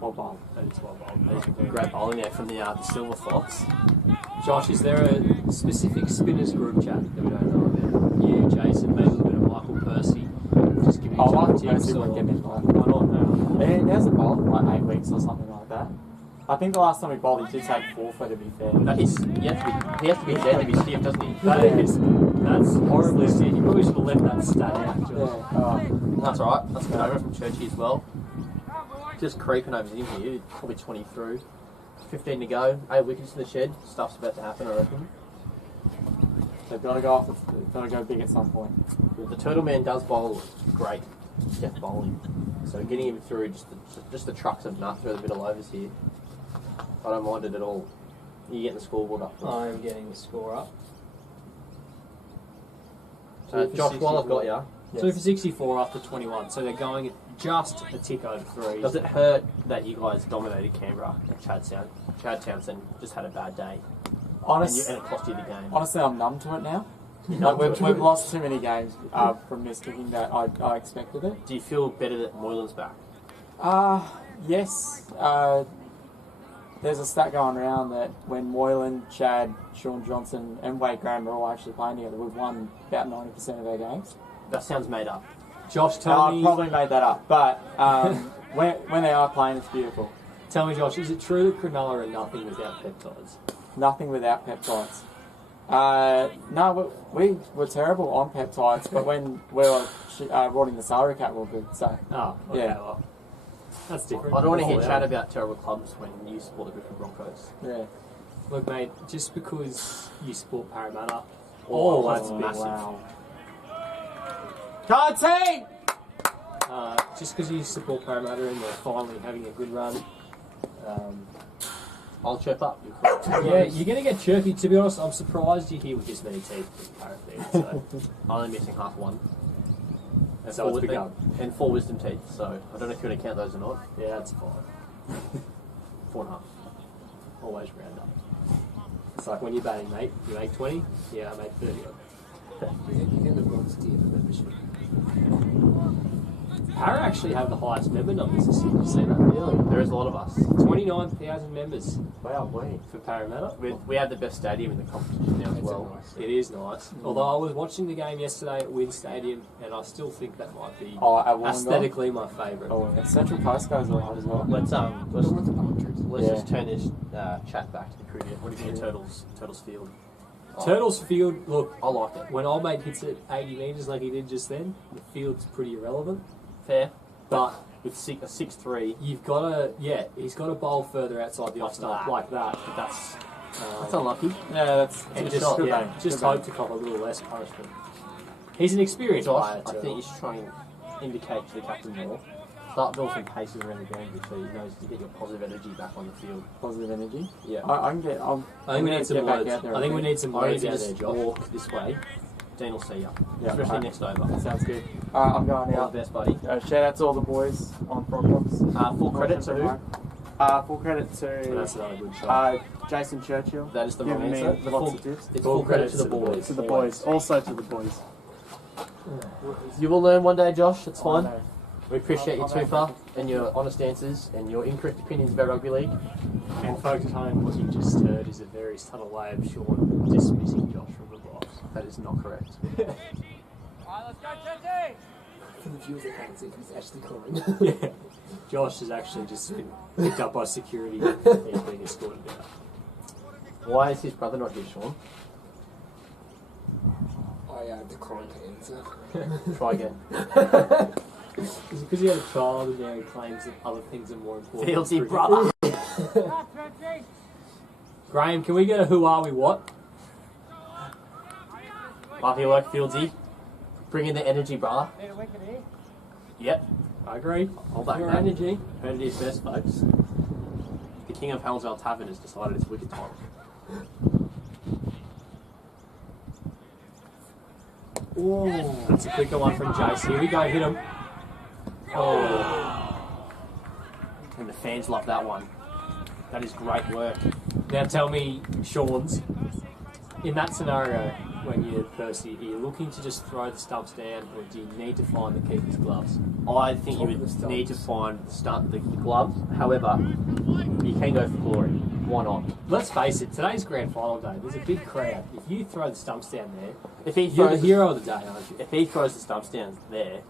well done. That is well bowled. Great bowling there from the Silver Fox. Josh, is there a specific spinners group chat that we don't know about? You, Jason, maybe a little bit of Michael Percy. Just give me Oh, each other Michael tips Percy or- won't get me involved. Why not? No. He hasn't bowled in like 8 weeks or something like that. I think the last time he bowled, he did take 4 for, to be fair. That is, he has to be dead to be stiff, doesn't he? That's horribly stiff. You probably should have left that stat out, Josh. Yeah. That's alright. That's good over from Churchy as well. Just creeping over in here, probably 20 through. 15 to go, 8 wickets in the shed. Stuff's about to happen, I reckon. They've got to go off. They've got to go big at some point. The Turtle Man does bowl great. Death bowling. So getting him through just the trucks of nut through the middle overs here. I don't mind it at all. You getting the scoreboard up. I am getting the score up. Josh, while I've got you, 2 for 64 after 21, so they're going just a tick over 3. does it hurt that you guys dominated Canberra and Chad Townsend just had a bad day and Honestly, it cost you the game? honestly, I'm numb to it now. numb Like, to we've lost too many games from this kicking that I expected it. Do you feel better that Moylan's back? Yes. There's a stat going around that when Moylan, Chad, Sean Johnson, and Wade Graham are all actually playing together, we've won about 90% of our games. That sounds made up. Josh, I tell me, probably made that up, but when they are playing, it's beautiful. Tell me, Josh, is it true that Cronulla are nothing without peptides? Nothing without peptides. No, we were terrible on peptides, but when we were rotting the salary cap, we were good. So Oh, okay, Yeah. well, that's different. I don't want to hear That's chat all about terrible clubs when you support the Griffin Broncos. yeah. Look, mate, just because you support Parramatta, Oh, that's that's massive. Wow. Can't see! Just because you support Parramatta and they're finally having a good run, I'll chirp up. You're correct. yeah, you're going to get chirpy. To be honest, I'm surprised you're here with this many teeth in Parrot there. So, I'm only missing half one. And So it's four, begun. and 4 wisdom teeth, so I don't know if you want to count those or not. yeah, that's fine. 4.5. Always round up. It's like when you're batting, mate, you make 20, yeah, I made 30 odd. You get the Bronx tier for membership. Para actually have the highest member numbers this year. Did you see that? Really? There is a lot of us. 29,000 members Wow, wait. for Parramatta. We have the best stadium in the competition now as well. Nice. It is nice. Although I was watching the game yesterday at Wynn Stadium, and I still think that might be Oh, at Wollongong? aesthetically my favourite. Oh, and Central Coast goes alright as well. Let's Yeah. just turn this chat back to the cricket. What do you think of Turtles Field? Turtles Field, look, I like it. when old mate hits it 80 metres like he did just then, the field's pretty irrelevant. Fair, But with a 6-3, you've got to, he's got to bowl further outside the off stump like that. But that's unlucky. Yeah, that's and good just, shot, yeah. just Good hope to cop a little less punishment. He's an experienced Josh, player, I too. think you should try and indicate to the captain more. Start building some paces around the ground so he knows to get your positive energy back on the field. positive energy. Yeah. I can get. I think we need some words. I think we need some Or words if you out there, just Josh. walk this way, Dean will see you. Yeah, Especially right. next over. That sounds good. I'm going All out. the best, buddy. Shout out to all the boys on Frog Box. Full credit to who? Full credit That's to another good shot. Jason Churchill. That is the wrong Giving me answer. The lots full, of tips. it's full credit to the boys. To the boys. Also to the boys. You will learn one day, Josh. It's I fine. know. We appreciate your tufa and your honest answers and your incorrect opinions about rugby league. And folks at home, what you just heard is a very subtle way of Sean dismissing Josh from the box. That is not correct. For the viewers that can't see, he's actually calling. Yeah. Josh has actually just been picked up by security and he's being escorted out. Why is his brother not here, Sean? I declined to answer. Try again. Is it because he had a child and now he claims that other things are more important? Fieldsy than brother. cricket? Graham, can we get a who are we what? Love your work, Fieldsy. Bring in the energy, brother. Yep. I agree. Hold back, Your mate. energy. Heard it is first, folks. The king of Helensvale Tavern has decided it's wicked time. Ooh, that's a quicker one from Jace. Here we go, hit him. Oh. And the fans love that one. That is great work. Now tell me, Sean's, in that scenario, when you're Percy, are you looking to just throw the stumps down or do you need to find the keeper's gloves? I think you would need to find the gloves. However, you can go for glory. Why not? Let's face it, today's grand final day, there's a big crowd. If you throw the stumps down there, If he you're the throws hero of the day, aren't you? if he throws the stumps down there,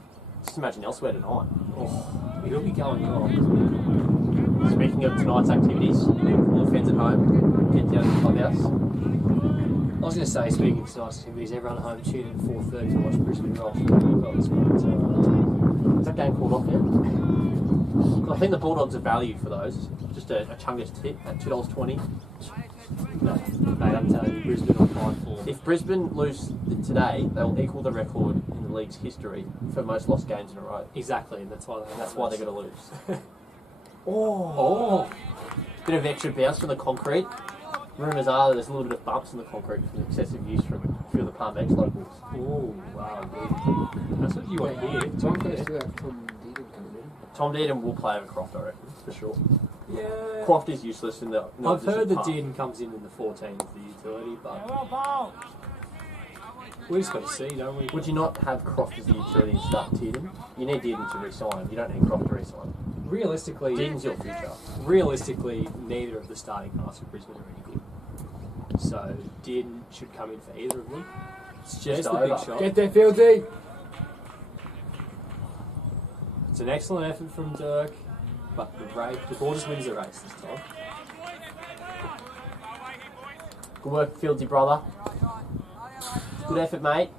just imagine elsewhere tonight. Oh, he'll be going on. Speaking of tonight's activities, all the fans at home, get down to the clubhouse. I was going to say, speaking of tonight's activities, everyone at home tune in 4:30 to watch Brisbane roll through the Bulldogs. But, Is that game called off yet? I think the Bulldogs are value for those. Just a chungus tip at $2.20. no, mate, I'm telling you, Brisbane on fine form. If Brisbane lose today, they'll equal the record in the league's history for most lost games in a row. Exactly, and that's why They're going to lose. Oh, Bit of extra bounce from the concrete. Rumours are that there's a little bit of bumps in the concrete from excessive use from a few of the Palm Beach locals. oh, wow, good. That's what you want to hear. Tom goes to have Tom Deedon coming in. Tom Deedon will play over Croft, I reckon, for sure. Yeah. Croft is useless in the. I've heard that Dearden comes in the 14 of the utility, but we just got to see, don't we? Would you not have Croft as the utility and start Dearden? You need Dearden to resign. You don't need Croft to resign. Realistically, Dearden's your future. realistically, neither of the starting cast for Brisbane are any good. So Dearden should come in for either of them. It's just a big over. shot. Get there, Fieldy! It's an excellent effort from Dirk. but the ball just wins the race this time. Good work, Fieldsy brother. Good effort, mate.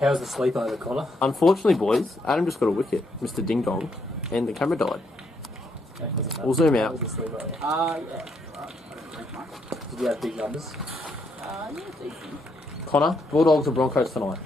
How's the sleepover, Connor? Unfortunately, boys, Adam just got a wicket, Mr. Ding Dong, and the camera died. We'll zoom out. How's the sleepover? Yeah. Did you have big numbers? Yeah, decent. Connor, Bulldogs or Broncos tonight?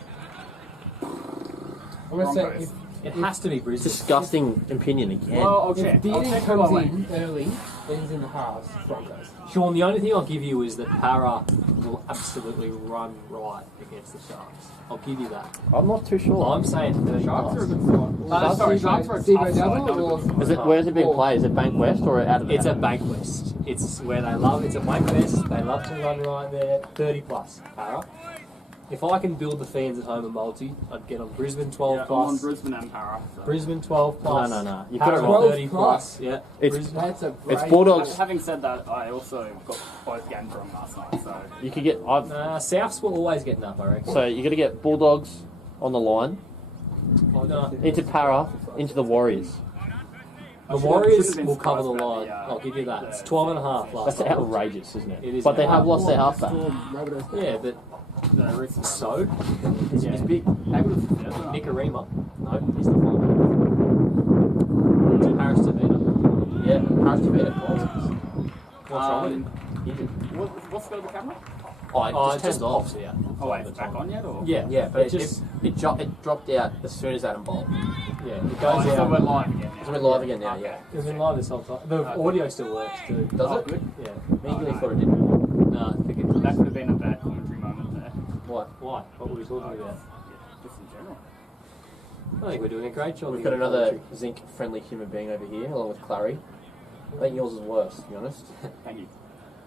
I'm going to say it has to be Brisbane. Disgusting opinion again. Well, I'll check. If Bearden comes in early, then he's in the halves, Broncos. Sean, the only thing I'll give you is that Para will absolutely run right against the Sharks. I'll give you that. I'm not too sure. I'm saying 30 Sharks are a plus. good side. Sorry, Sharks are a Steve tough side. O'Donnell not a or- good side. Is it, where's it being played? Is it Bank West or out of It's at Bank West. It's where they love. It's at Bank West. They love to run right there. 30 plus. Para. If I can build the fans at home a multi, I'd get on Brisbane 12 Yeah, I'm plus. on Brisbane and Para. So. Brisbane 12 plus. No. You Para put it wrong. 30 plus. Yeah. It's, Brisbane. That's a great... it's Bulldogs. Having said that, I also got both games wrong last night, so... You could get. Souths were always getting up, I reckon. So you got to get Bulldogs on the line, No. into Para, into the Warriors. The Warriors will cover the line. I'll give you that. It's 12 and a half last That's night. outrageous, isn't it? It is But they have outrageous. lost their halfback. Yeah, but so He's big. Nicarima. No, he's the one. Paris Tavita. Yeah, Paris Tavita. What's wrong with him? What's the camera? Oh, it It just just turns off. pops out. Oh wait, it's back on yet, or? Yeah, Yeah, but it it dropped out as soon as Adam bowled. yeah, it Oh, goes so we're out. live again It's now. been live again now, yeah. It's been live this whole time. The audio still works too. Does Oh, it? good. Yeah. Legally thought it didn't. No, I think it. That could have been a bad commentary moment there. What? Why? What were we talking about? Just in general. I think we're doing a great job. We've got another zinc-friendly human being over here, along with Clary. I think yours is worse, to be honest. Thank you.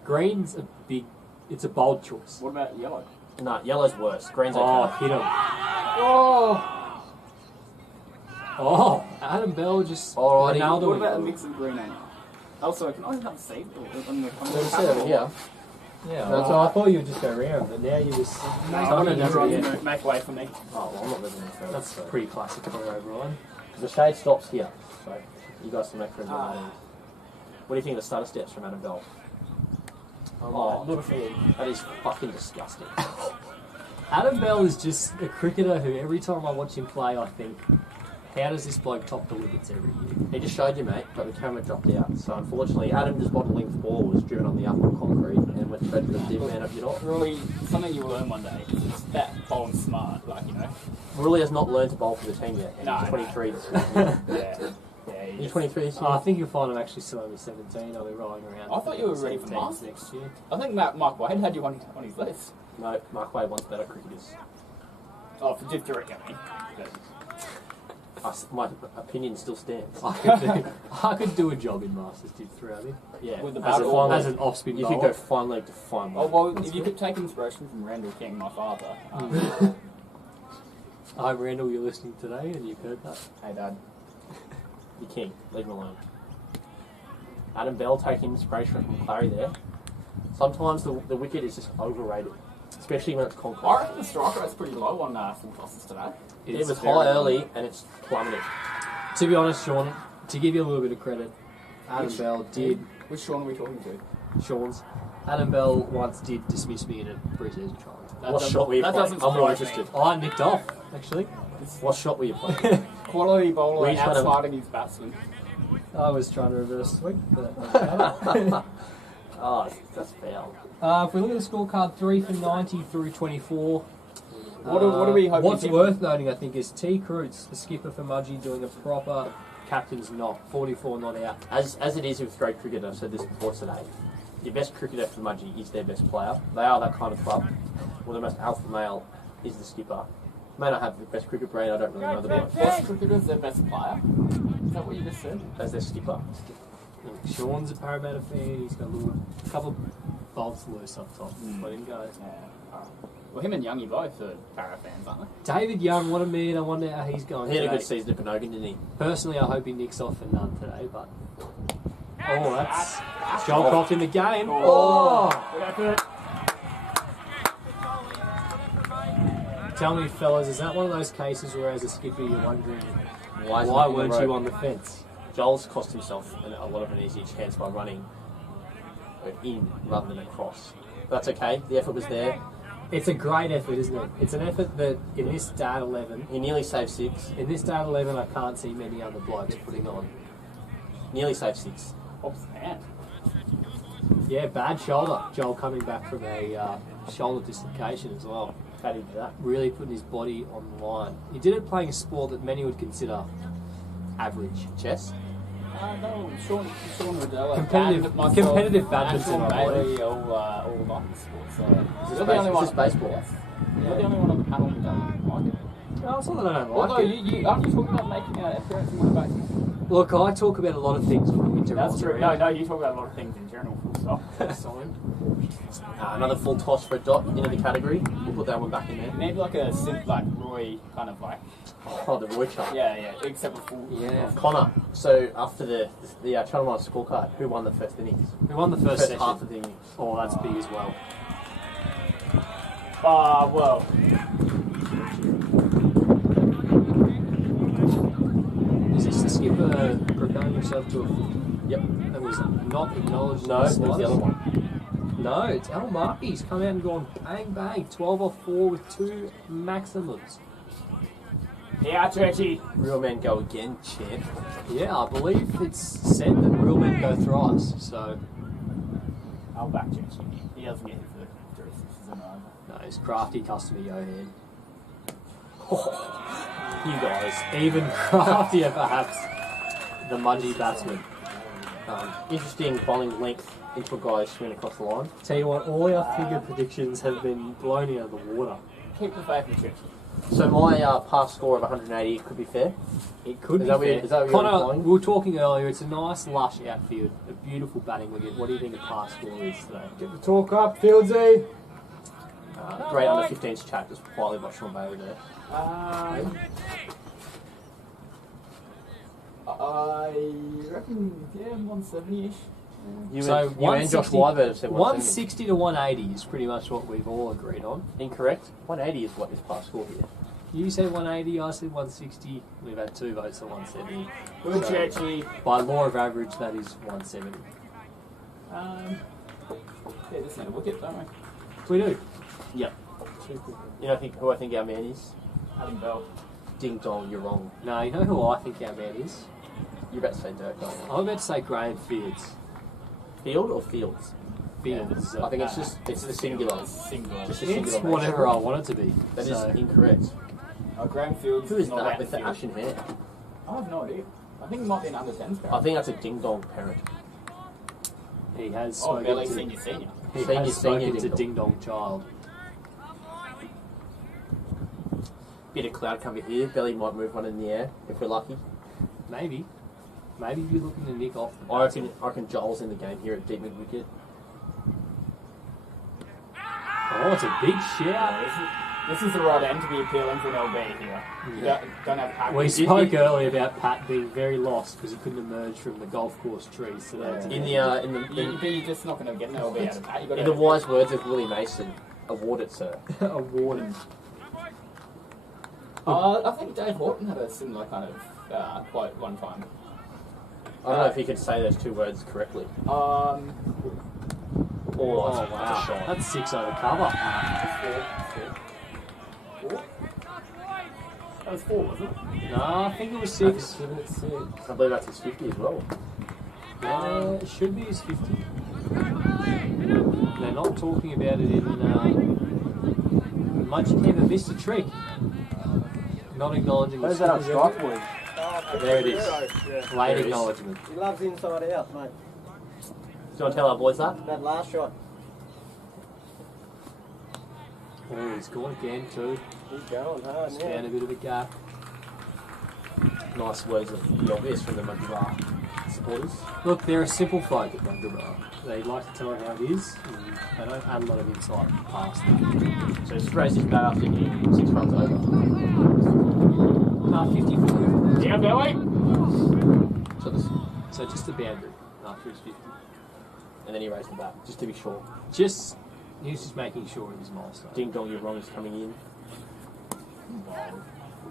Green's a big. It's a bold choice. What about yellow? Nah, yellow's worse. Green's Oh, okay. hit him. Oh! Oh, Adam Bell just Alrighty. Ronaldo. What about a mix of green and... Also, can I have a seat? On the Let's sit over here. Yeah, That's well, I thought you would just go round, but now you just. I want to make way for me. Oh, well, I'm not living there. That's pretty classic for O'Brien. Because the shade stops here, so you guys can make friends with that end. What do you think of the starter steps from Adam Bell? Oh, Not a fan. that is fucking disgusting. Adam Bell is just a cricketer who every time I watch him play, I think How does this bloke top the wickets every year? He just showed you, mate, but the camera dropped out. So unfortunately, Adam just bottom length ball was driven on the upper concrete and went straight to the deep man of your knot. Really, something you will learn one day is that bowling smart, like, you know. Rulli has not learned to bowl for the team yet. He's No, 23 this Yeah. He's 23 this year. I think you'll find I'm actually still only 17. I'll be rolling around. I thought you were ready for 17s Masters. next year. I think Mark Wade had you on his list. No, Mark Wade wants better cricketers. Oh, for Div Direct, I mean. My opinion still stands. I could do a job in Masters Div 3, I think. Yeah, With the as, bat a or- fine As leg, an off-spin you bowler. could go fine leg to fine Oh, leg. well, if you could take inspiration from Randall King, my father. Hi, Randall, you're listening today and you've heard that. Hey, Dad. You're king. Leave him alone. Adam Bell taking inspiration from Clary there. Sometimes the wicket is just overrated, especially when it's concrete. I reckon the strike rate's pretty low on full tosses today. It was high early and it's plummeted. To be honest, Sean, to give you a little bit of credit, Adam Bell did... Which Sean are we talking to? Sean's. Adam Bell once did dismiss me in a pre-season trial. What shot were you that playing? doesn't I'm more surprise me. interested. I nicked off, actually. What shot were you playing? Quality bowler We trying to- outsmarting his batsman. I was trying to reverse swing, but Oh, that's foul. if we look at the scorecard, 3 for 90 through 24. What are we hoping What's to- worth noting, I think, is T. Cruz, the skipper for Mudgee, doing a proper captain's knock, 44 not out. As it is with straight cricket, I've said this before today. Your best cricketer for Mudgee is their best player. They are that kind of club. Well, the most alpha male is the skipper. May not have the best cricket brain, I don't really know the bloke. Best cricketer's their best player. Is that what you just said? As their skipper. Sean's a Parramatta fan, he's got a couple of bolts loose up top. Let him go. Yeah. Well, him and Youngie both are Para fans, aren't they? David Young, what a man, I wonder how he's going He had a today. good season at Pinogan, didn't he? Personally, I hope he nicks off for none today, but... Oh, that's Joel Croft in the game. Oh! Tell me, fellas, is that one of those cases where as a skipper you're wondering why weren't you on the fence? Joel's cost himself a lot of an easy chance by running in rather than across. But that's okay, the effort was there. It's a great effort, isn't it? It's an effort that in this day at 11, He nearly saved 6. in this day at 11, I can't see many other blokes putting on. Nearly saved 6. Oops, man. Yeah, bad shoulder. Joel coming back from a shoulder dislocation as well. How did he do that? Really putting his body on the line. He did it playing a sport that many would consider average. Chess? No, Sean Riddell. Competitive badminton, I Bailey, all like the sports. So Is you're the only one. this baseball? You're the only one on the panel who doesn't like it. No, it's not that I don't like Although it. you aren't you talking about making an appearance in one of the back? Look, I talk about a lot of things when winter That's rolls true. around. No, you talk about a lot of things in general. Full stop. Another full toss for a dot into the category. We'll put that one back in there. Maybe like a synth, like Roy, kind of like. Oh, the Roy chart. Yeah, except for full. Yeah. Connor, so after the Channel 9 scorecard, who won the first innings? We won the first session. half of the innings. Oh, that's big as well. Well. Is this the skipper preparing himself to a 50? Yep. That was not acknowledged. No, in it was the slightest. other one. No, it's Al Markey's come out and gone bang bang, 12 off 4 with 2 maximums. Yeah, Churchy. Real men go again, champ. Yeah, I believe it's said that real men go thrice, so I'll back Churchy. He doesn't get his 3 6s in a row. no, it's crafty customer yo head. You guys, even craftier perhaps, the Mudgee batsman. Interesting bowling length into a guy swinging across the line. Tell you what, all our figure predictions have been blown out of the water. Keep the faith in Churchy. So my past score of 180 could be fair. It could Is be that what you- fair. is that what you're Connor, implying? we were talking earlier, it's a nice lush outfield, a beautiful batting wicket. What do you think the past score is today? Get the talk up, Fieldsy. Great under 15s chat, just quietly by Sean Bailey there. I reckon, 170-ish. You, So and, you and Josh 160 Wyver have said 170. 160 to 180 is pretty much what we've all agreed on. Incorrect. 180 is what is past score here. You said 180, I said 160. We've had 2 votes on 170. Good, Churchy. By law of average, that is 170. Yeah, just need a wicket, don't we? We do. Yep. You know who I think our man is? Adam Bell. Ding dong, you're wrong. No, you know who I think our man is? You're about to say Dirk, aren't you? I'm about to say Graham Fields. Field or Fields? Fields. I think it's the singular. Single. Just a It's singular. whatever I want it to be. That is So, incorrect. Graham Fields. Who is not that that with the Fields. ashen hair? I have no idea. I think it might be an under 10s I think that's a ding dong parent. he has Oh, spoken Belly to, senior. he Senior, has spoken senior to Ding Ding Dong Child. Bit of cloud cover here. Belly might move one in the air if we're lucky. Maybe. Maybe you're looking to nick off the I reckon Joel's in the game here at deep mid wicket. Oh, it's a big shout. This is the right end to be appealing for an LB here. You don't have Pat. We spoke earlier about Pat being very lost because he couldn't emerge from the golf course trees today. In You're just not going to get an LB out of Pat. in the wise words of Willie Mason, award it, sir. Awarded. I think Dave Horton had a similar kind of quote one time. I don't know if he could say those two words correctly. Oh, Wow. That's 6 over cover. Four? That was 4, wasn't it? No, I think it was 6. I believe that's his 50 as well. It should be his 50. They're not talking about it in Mudgeeraba missed a trick. Not acknowledging Where's the that strike point? There it is. There Late it is. acknowledgement. He loves inside out, mate. Do you want to tell our boys that? That last shot. Oh, he's gone again too. He's going hard He's found a bit of a gap. Nice words of the obvious from the Mudgeeraba supporters. Look, they're a simple folk at Mudgeeraba. They like to tell it how it is, and they don't add a lot of insight past that. So just raise his bat after hitting 6 runs over. 54. Yeah, Belly. So just a boundary after his 50. And then he raised the bat, just to be sure. He was just making sure it was milestone. Ding dong, you're wrong is coming in.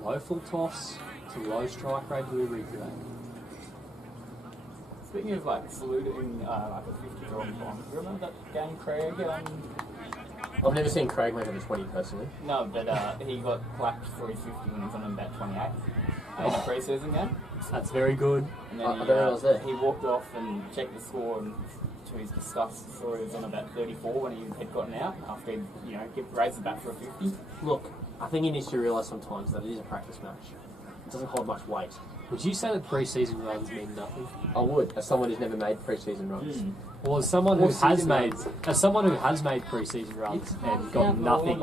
Low full toss to low strike rate delivery today. Speaking of like saluting like a 50 draw bomb, you remember that game Craig? I've never seen Craig make over 20 personally. No, but he got clapped for his 50 when he was on about 28 in the pre-season game. That's very good. And then I don't know what was there. he walked off and checked the score, and to his disgust, saw he was on about 34 when he had gotten out after he'd, raised the bat for a 50. Look, I think he needs to realise sometimes that it is a practice match. It doesn't hold much weight. Would you say that pre-season runs mean nothing? I would, as someone who's never made pre-season runs. Well, as someone who Or has season made pre-season runs and got count nothing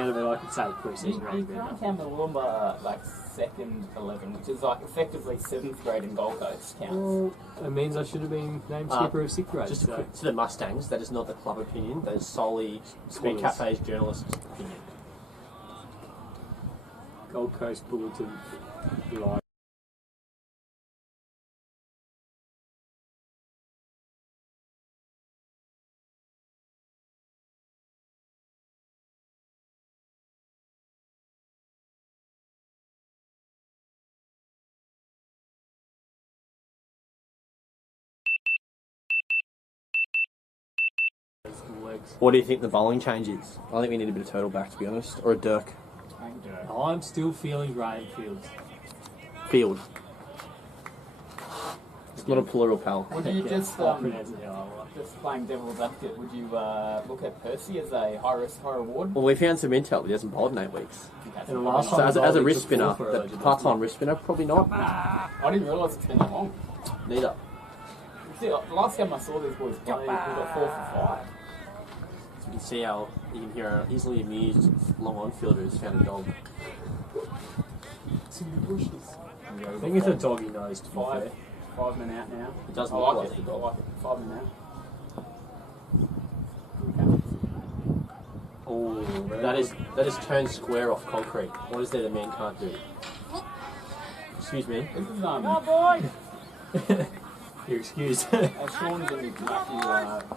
out of it, I could say pre-season You runs mean can't nothing. count the Woomba second 11, which is like effectively 7th grade in Gold Coast counts. Well, it means I should have been named skipper of 6th grade. Just a so. quick, to the Mustangs, that is not the club opinion, that is solely Speed Spoilers. Cafe's journalist opinion. Gold Coast Bulletin. Live. Legs. What do you think the bowling change is? I think we need a bit of total back, to be honest, or a Dirk. I'm still feeling Graham Fields. Field. It's not a plural, pal. Would you just, I'll pronounce it how I like. just playing devil's advocate, would you look at Percy as a high risk, high reward? Well, we found some intel that he hasn't bowled in 8 weeks. And the last So time as he a bowled, he wrist took spinner, 4 for the allegedly. part-time wrist spinner, probably not. I didn't realise it's been that long. Neither. See, the last game I saw these boys play, we got 4 for 5. So you can see how you can hear an easily amused long-on fielder who's found a dog. It's in the bushes. I think it's a doggy nose, to be fair. 5 men out now. It doesn't I look like like it. the I dog. like it. 5 men out. Oh, that is turned square off concrete. What is there the man can't do? Excuse me. This is boy! You're excused. Sean's in his Matthew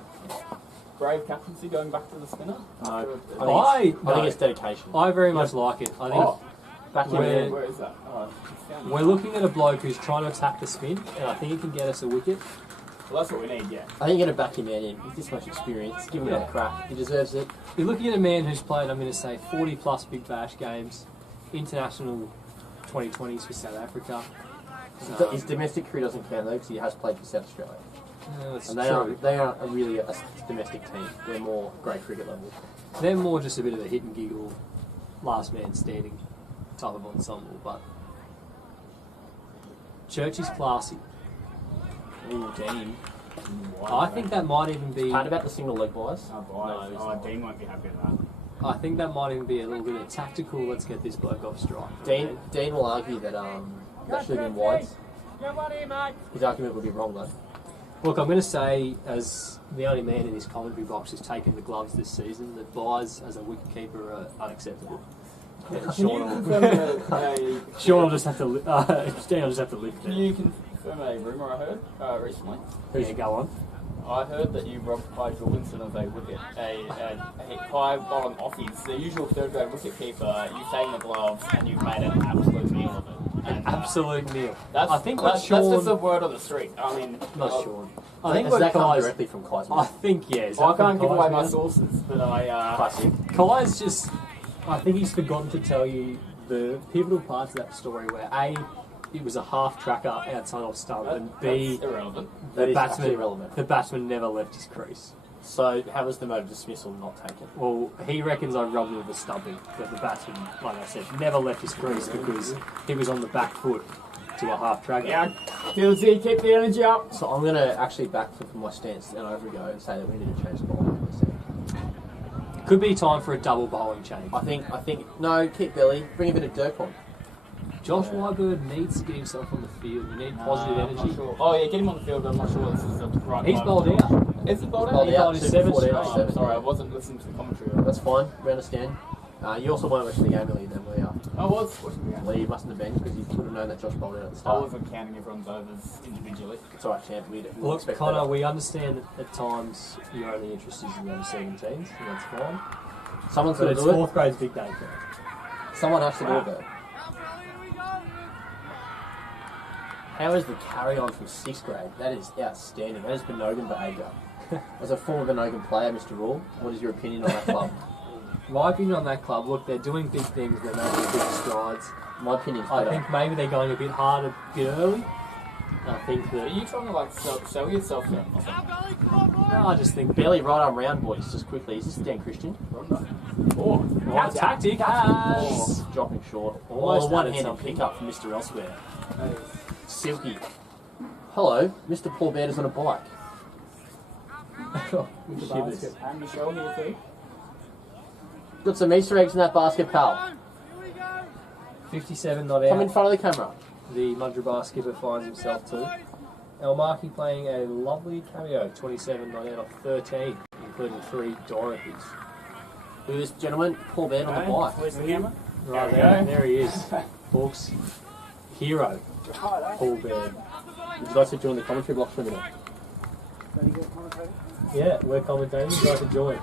brave captaincy going back to the spinner. I I think it's dedication. I very much like it. I think Back in Where- there. Where is that? Oh, it's down we're looking at a bloke who's trying to attack the spin, and I think he can get us a wicket. Well, that's what we need, yeah. I think you're going to back him in with this much experience. Give him another crack. He deserves it. You're looking at a man who's played, I'm going to say, 40 plus Big Bash games. international 2020s for South Africa. His domestic career doesn't count though because he has played for South Australia. That's And true. they are really a domestic team. They're more grade cricket level. They're more just a bit of a hit and giggle, last man standing type of ensemble, but Churchy's classy. Ooh, Dean. I think that might even be. Kind about the single leg boys. Dean won't be happy with that. I think that might even be a little bit of tactical. Let's get this bloke off strike. Dean will argue that that should have been wides. His argument would be wrong though. Look, I'm going to say, as the only man in this commentary box who's taken the gloves this season, that buys as a wicketkeeper are unacceptable. Yeah, Sean will just have to. Dean will just have to lift Can it. you confirm a rumour I heard recently? Yeah, go on. I heard that you robbed Kai Jorgensen of a wicket, a Kai bowling offies, the usual third grade wicket keeper. You've taken the gloves and you've made an absolute meal of it. And, Absolute meal. I think that's just the word on the street. I mean, Not Sean. I I think think what that comes Kai's. directly from Kai's. I think yeah. I can't give away my sources, but Classic. Kai's just. I think he's forgotten to tell you the pivotal parts of that story where A, it was a half tracker outside off stump, and B, that's irrelevant. That is actually batsman, irrelevant. the batsman never left his crease. So how was the mode of dismissal not taken? Well, he reckons I robbed him of the stumping, but the batsman, like I said, never left his crease because he was on the back foot to a half tracker. Yeah, Dilsey, keep the energy up. So I'm going to actually backflip from my stance and over go and say that we need to change the bowling. Could be time for a double bowling change. I think no, keep Billy, bring a bit of Dirk on. Josh Wyburd needs to get himself on the field. We need positive I'm energy. not sure. Oh yeah, get him on the field. I'm not sure this is the right He's time. bowled out. Is it bowled Bowled out? out, his 2 for 7 14 straight. off 7. Sorry, I wasn't listening to the commentary. That's fine, we understand. You also weren't watching the game earlier than we are. I was watching the game. Lee mustn't have been because you would have known that Josh bowled out at the I start. wasn't counting everyone's overs individually. It's alright, champ. We'll Look, expect Connor, better. we understand that at times you're only interested in the under 17s, and that's fine. Someone's But going it's to do it. 4th grade's big day for us. Someone has to do it though. How is the carry on from 6th grade? That is outstanding. That is Benogan behaviour. As a former Benogan player, Mr. Rule, what is your opinion on that club? My opinion on that club, look, they're doing big things, they're making big strides. My opinion's I better. think maybe they're going a bit hard a bit early. I think Are that. you trying to like sell yourself then? Or something? No, I just think. Barely right arm round, boys, just quickly. Is this Dan Christian? Oh, Our tactic has. Dropping short. Almost One added handed something. pick up from Mr. Elsewhere. Silky. Hello, Mr. Paul Baird is on a bike. Shivers. And Michelle here too. Got some Easter eggs in that basket, pal. 57 not Come in out. front of the camera. The Mudgeeraba skipper finds himself too. El Markey playing a lovely cameo, 27 not out of 13, including 3 Dorothys. Look at this gentleman, Paul Baird on the bike. Where's the camera? Right there he is. Folks, hero, Paul Baird. Would you like to join the commentary box for a minute? Yeah, we're commentating. You'd like to join.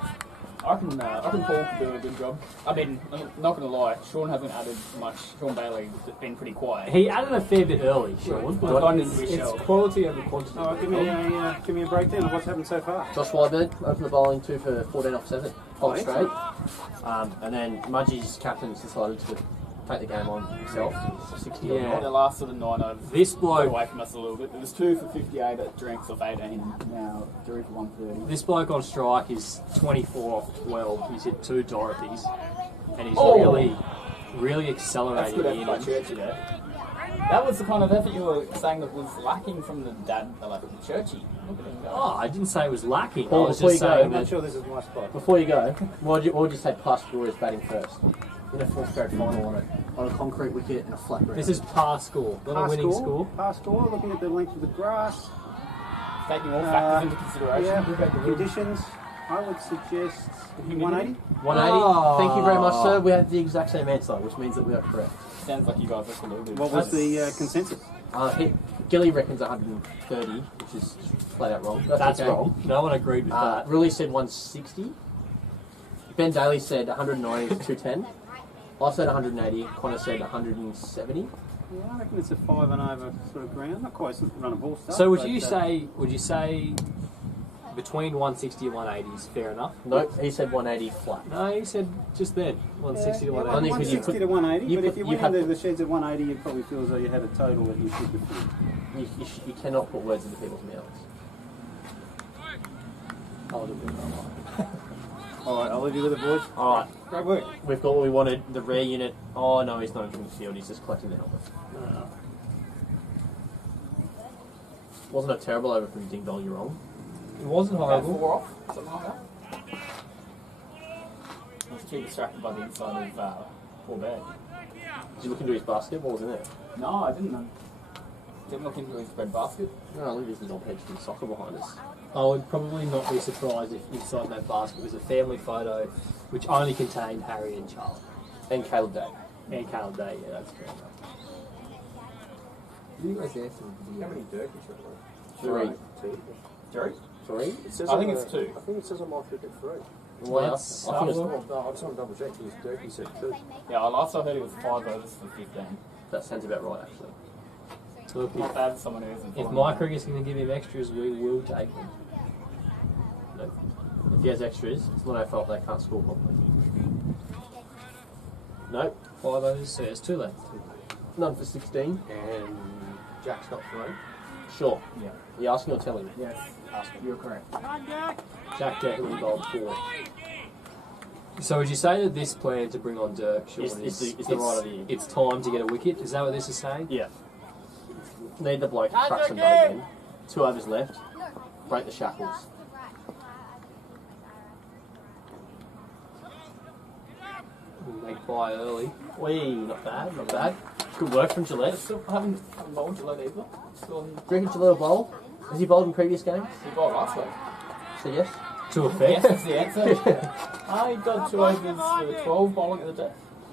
I reckon Paul could do a good job. I mean, I'm not going to lie, Sean hasn't added much. Sean Bailey's been pretty quiet. He added a fair bit early, Sean. I've gone into Michelle. Quality over quantity. Oh, give me a breakdown of what's happened so far. Josh Wyburd, open the bowling 2 for 14 off 7. Hold straight. And then Mudgie's captain decided to take the game on himself. 60 Yeah. on The last sort of 9 overs This got bloke, away from us a little bit. It was 2 for 58 at drinks off 18. Now 3 for 130. this bloke on strike is 24 off 12. He's hit 2 Dorothys, and he's Oh! really That's accelerating good the effort by innings. Churchy there. That was the kind of effort you were saying that was lacking from the Churchy. Look at him go. Oh, I didn't say it was lacking. Paul, I was before just you go, saying I'm not that. sure this is my spot. Before you go, what would you say past Gloria's batting first? In a 4th grade final on a concrete wicket and a flat ground. This is pass score, not a winning score. Pass score, looking at the length of the grass. Taking all factors into consideration. Yeah, conditions. I would suggest 180. 180. Oh. Thank you very much, sir. We have the exact same answer, which means that we are correct. Sounds like you guys look a little bit. What was the consensus? Gilly reckons 130, which is flat out wrong. That's okay. wrong. No one agreed with that. Rully said 160. Ben Daly said 190 to 210. I said 180. Connor said 170. Yeah, I reckon it's a 5 and over sort of ground. Not quite run a ball stuff. So would but, you say between 160 and 180 is fair enough. Nope, he said 180 flat. No, he said just then 160 to 180. Only 'cause you 160 put- to 180, you but put- if you you went had- into the sheds at 180, you'd probably feel as though you had a total that you should be fit. You cannot put words into people's mouths. I'll do it. Alright, I'll leave you with it, boys. Alright, Great work. we've got what we wanted. The rare unit. Oh no, he's not entering the field. He's just collecting the helmet. Wasn't a terrible over from Ding Dong. You're wrong. It wasn't About horrible. 4 off, something like that. I was too distracted by the inside of poor Bear. Did you look into his basket? What was in there? No, I didn't. Didn't look into his bread basket. No, look at this old hedge from soccer behind us. I would probably not be surprised if inside that basket was a family photo which only contained Harry and Charlie. And Caleb Day. And Caleb Day, yeah, that's fair enough. You guys answered How many the Durkies are there? 3. Jerry? 3? It says I think on it's the- 2. I think it says on my ticket 3. Well, Let's I think it's, No, I just want to double check because Durkee said 2. Yeah, I last I heard it was 5 overs for 15. that sounds about right, actually. Look, Not bad for someone who isn't. if following my that. cricket's going to give him extras, we will take them. Nope. If he has extras, it's not our fault they can't score properly. Nope. 5 overs, so it's 2 left. None for 16. And Jack's got 3. Sure. Yeah. Are you asking or telling me? Yes, you're correct. Jack definitely bowled 4. So would you say that this plan to bring on Dirk, Sean, Is the right idea. it's time to get a wicket? Is that what this is saying? Yeah. Need the bloke to crack some nut again. 2 overs left. Break the shackles. We'll make buy early. Wee, not bad, not bad. Good work from Gillette. Still haven't bowled Gillette either. Still on. Do you reckon Gillette will bowl? Has he bowled in previous games? He bowled last week. So yes. To Yes, effect. that's the answer. I got 2 overs for 12 bowling at the death.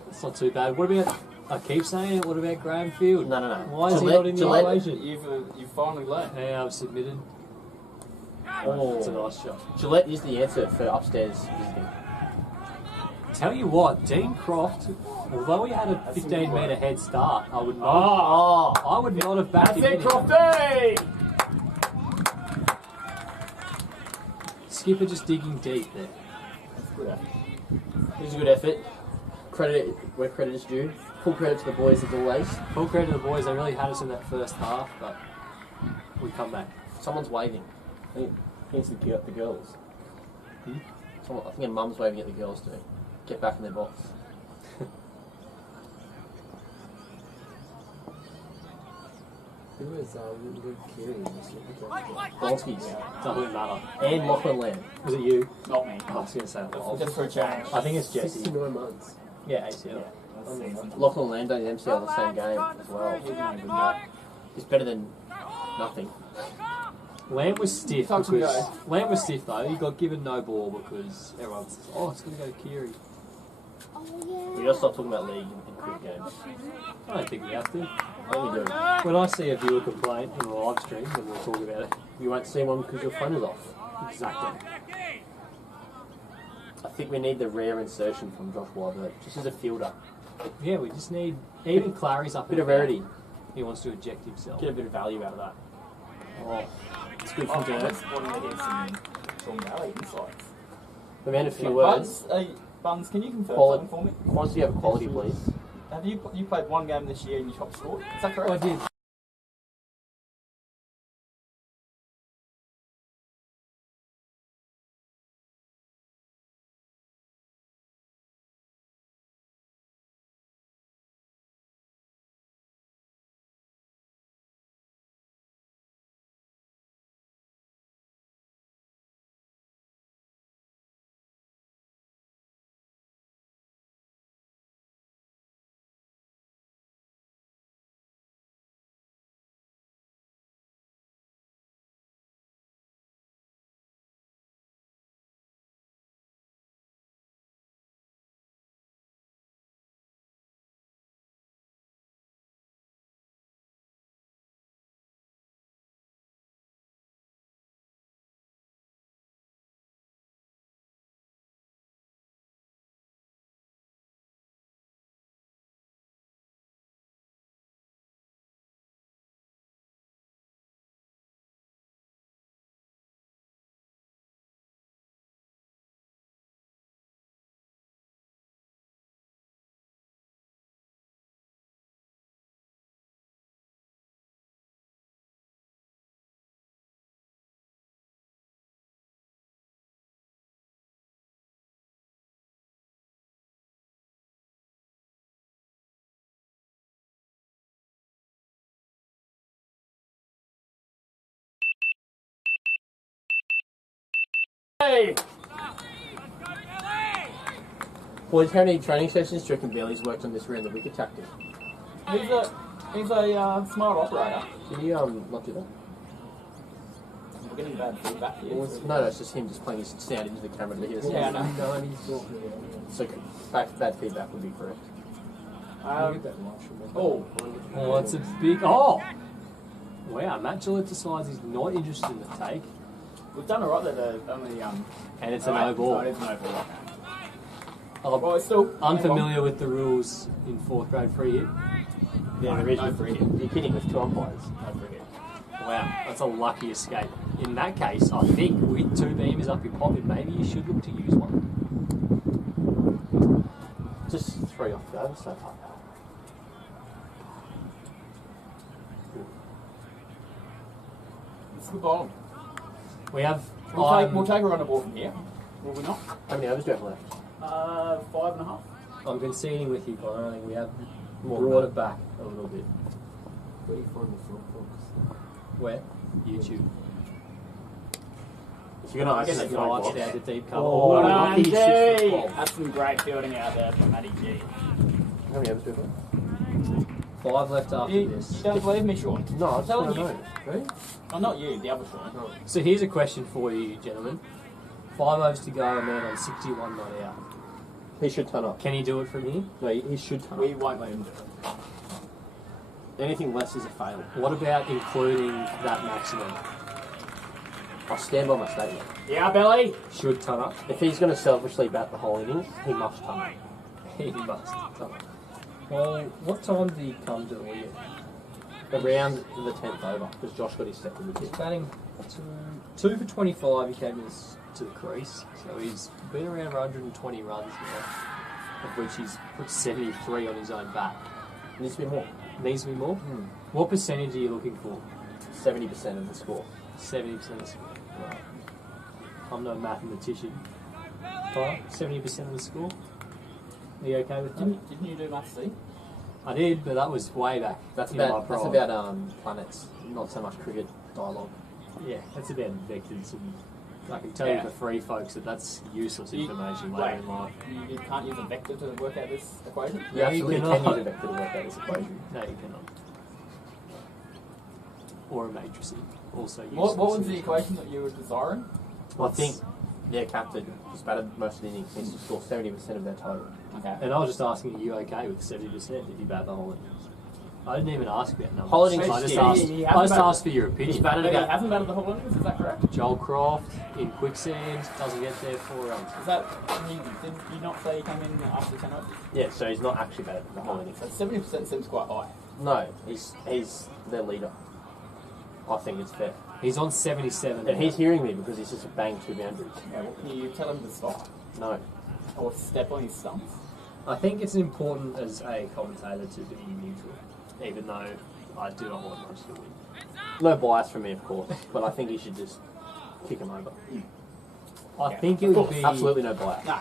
It's not too bad. What about, I keep saying it, what about Graham Field? No. Why is he Gillette- not in the Gillette- equation? You've finally learned. Hey, I've submitted. Oh. It's a nice shot. Gillette is the answer for upstairs visiting. Tell you what, Dean Croft, although he had a 15-metre head start, I would not. Oh, I would not have backed him That's in. it, Crofty! Skipper just digging deep there. That's good. it was a good effort. Credit where credit is due. Full credit to the boys as always. Full credit to the boys, they really had us in that first half, but we come back. Someone's waving. I think it's the girls. Hmm? Someone, I think a mum's waving at the girls to get back in their box. Who was Luke Keary in this one? Gonskis. Doesn't matter. And Lachlan Lamb. Was it you? Not me. I was going to say that. Just for a change. I think it's Jesse. 69 months. Yeah, ACL. Lachlan Lamb done his MCL the same game as well. He's better than nothing. Lamb was stiff Touch and because go. Lamb was stiff though. He got given no ball because everyone says, "Oh, it's going to go Kiri." We gotta stop talking about league in cricket games. I don't think we have to. I think we do. When I see a viewer complaint in a live stream, then we'll talk about it. You won't see one because your phone is off. Exactly. I think we need the rare insertion from Josh Wybert, just as a fielder. Yeah, we just need even Clary's up. Bit and of about. rarity. He wants to eject himself. Get a bit of value out of that. Oh, it's good Oh, from Dirk. that's one of the some Sean Valley insights. We made a few words. Buns, can you confirm Quality. something for me? Once you have quality, please. Have you played one game this year and you top scored? Is that correct? I did. Hey! Boys, how many training sessions do you reckon Bailey's worked on this round the wicket tactic? He's a smart operator. Did he not do that? We're getting bad feedback here. No, it's just him just playing his sound into the camera to hear the Yeah, I sound. know. So bad feedback would be correct. Oh, that's a big... Oh! Wow, Matt Gillett decides he's not interested in the take. we've done alright there. Only And it's a no ball. Oh, it is a no ball. I'm Well, it's still unfamiliar with the rules in 4th grade free hit. Yeah, the reason no free hit. you're kidding with 2 umpires. No free hit. Wow, that's a lucky escape. In that case, I think with 2 beamers up your pocket, maybe you should look to use one. Just 3 off go, so tough. It's the bottom. We have... We'll take a run of ball from here. Will we not? How many overs do you have left? 5.5. I'm conceding with you, Connor. I think we have More brought than it back a little bit. Where do you find the film box? Where? YouTube. If you're going to Get ask the highlights down to deep cover. Oh, Well Well done, done, G. G! That's some great fielding out there from Matty G. How many overs do you have left? 5 left after You this. don't believe me, Sean? No, I'm telling you. Really? Oh, not you, the other Sean. So here's a question for you, gentlemen. 5 overs to go, a man on 61 not out. He should turn up. Can he do it from here? No, he should turn We up. won't let him do it. Anything less is a fail. What about including that maximum? I stand by my statement. Yeah, Billy? Should turn up? If he's going to selfishly bat the whole innings, he must turn up. He must turn up. Well, what time did he come to the wicket? Around the 10th over, because Josh got his second He's wicket. batting 2 for 25. He came to the crease. So he's been around 120 runs now, of which he's put 73 on his own bat. Needs to be more. Needs to be more? What percentage are you looking for? 70% of the score. 70% of the score. Right. I'm no mathematician. Connor, 70% of the score? Are you okay with that? Didn't you do Maths C? I did, but that was way back. That's in my about prime. planets, not so much cricket dialogue. Yeah, that's about vectors, and I can tell you for free folks that that's useless information later in life. You can't use a vector to work out this equation? You No, you absolutely can cannot. use a vector to work out this equation. No, you cannot. Or a matrix, also useless. What was the equation that you were desiring? I think their captain, who's batted most of the innings, needs to score 70% of their total. Okay. And I was just asking, are you okay with 70% if you bat the whole innings? I didn't even ask about numbers. Whole innings I is just shit. asked, He I hasn't just batted- asked for your He's opinion. batted Maybe he about... hasn't batted the whole innings, is that correct? Joel Croft in quicksand doesn't get there 4 runs. Is that, did you not say he came in after 10 overs? Yeah, so he's not actually batted the whole innings. So 70% seems quite high. No, he's their leader. I think it's fair. He's on 77. And he's hearing me because he's just banged 2 boundaries. Yeah, well, can you tell him to stop? No. Or step on his stumps? I think it's important as a commentator to be neutral, even though I do not want much to win. No bias from me, of course, but I think he should just kick him over. I Yeah, think it of would course. be Absolutely no bias. No.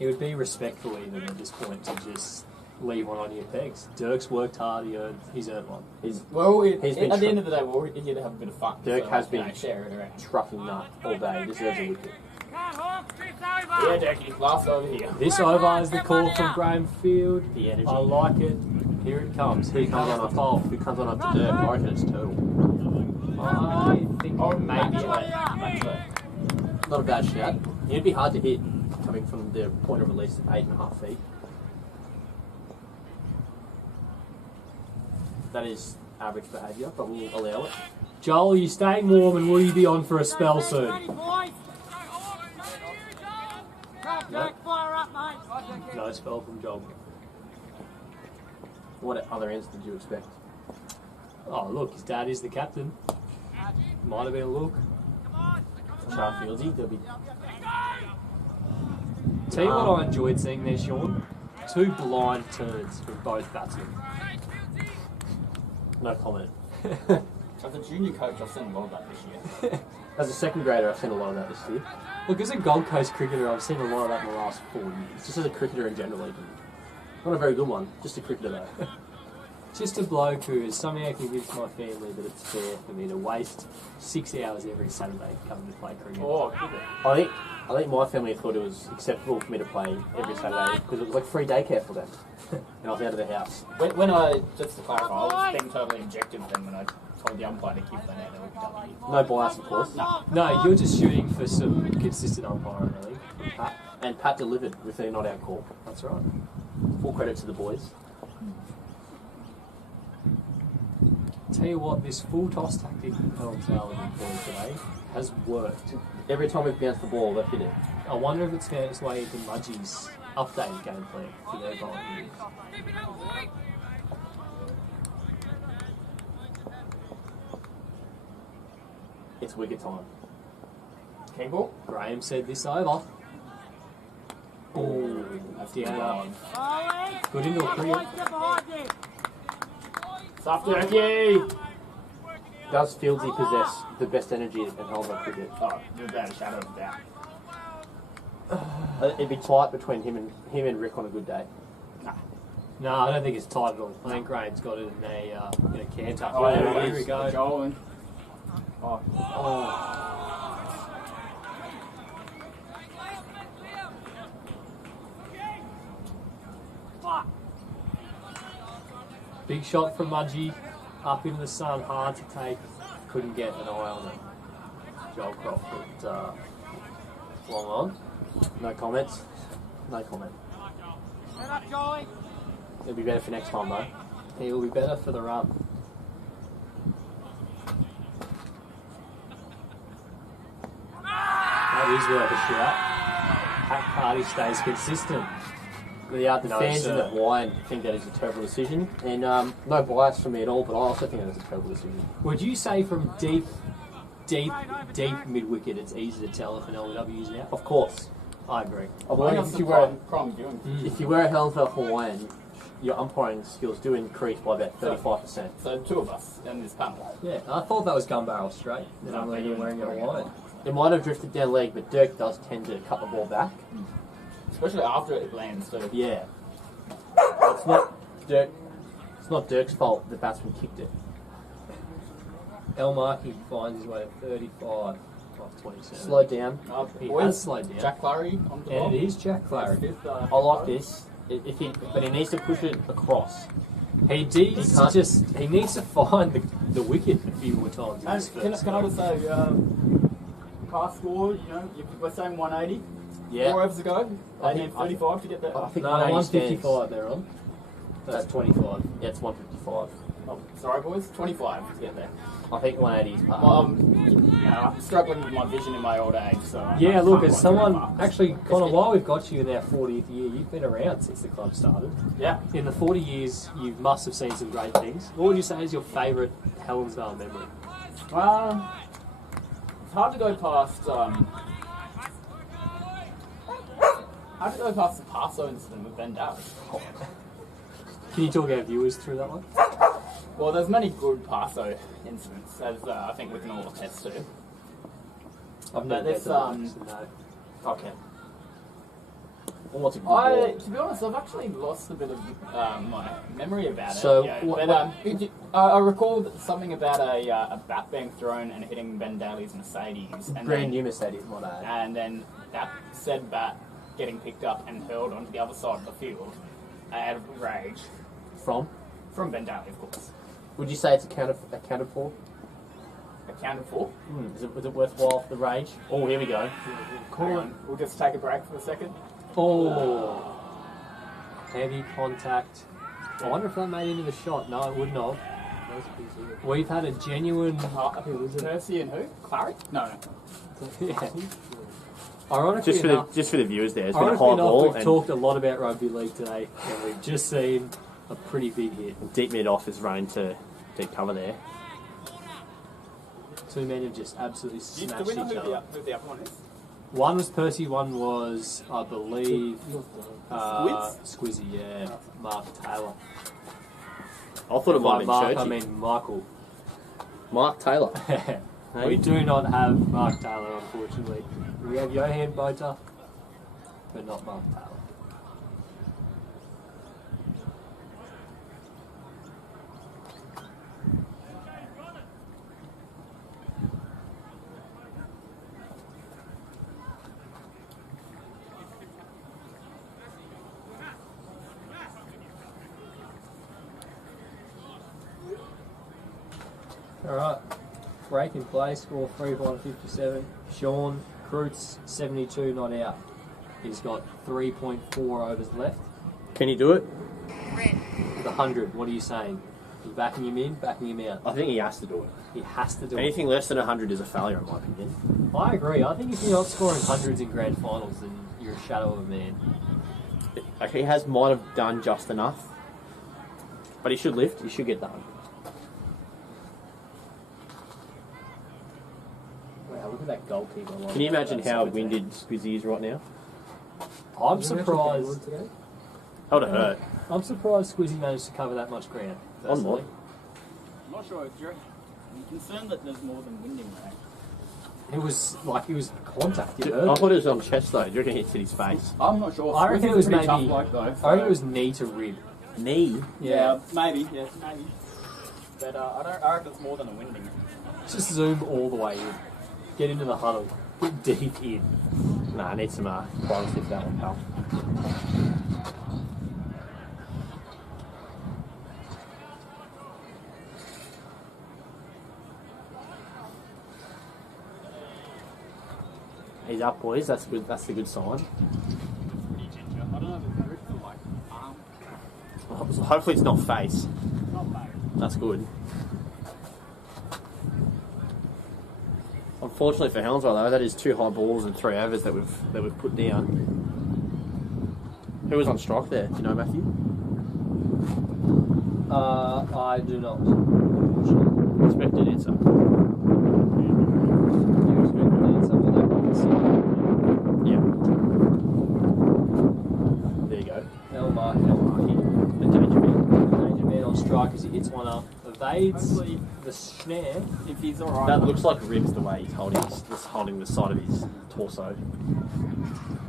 It would be respectful even at this point to just leave one on your pegs. Dirk's worked hard. He's earned one. Well, He's been at the end of the day, we're here to have a bit of fun. Dirk so, has you been know, share it around. trucking nut all day. He deserves a wicket. Yeah, Dirkie, last over here. This over is the call from Graham Field. The energy. I like it. Here it comes. Here Who comes comes on the pole. Who comes on after Dirk? I reckon it's Turtle. I think Oh, maybe. actually. Not a bad shout. It'd be hard to hit coming from the point of release at 8.5 feet. That is average behaviour, but we'll allow it. Joel, are you staying warm and will you be on for a spell soon? No, no spell from Joel. What other ends did you expect? Oh, look, his dad is the captain. Might have been a look. Sharp Fieldsy, there'll be... Tell you what I enjoyed seeing there, Sean. 2 blind turns from both batsmen. No comment. As a junior coach, I've seen a lot of that this year. As a second grader, I've seen a lot of that this year. Look, as a Gold Coast cricketer, I've seen a lot of that in the last 4 years. Just as a cricketer in general, even. Not a very good one, just a cricketer though. Just a bloke who has somehow convinced my family that it's fair for me to waste 6 hours every Saturday coming to play cricket. Oh, I think my family thought it was acceptable for me to play every Saturday because it was like free daycare for them, and I was out of the house. when I, just to clarify, I was being totally objective then when I told the umpire to keep that out of the W. No bias, of course. No, you're just shooting for some consistent umpiring, really. And Pat delivered with a not-out call. That's right. Full credit to the boys. Tell you what, this full toss tactic Helensvale have employed today has worked. Every time we've bounced the ball, they've hit it. I wonder if it's found its way into Mudgie's updated game plan for their bowling. It's wicket time. Cable? Graham said this over. Oh, That's down. Good into a cricket. Soft turkey! Does Fieldsy possess the best energy in Helensvale cricket? Oh, without a shadow of a doubt. It'd be tight between him and Rick on a good day. No, I don't think it's tight at all. I think Graham's got it in a canter. Oh, Here we go. Joel. Oh. Big shot from Mudgee. Up into the sun, hard to take. Couldn't get an eye on it. Joel Crawford, long on. No comments. No comment. It'll be better for next time though. He will be better for the run. That is worth a shout. Pat Party stays consistent. The No, fans in sir. that wine think that is a terrible decision, and no bias from me at all, but I also think that is a terrible decision. Would you say from deep mid-wicket it's easy to tell if an LW is out? Of course. I agree. I believe if you wear a Helensvale Hawaiian, your umpiring skills do increase by about 35%. So two of us in this panel. Yeah, I thought that was gun barrel straight. Then I'm Okay, wearing a Hawaiian. It might have drifted down leg, but Dirk does tend to cut the ball back. Especially after it lands too. Yeah. It's not Dirk's fault the batsman kicked it. El Markey finds his way to 35 off 27. Slow down. He Boys, has slowed down. Jack Clary on the And it is Jack Clary. I like this. But he needs to push it across. He needs to find the wicket a few more times. In this Can first I game. just say, past score, we're saying 180. Yeah. 4 overs ago. I They think- need 35 to get that. I think No, 155 they're on. That's 25. Yeah, it's 155. Oh, sorry, boys. 25 to get there. I think 180 is part. Well, I'm struggling with my vision in my old age, so. Yeah, I look, can't as watch someone, very far. actually, Connor, while we've got you in our 40th year, you've been around since the club started. Yeah. In the 40 years, you must have seen some great things. What would you say is your favourite Helensvale memory? It's hard to go past. Hard to go past the Paso incident with Ben Dallas. Can you talk our viewers through that one? Well, there's many good Paso incidents, as I think we can all attest to. I've But never this, been to one, so no. Okay. Well, what's a good ball? To be honest, I've actually lost a bit of my memory about So, it. what- I recall something about a bat being thrown and hitting Ben Daly's Mercedes, and Brand then, new Mercedes, my dad. and then that said bat getting picked up and hurled onto the other side of the field out of rage From? from Ben Daly, of course. Would you say it's accounted for? Accounted for. Is it worthwhile for the rage? Oh, here we go. Hang on, we'll just take a break for a second. Oh, heavy contact. I wonder if that made into the shot. No, it wouldn't have. We've had a genuine. Percy and who? Clary? No. Yeah. Ironically enough, Just for the viewers there, it's been a ironically high enough, ball we've and talked a lot about rugby league today, and we've just seen a pretty big hit. deep mid off has run to deep cover there. Two men have just absolutely Do smashed we know each other. who the other one is? One was Percy, one was, I believe, Squizzy, yeah, Mark Taylor. I thought it might have been Mark, Churchy. I mean Michael. Mark Taylor. We do not have Mark Taylor, unfortunately. We have Johan Bota, but not Mark Taylor. Alright. Break in play, score 3-57. Sean Croots, 72, not out. He's got 3.4 overs left. Can you do it? With 100, what are you saying? You backing him in, backing him out? I think he has to do it. He has to do Anything less than 100 is a failure, in my opinion. it. I agree. I think if you're not scoring hundreds in grand finals, then you're a shadow of a man. Like, he might have done just enough. But he should lift. He should get done. Wow, look at that goalkeeper. Can you imagine how winded Squizzy is right now? I'm surprised. That would have hurt. I'm surprised Squizzy managed to cover that much ground. On what? I'm not sure. You're concerned that there's more than winding, right? It was contact. You I heard thought it was on chest though. Do you reckon it hit his face? I'm not sure. I reckon it was Pretty maybe. tough bloke, though, I reckon it was knee to rib. Knee? Yeah, maybe. Yeah, maybe. But I reckon it's more than a winding. Just zoom all the way in. Get into the huddle. Get deep in. Nah, I need some bonus if that one, pal. He's up, boys. That's good. That's the good sign. Pretty ginger. I don't know if it's wrist or like arm. Well, so hopefully it's not face. Not bad. That's good. Unfortunately for Helensvale though, that is 2 high balls and 3 overs that we've put down. Who was on strike there? Do you know, Matthew? I do not. Expected answer. You expected an answer for that one? Yeah. There you go. El Markey. The danger man. Danger man on strike as he hits one up. Evades the snare. If he's alright. That looks like ribs the way he's holding the side of his torso.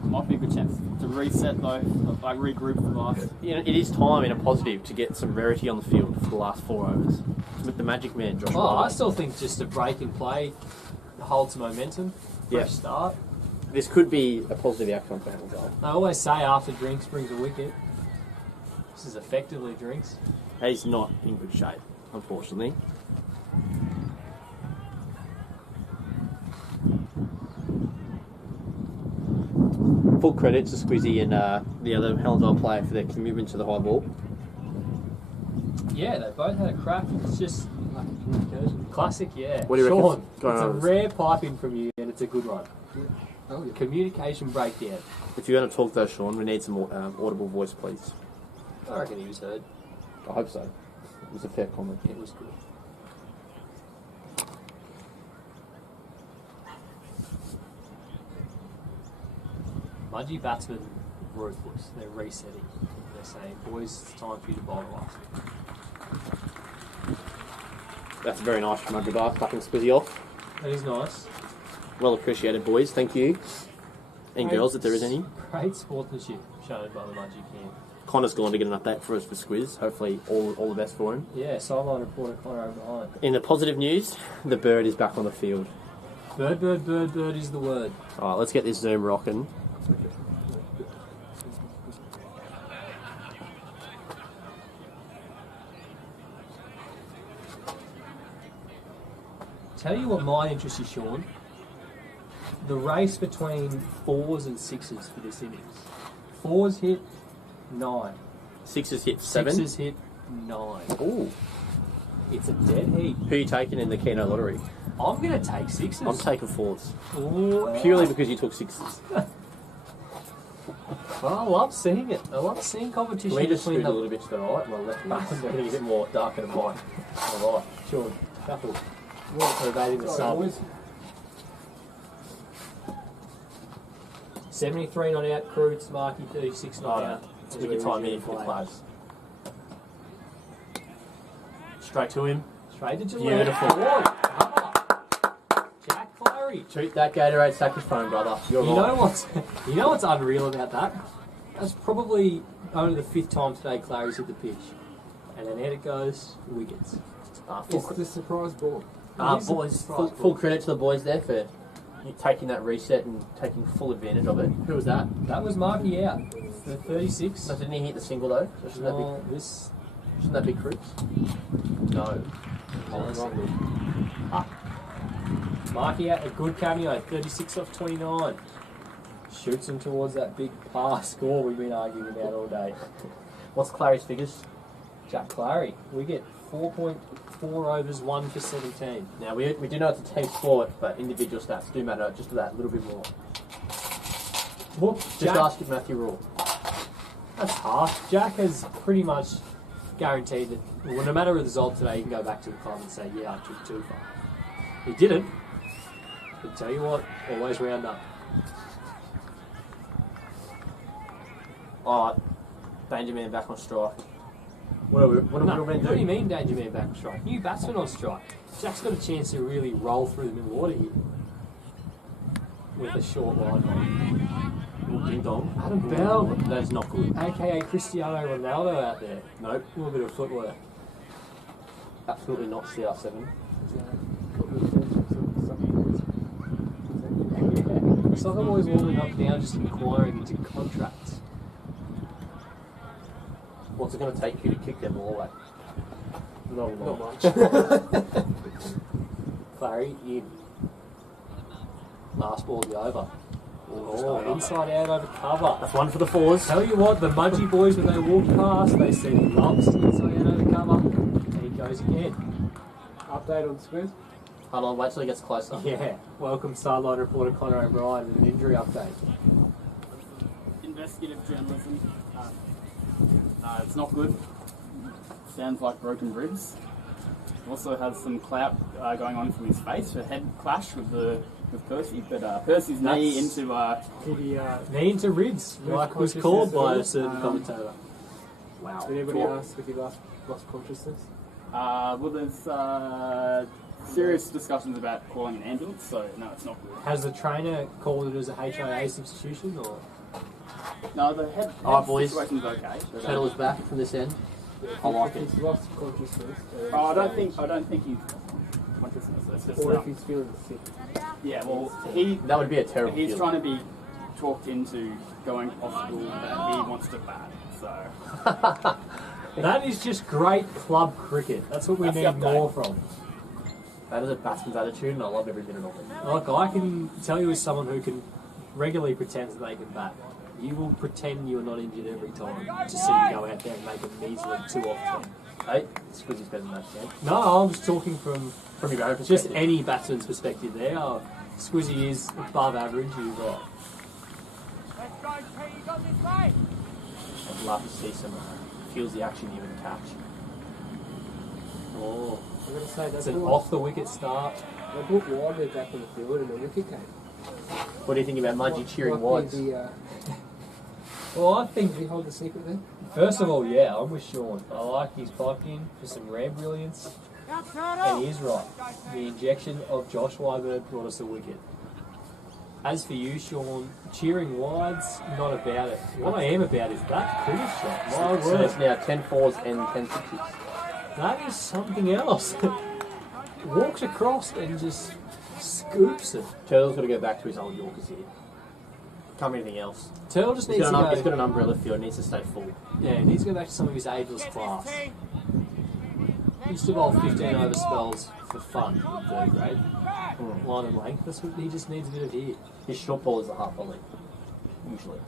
Might be a good chance to reset though, like regroup for the last. You know, it is time in a positive to get some rarity on the field for the last 4 overs. With the Magic Man, Josh. I still think just a break in play holds momentum. Fresh start. This could be a positive outcome for Helensvale. I always say after drinks brings a wicket. This is effectively drinks. He's not in good shape, unfortunately. Full credit to Squizzy and the other Helensvale player for their commitment to the high ball. Yeah, they both had a crack. It's just classic, yeah. What do you Sean, reckon's going it's on a with rare piping from you, and it's a good one. Oh, yeah. Communication breakdown. If you're going to talk though, Sean, we need some more audible voice, please. I reckon he was heard. I hope so. It was a fair comment. It was good. Mudgee batsmen ruthless. They're resetting. They're saying, boys, it's time for you to bowl to us. That's very nice from Mudgeeraba, plucking Squizzy off. That is nice. Well appreciated, boys. Thank you. And girls, if there is any. Great sportsmanship shown by the Mudgee camp. Connor's gone to get an update for us for Squiz. Hopefully all the best for him. Yeah, sideline reporter Connor O'Brien. In the positive news, the bird is back on the field. Bird, bird, bird, bird is the word. Alright, let's get this Zoom rocking. Tell you what might interest you, Sean. The race between 4s and 6s for this innings. 4s hit 9. 6s hit 7. 6s hit 9. Ooh. It's a dead heat. Who are you taking in the Keno lottery? I'm going to take 6s. I'm taking 4s. Ooh, Purely because you took 6s. Well, I love seeing it. I love seeing competition Can we just between scoot a little bit to the right and left? I'm getting a bit more darker than mine. Alright, Sean, couple. For evading the sun. 73 not out, Croots, Markey 36 not out. We can time in for the close. Straight to him. Straight to Beautiful. Jack Clary. Treat that Gatorade saxophone, brother. You're You right. know what's unreal about that? That's probably only the 5th time today Clary's hit the pitch. And then out it goes, wickets. It's the surprise ball. Boys, full credit to the boys there for taking that reset and taking full advantage of it. Who was that? That was Markey out for 36. So didn't he hit the single though? So shouldn't that be Croots? No. Marky out a good cameo, 36 off 29. Shoots him towards that big par score we've been arguing about all day. What's Clary's figures? Jack Clary, we get 4.4 overs, 1 for 17. Now, we do know it's a team sport, but individual stats do matter just that little bit more. Look, Just Jack, ask Matthew Rule. that's harsh. Jack has pretty much guaranteed that well, no matter the result today, he can go back to the club and say, yeah, I took 2 far. He didn't. But tell you what, always round up. Alright, Danger Man back on strike. What are we What do you mean, Danger Man back on strike? New batsman on strike. Jack's got a chance to really roll through the middle order here. With a short line on. Ding dong. Adam Bell, That is not good. aka Cristiano Ronaldo out there. Nope. A little bit of footwork. Absolutely not CR7. Soccer boys warming up now, just inquiring into contracts. What's it going to take you to kick them all away? Not much. Clary in. Last ball be over. Oh, inside out over cover. That's one for the fours. Tell you what, the Mudgee boys, when they walk past, they said he loves inside out over cover. And he goes again. Update on Squiz. Hold on, wait till he gets closer. Yeah. Welcome, sideline reporter Connor O'Brien with an injury update. Investigative journalism. It's not good. Sounds like broken ribs. Also has some clout going on from his face. A head clash with Percy, but Percy's knee into Knee into ribs, like was called by a certain commentator. Wow. Did anybody ask if he lost consciousness? well, there's serious discussions about calling an ambulance, so no, it's not good. Has the trainer called it as a HIA substitution, or? No, the head boys. situation's okay. But, Shuttle is back from this end. I like it. He's lost consciousness. I don't think he's consciousness. It's just, Or if he's feeling sick. yeah, well, That would be a terrible he's feeling. trying to be talked into going to hospital, and he wants to bat. So That is just great club cricket. That's what we That's the need update. more from. That is a batsman's attitude, and I love every minute of it. Like, I can tell you as someone who can regularly pretend that they can bat. You will pretend you're not injured every time to see you go out there and make a measly 2 off 10. Hey, Squizzy's better than that, yeah? No, I'm just talking from From your own just perspective. any batsman's perspective there. Squizzy is above average, you're right. I'd love to see some feels the action even catch. Oh, I'm going to say it's that's an off the wicket start. They put Wilder back on the field and the wicket came. What do you think about Mudgee cheering What wides? Well, I think, Did he hold the secret there? first of all, yeah, I'm with Sean. I like his piped in for some rare brilliance. And he is right. The injection of Josh Wyberg brought us a wicket. As for you, Sean, cheering wides, not about it. What I am about is that cricket shot. My So word. it's now 10 fours and 10 sixes. That is something else. Walks across and just scoops it. Turtle's got to go back to his old Yorkers here. Can't be anything else. Turtle just He's needs to got, he's got go. an umbrella field, needs to stay full. Yeah, he needs to go back to some of his ageless class. He used to bowl 15 over spells for fun in 3rd grade. Line and length. That's what he just needs a bit of here. His short ball is a half volley, usually.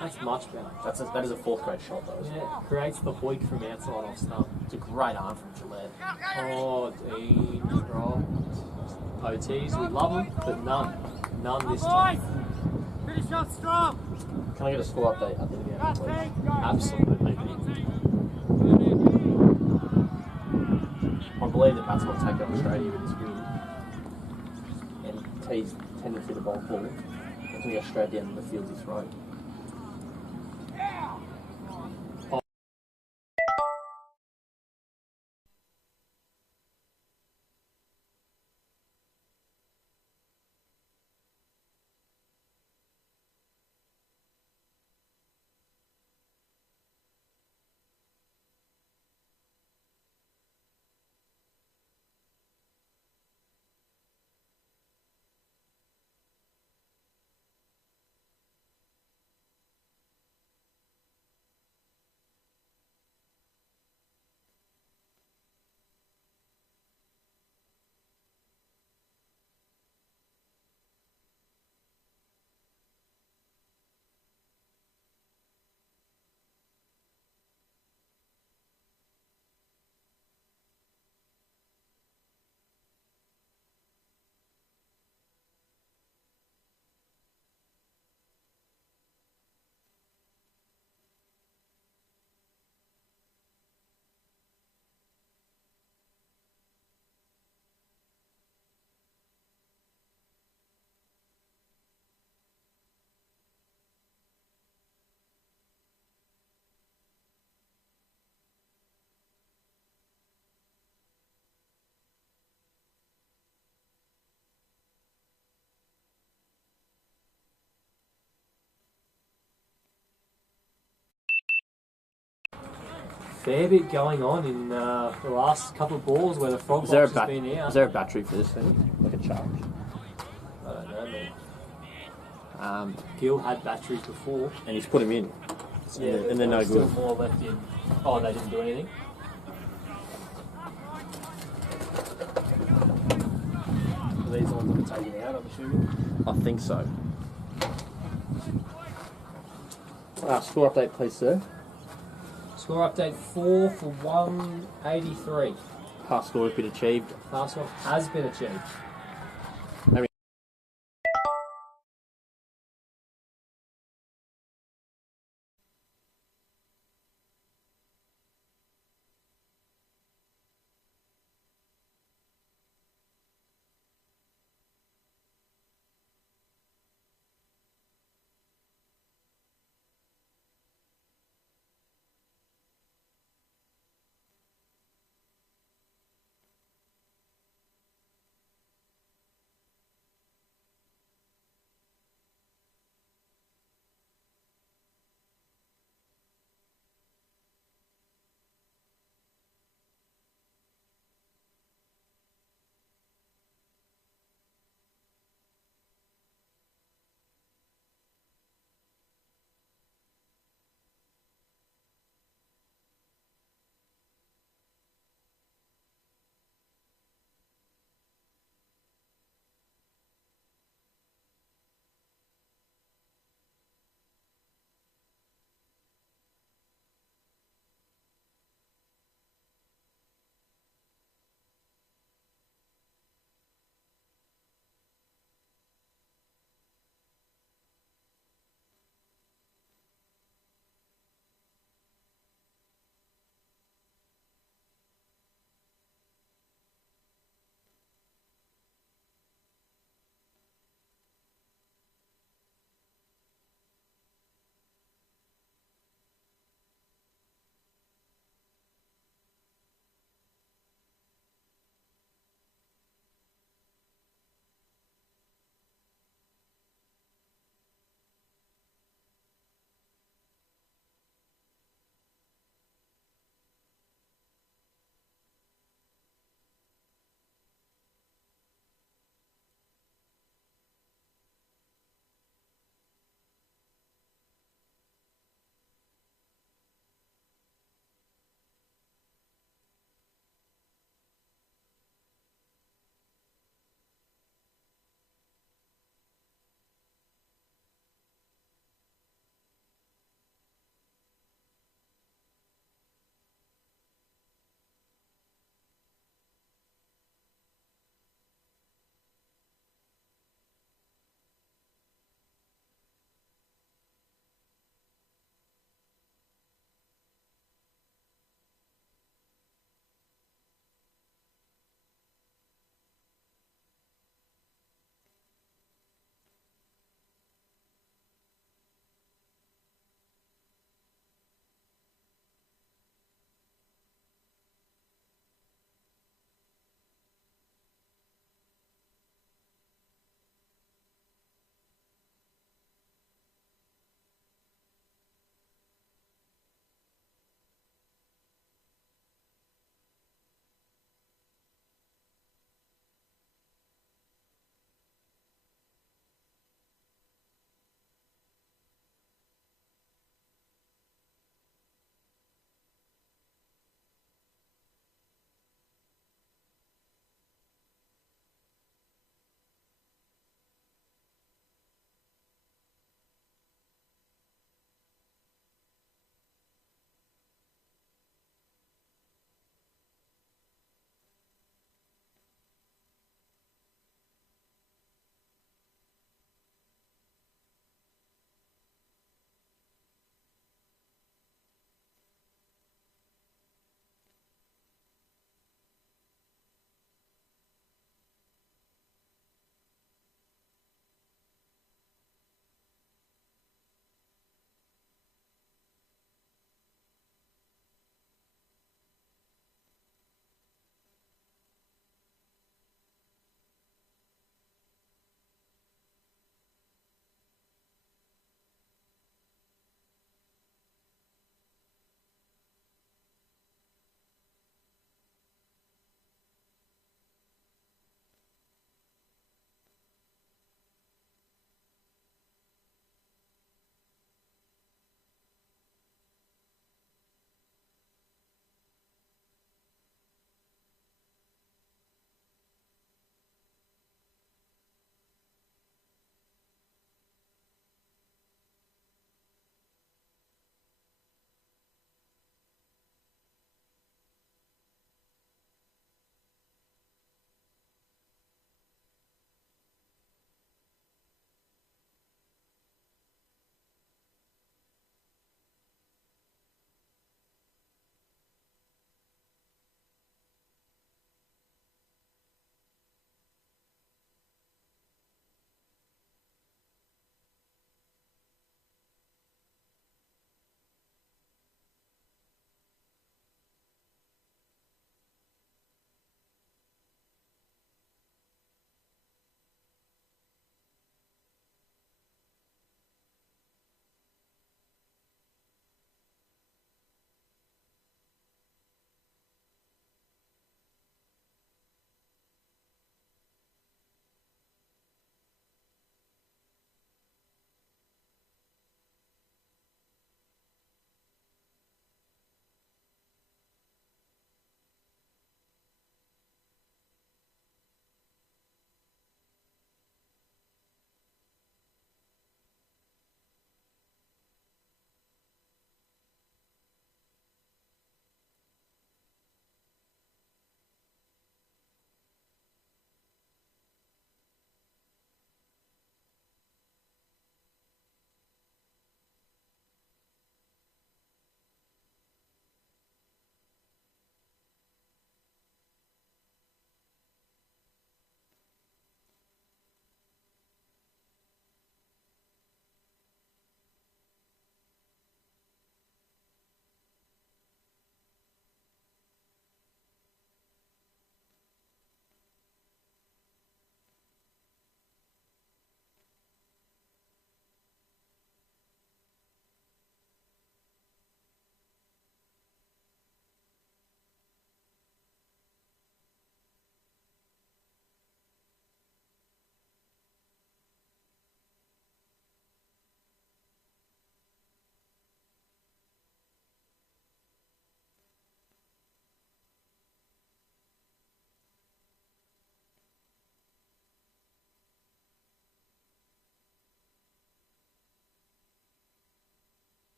That's much better. That is a 4th grade shot though, isn't it? Yeah, creates the hoik from outside off stump. It's a great arm from Gillette. Oh, Dean, right. OTs, we love them, but none. None this time. Can I get a score update at the end, please? Absolutely. I believe the batsman will take on Australia with his win. And he's tendency to bowl forward. Until he goes straight down the field his throat. fair bit going on in the last couple of balls where the frog Is there, box has been out. is there a battery for this thing? Like a charge? I don't know, man. Um, Gill had batteries before. and he's put him in. Yeah, and they're no there's still good. more left in. Oh, they didn't do anything? Are these the ones that are taken out, I'm assuming? I think so. Score update, please, sir. Score update 4 for 183. Half score has been achieved. Last one has been achieved.